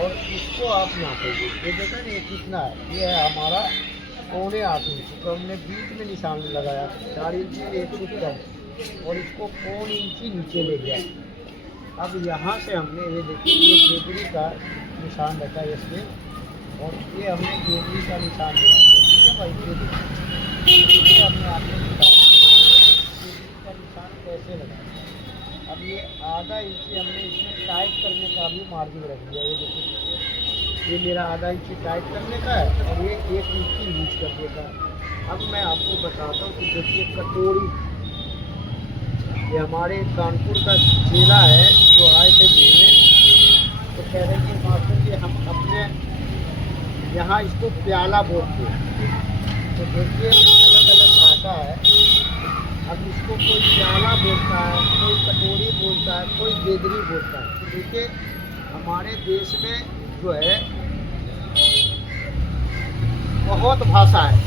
और इसको आप नापेंगे, ये देखा ना ये कितना है, ये है हमारा 8.25 इंची, तो हमने बीच में निशान लगाया 4 इंची में 1 सूत कम, और इसको 1 इंची नीचे ले गया। अब यहाँ से हमने ये देखिए ये गेगरी का निशान रखा है इसमें, और ये हमने गेगरी का निशान लगाया, ठीक है भाई। ये देखिए ये हमने आपको बताया गेगरी का निशान कैसे लगाया। अब ये आधा इंची हमने इसमें टाइट करने का भी मार्जिन रख दिया, ये देखिए ये मेरा आधा इंची टाइट करने का है, और ये 1 इंची लूज करने का है। अब मैं आपको बताता हूँ कि देखिए कटोरी, ये हमारे कानपुर का चेला है जो आए थे मिलने, तो कह रहे कि मास्टर जी हम अपने यहाँ इसको प्याला बोलते हैं। तो देखिए अलग अलग भाषा है, अब इसको कोई प्याला बोलता है, कोई कटोरी बोलता है, कोई गेदरी बोलता है। तो देखिए हमारे देश में जो है बहुत भाषा है,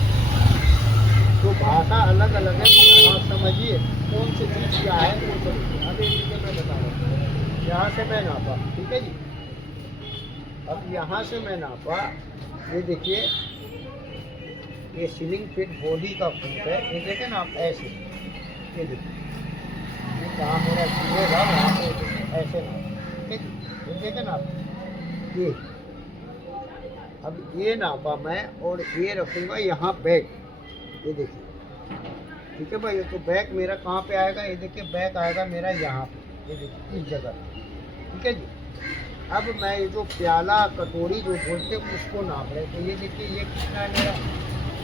तो भाषा अलग अलग है, मगर आप समझिए कौन सी चीज़ क्या है वो समझिए। अब एक चीज़ मैं बता रहा हूँ, यहाँ से मैं नापा, ठीक है जी। अब यहाँ से मैं नापा, ये देखिए ये सीलिंग फिट बॉडी का फुट है, ये देखें ना आप ऐसे, ये देखिए ये कहाँ मेरा चूहेगा वहाँ पे ऐसे ना, ठीक है, ये देखें ना आप ये। अब ये नापा मैं और ये रखूँगा यहाँ बैग, ये देखिए, ठीक है भाई। तो बैग मेरा कहाँ पे आएगा, ये देखिए बैग आएगा मेरा यहाँ पे, ये देखिए इस जगह, ठीक है जी। अब मैं ये जो प्याला कटोरी जो बोलते हैं उसको नाप रहे, तो ये देखिए ये कितना है मेरा,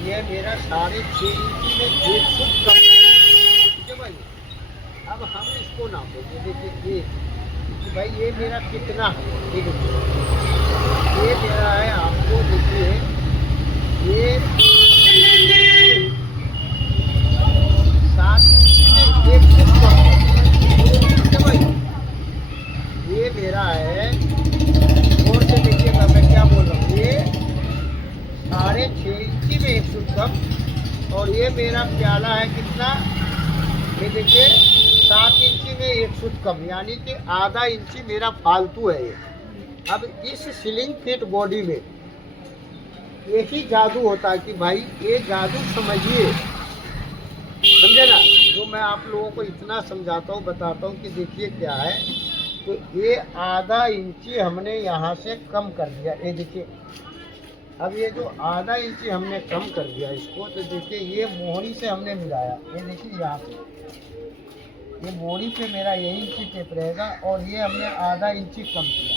ये मेरा 6.5 इंची में 1 फुट कम, ठीक है भाई। अब हम इसको नापेंगे, देखिए ये कि भाई ये मेरा कितना है, ठीक है। ये मेरा है, आपको देखिए ये 7 इंची में 1 फुट कम, ठीक है भाई। ये मेरा है, और से देखिएगा मैं क्या बोल रहा हूँ, ये 6.5 इंची में 1 फुट कम, और ये मेरा प्याला है कितना, ये देखिए 7 इंची में 1 फुट कम, यानी कि आधा इंची मेरा फालतू है ये। अब इस सीलिंग फिट बॉडी में यही जादू होता है कि भाई ये जादू समझिए, समझे ना। जो मैं आप लोगों को इतना समझाता हूँ बताता हूँ कि देखिए क्या है, तो ये आधा इंची हमने यहाँ से कम कर दिया, ये देखिए। अब ये जो आधा इंची हमने कम कर दिया इसको, तो देखिए ये मोहरी से हमने मिलाया, ये देखिए यहाँ पे ये मोहरी पे मेरा यही इंची टेप रहेगा, और ये हमने आधा इंची कम किया।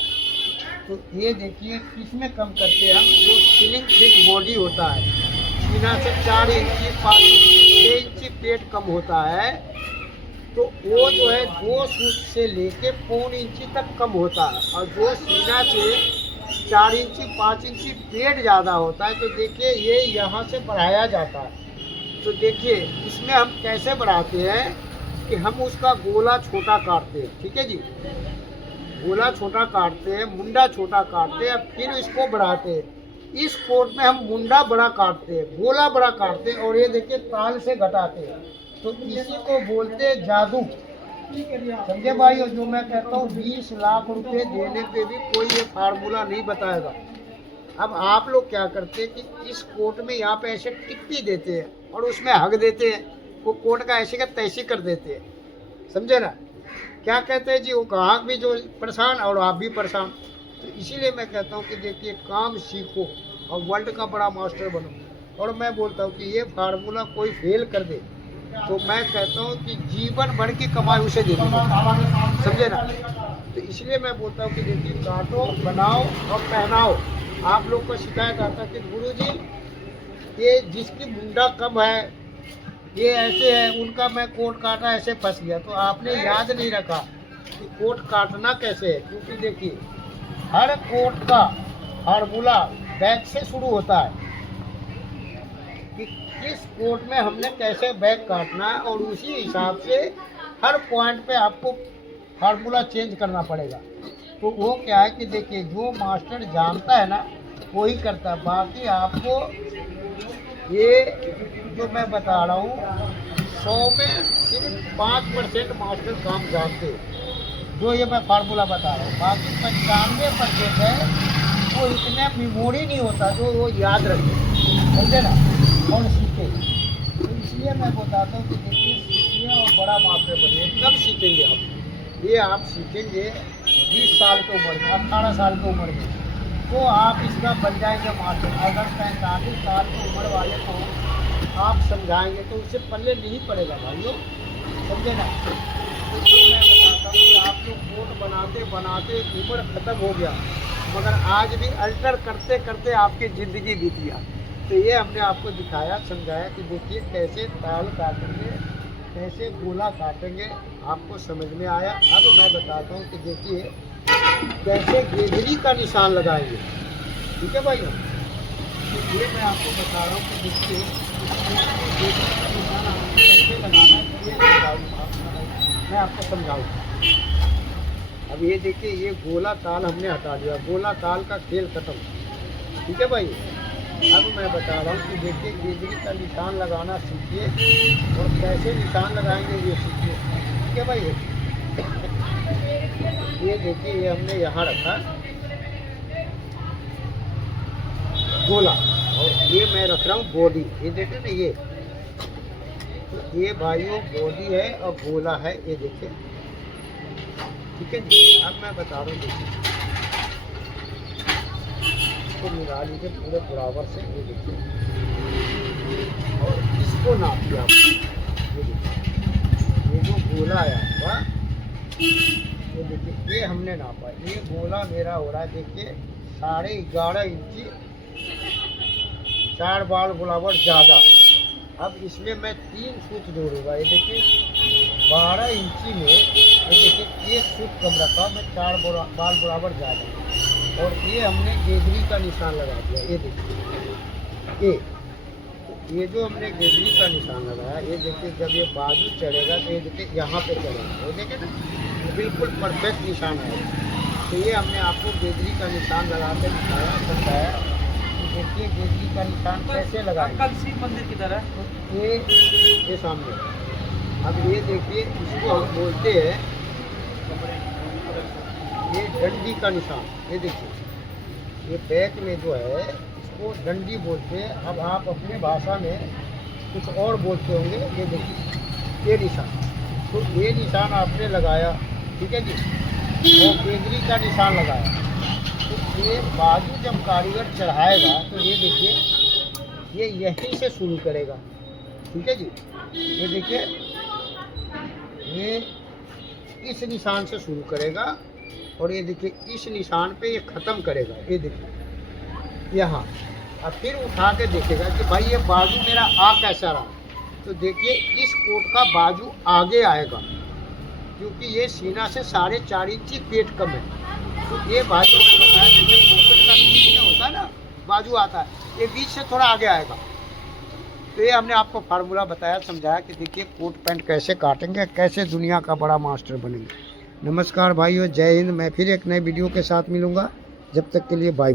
तो ये देखिए किसमें कम करते हैं हम, जो सीलिंग फिट बॉडी होता है, सीना से 4 इंची 5 इंची 6 इंची पेट कम होता है, तो वो जो है 2 सूत से लेके 1.25 इंची तक कम होता है। और जो सीना से 4 इंची 5 इंची पेट ज़्यादा होता है, तो देखिए ये यहाँ से बढ़ाया जाता है। तो देखिए इसमें हम कैसे बढ़ाते हैं कि हम उसका गोला छोटा काटते हैं, ठीक है जी। गोला छोटा काटते हैं, मुंडा छोटा काटते हैं, फिर इसको बढ़ाते हैं। इस कोट में हम मुंडा बड़ा काटते हैं, गोला बड़ा काटते हैं, और ये देखिए ताल से घटाते हैं। तो इसी को बोलते हैं जादू, समझे भाई। जो मैं कहता हूँ 20 लाख रुपए देने पे भी कोई ये फार्मूला नहीं बताएगा। अब आप लोग क्या करते हैं कि इस कोट में यहाँ पे ऐसे टिप्पी देते हैं और उसमें हग देते हैं, वो कोट का ऐसे का तैसे कर देते हैं, समझे ना। क्या कहते हैं जी, वो ग्राहक भी जो परेशान और आप भी परेशान। तो इसीलिए मैं कहता हूँ कि देखिए काम सीखो और वर्ल्ड का बड़ा मास्टर बनो। और मैं बोलता हूँ कि ये फार्मूला कोई फेल कर दे तो मैं कहता हूँ कि जीवन भर की कमाई उसे दे दूँगा, समझे ना। तो इसलिए मैं बोलता हूँ कि देखिए काटो, बनाओ और पहनाओ। आप लोग को शिकायत आता है कि गुरुजी ये जिसकी मुंडा कम है, ये ऐसे है, उनका मैं कोट काटा ऐसे फंस गया। तो आपने याद नहीं रखा कि कोट काटना कैसे है, क्योंकि देखिए हर कोट का फार्मूला बैक से शुरू होता है कि किस कोट में हमने कैसे बैक काटना है, और उसी हिसाब से हर पॉइंट पे आपको फार्मूला चेंज करना पड़ेगा। तो वो क्या है कि देखिए जो मास्टर जानता है ना वही करता है। बाकी आपको ये जो मैं बता रहा हूँ 100 में सिर्फ 5% मास्टर काम जानते हैं, जो ये मैं फार्मूला बता रहा हूँ। बाकी 95% है वो इतने मेमोरी नहीं होता जो वो याद रखे, समझे ना, और सीखे। तो इसलिए मैं बताता हूँ कि देखिए सीखिए और बड़ा मास्टर बनिए। कब सीखेंगे आप? ये आप सीखेंगे 20 साल की उम्र में, 18 साल की उम्र में, तो आप इसका बन जाएंगे मास्टर। अगर 45 साल की उम्र वाले को आप समझाएंगे तो उससे पल्ले नहीं पड़ेगा भाइयों, समझे ना। तो ये मैं बताता हूँ कि आप लोग कोट बनाते बनाते उम्र ख़त्म हो गया, मगर आज भी अल्टर करते करते आपकी ज़िंदगी बीत गया। तो ये हमने आपको दिखाया, समझाया कि देखिए कैसे ताल काटेंगे, कैसे गोला काटेंगे, आपको समझ में आया। अब मैं बताता हूँ कि देखिए कैसे गेजरी का निशान लगाएंगे, ठीक है भाइयों। तो ये मैं आपको बता रहा हूँ कि देखिए गेजरी का निशान कैसे लगाना है ये समझाऊंगा, मैं आपको समझाऊंगा। अब ये देखिए, ये गोला ताल हमने हटा दिया, गोला ताल का खेल खत्म। ठीक है भाई, अब मैं बता रहा हूँ कि देखिए गेजरी का निशान लगाना सीखिए और कैसे निशान लगाएंगे ये सीखिए। ठीक है भाई, ये देखिए, ये हमने यहाँ रखा गोला और ये मैं रख रहा हूँ बॉडी। ये देखिए ना, ये तो ये भाइयों बॉडी है और गोला है, ये देखिए। ठीक है जी, अब मैं बता रहा हूँ, देखिए इसको मिला लीजिए पूरे बराबर से, ये देखिए, और इसको नापिए आप। ये देखिए, ये जो गोला है आपका, ये देखिए, ये हमने नापा, ये गोला मेरा हो रहा है देखिए 11.5 इंची, 4 बाल बराबर ज़्यादा। अब इसमें मैं 3 सूत जोड़ूंगा। ये देखिए 12 इंची में, ये देखिए 1 सूत कम रखा, मैं 4 बाल बराबर ज़्यादा, और ये हमने गेजरी का निशान लगा दिया। ये देखिए, ये जो हमने गेजरी का निशान लगाया, ये देखिए जब ये बाजू चढ़ेगा तो ये देखिए यहाँ पे चढ़ेगा, ये देखिए ना, बिल्कुल परफेक्ट निशान है। तो ये हमने आपको गेजरी का निशान लगा के दिखाया, बताया। देखिए गेजरी का निशान कैसे लगाएं। कल शिव मंदिर की तरह ये सामने। अब ये देखिए, इसको हम बोलते हैं ये डंडी का निशान। ये देखिए, ये बैक में जो है इसको डंडी बोलते हैं। अब आप अपने भाषा में कुछ और बोलते होंगे। ये देखिए, ये निशान, तो ये निशान आपने लगाया, ठीक है जी, और गेजरी का निशान लगाया। तो ये बाजू जब कारीगर चढ़ाएगा तो ये देखिए, ये यहीं से शुरू करेगा। ठीक है जी, ये देखिए, ये इस निशान से शुरू करेगा और ये देखिए इस निशान पे ये ख़त्म करेगा। ये देखिए यहाँ, अब फिर उठा के देखेगा कि भाई ये बाजू मेरा आ कैसा रहा। तो देखिए इस कोट का बाजू आगे आएगा, क्योंकि ये सीना से 4.5 इंची पेट कम है। तो ये बाजू मैं बताया, जैसे पोपट का बीच में होता है ना, बाजू आता है, ये बीच से थोड़ा आगे आएगा। तो ये हमने आपको फार्मूला बताया, समझाया कि देखिए कोट पैंट कैसे काटेंगे, कैसे दुनिया का बड़ा मास्टर बनेंगे। नमस्कार भाइयों, जय हिंद। मैं फिर एक नए वीडियो के साथ मिलूँगा, जब तक के लिए बाय बाय।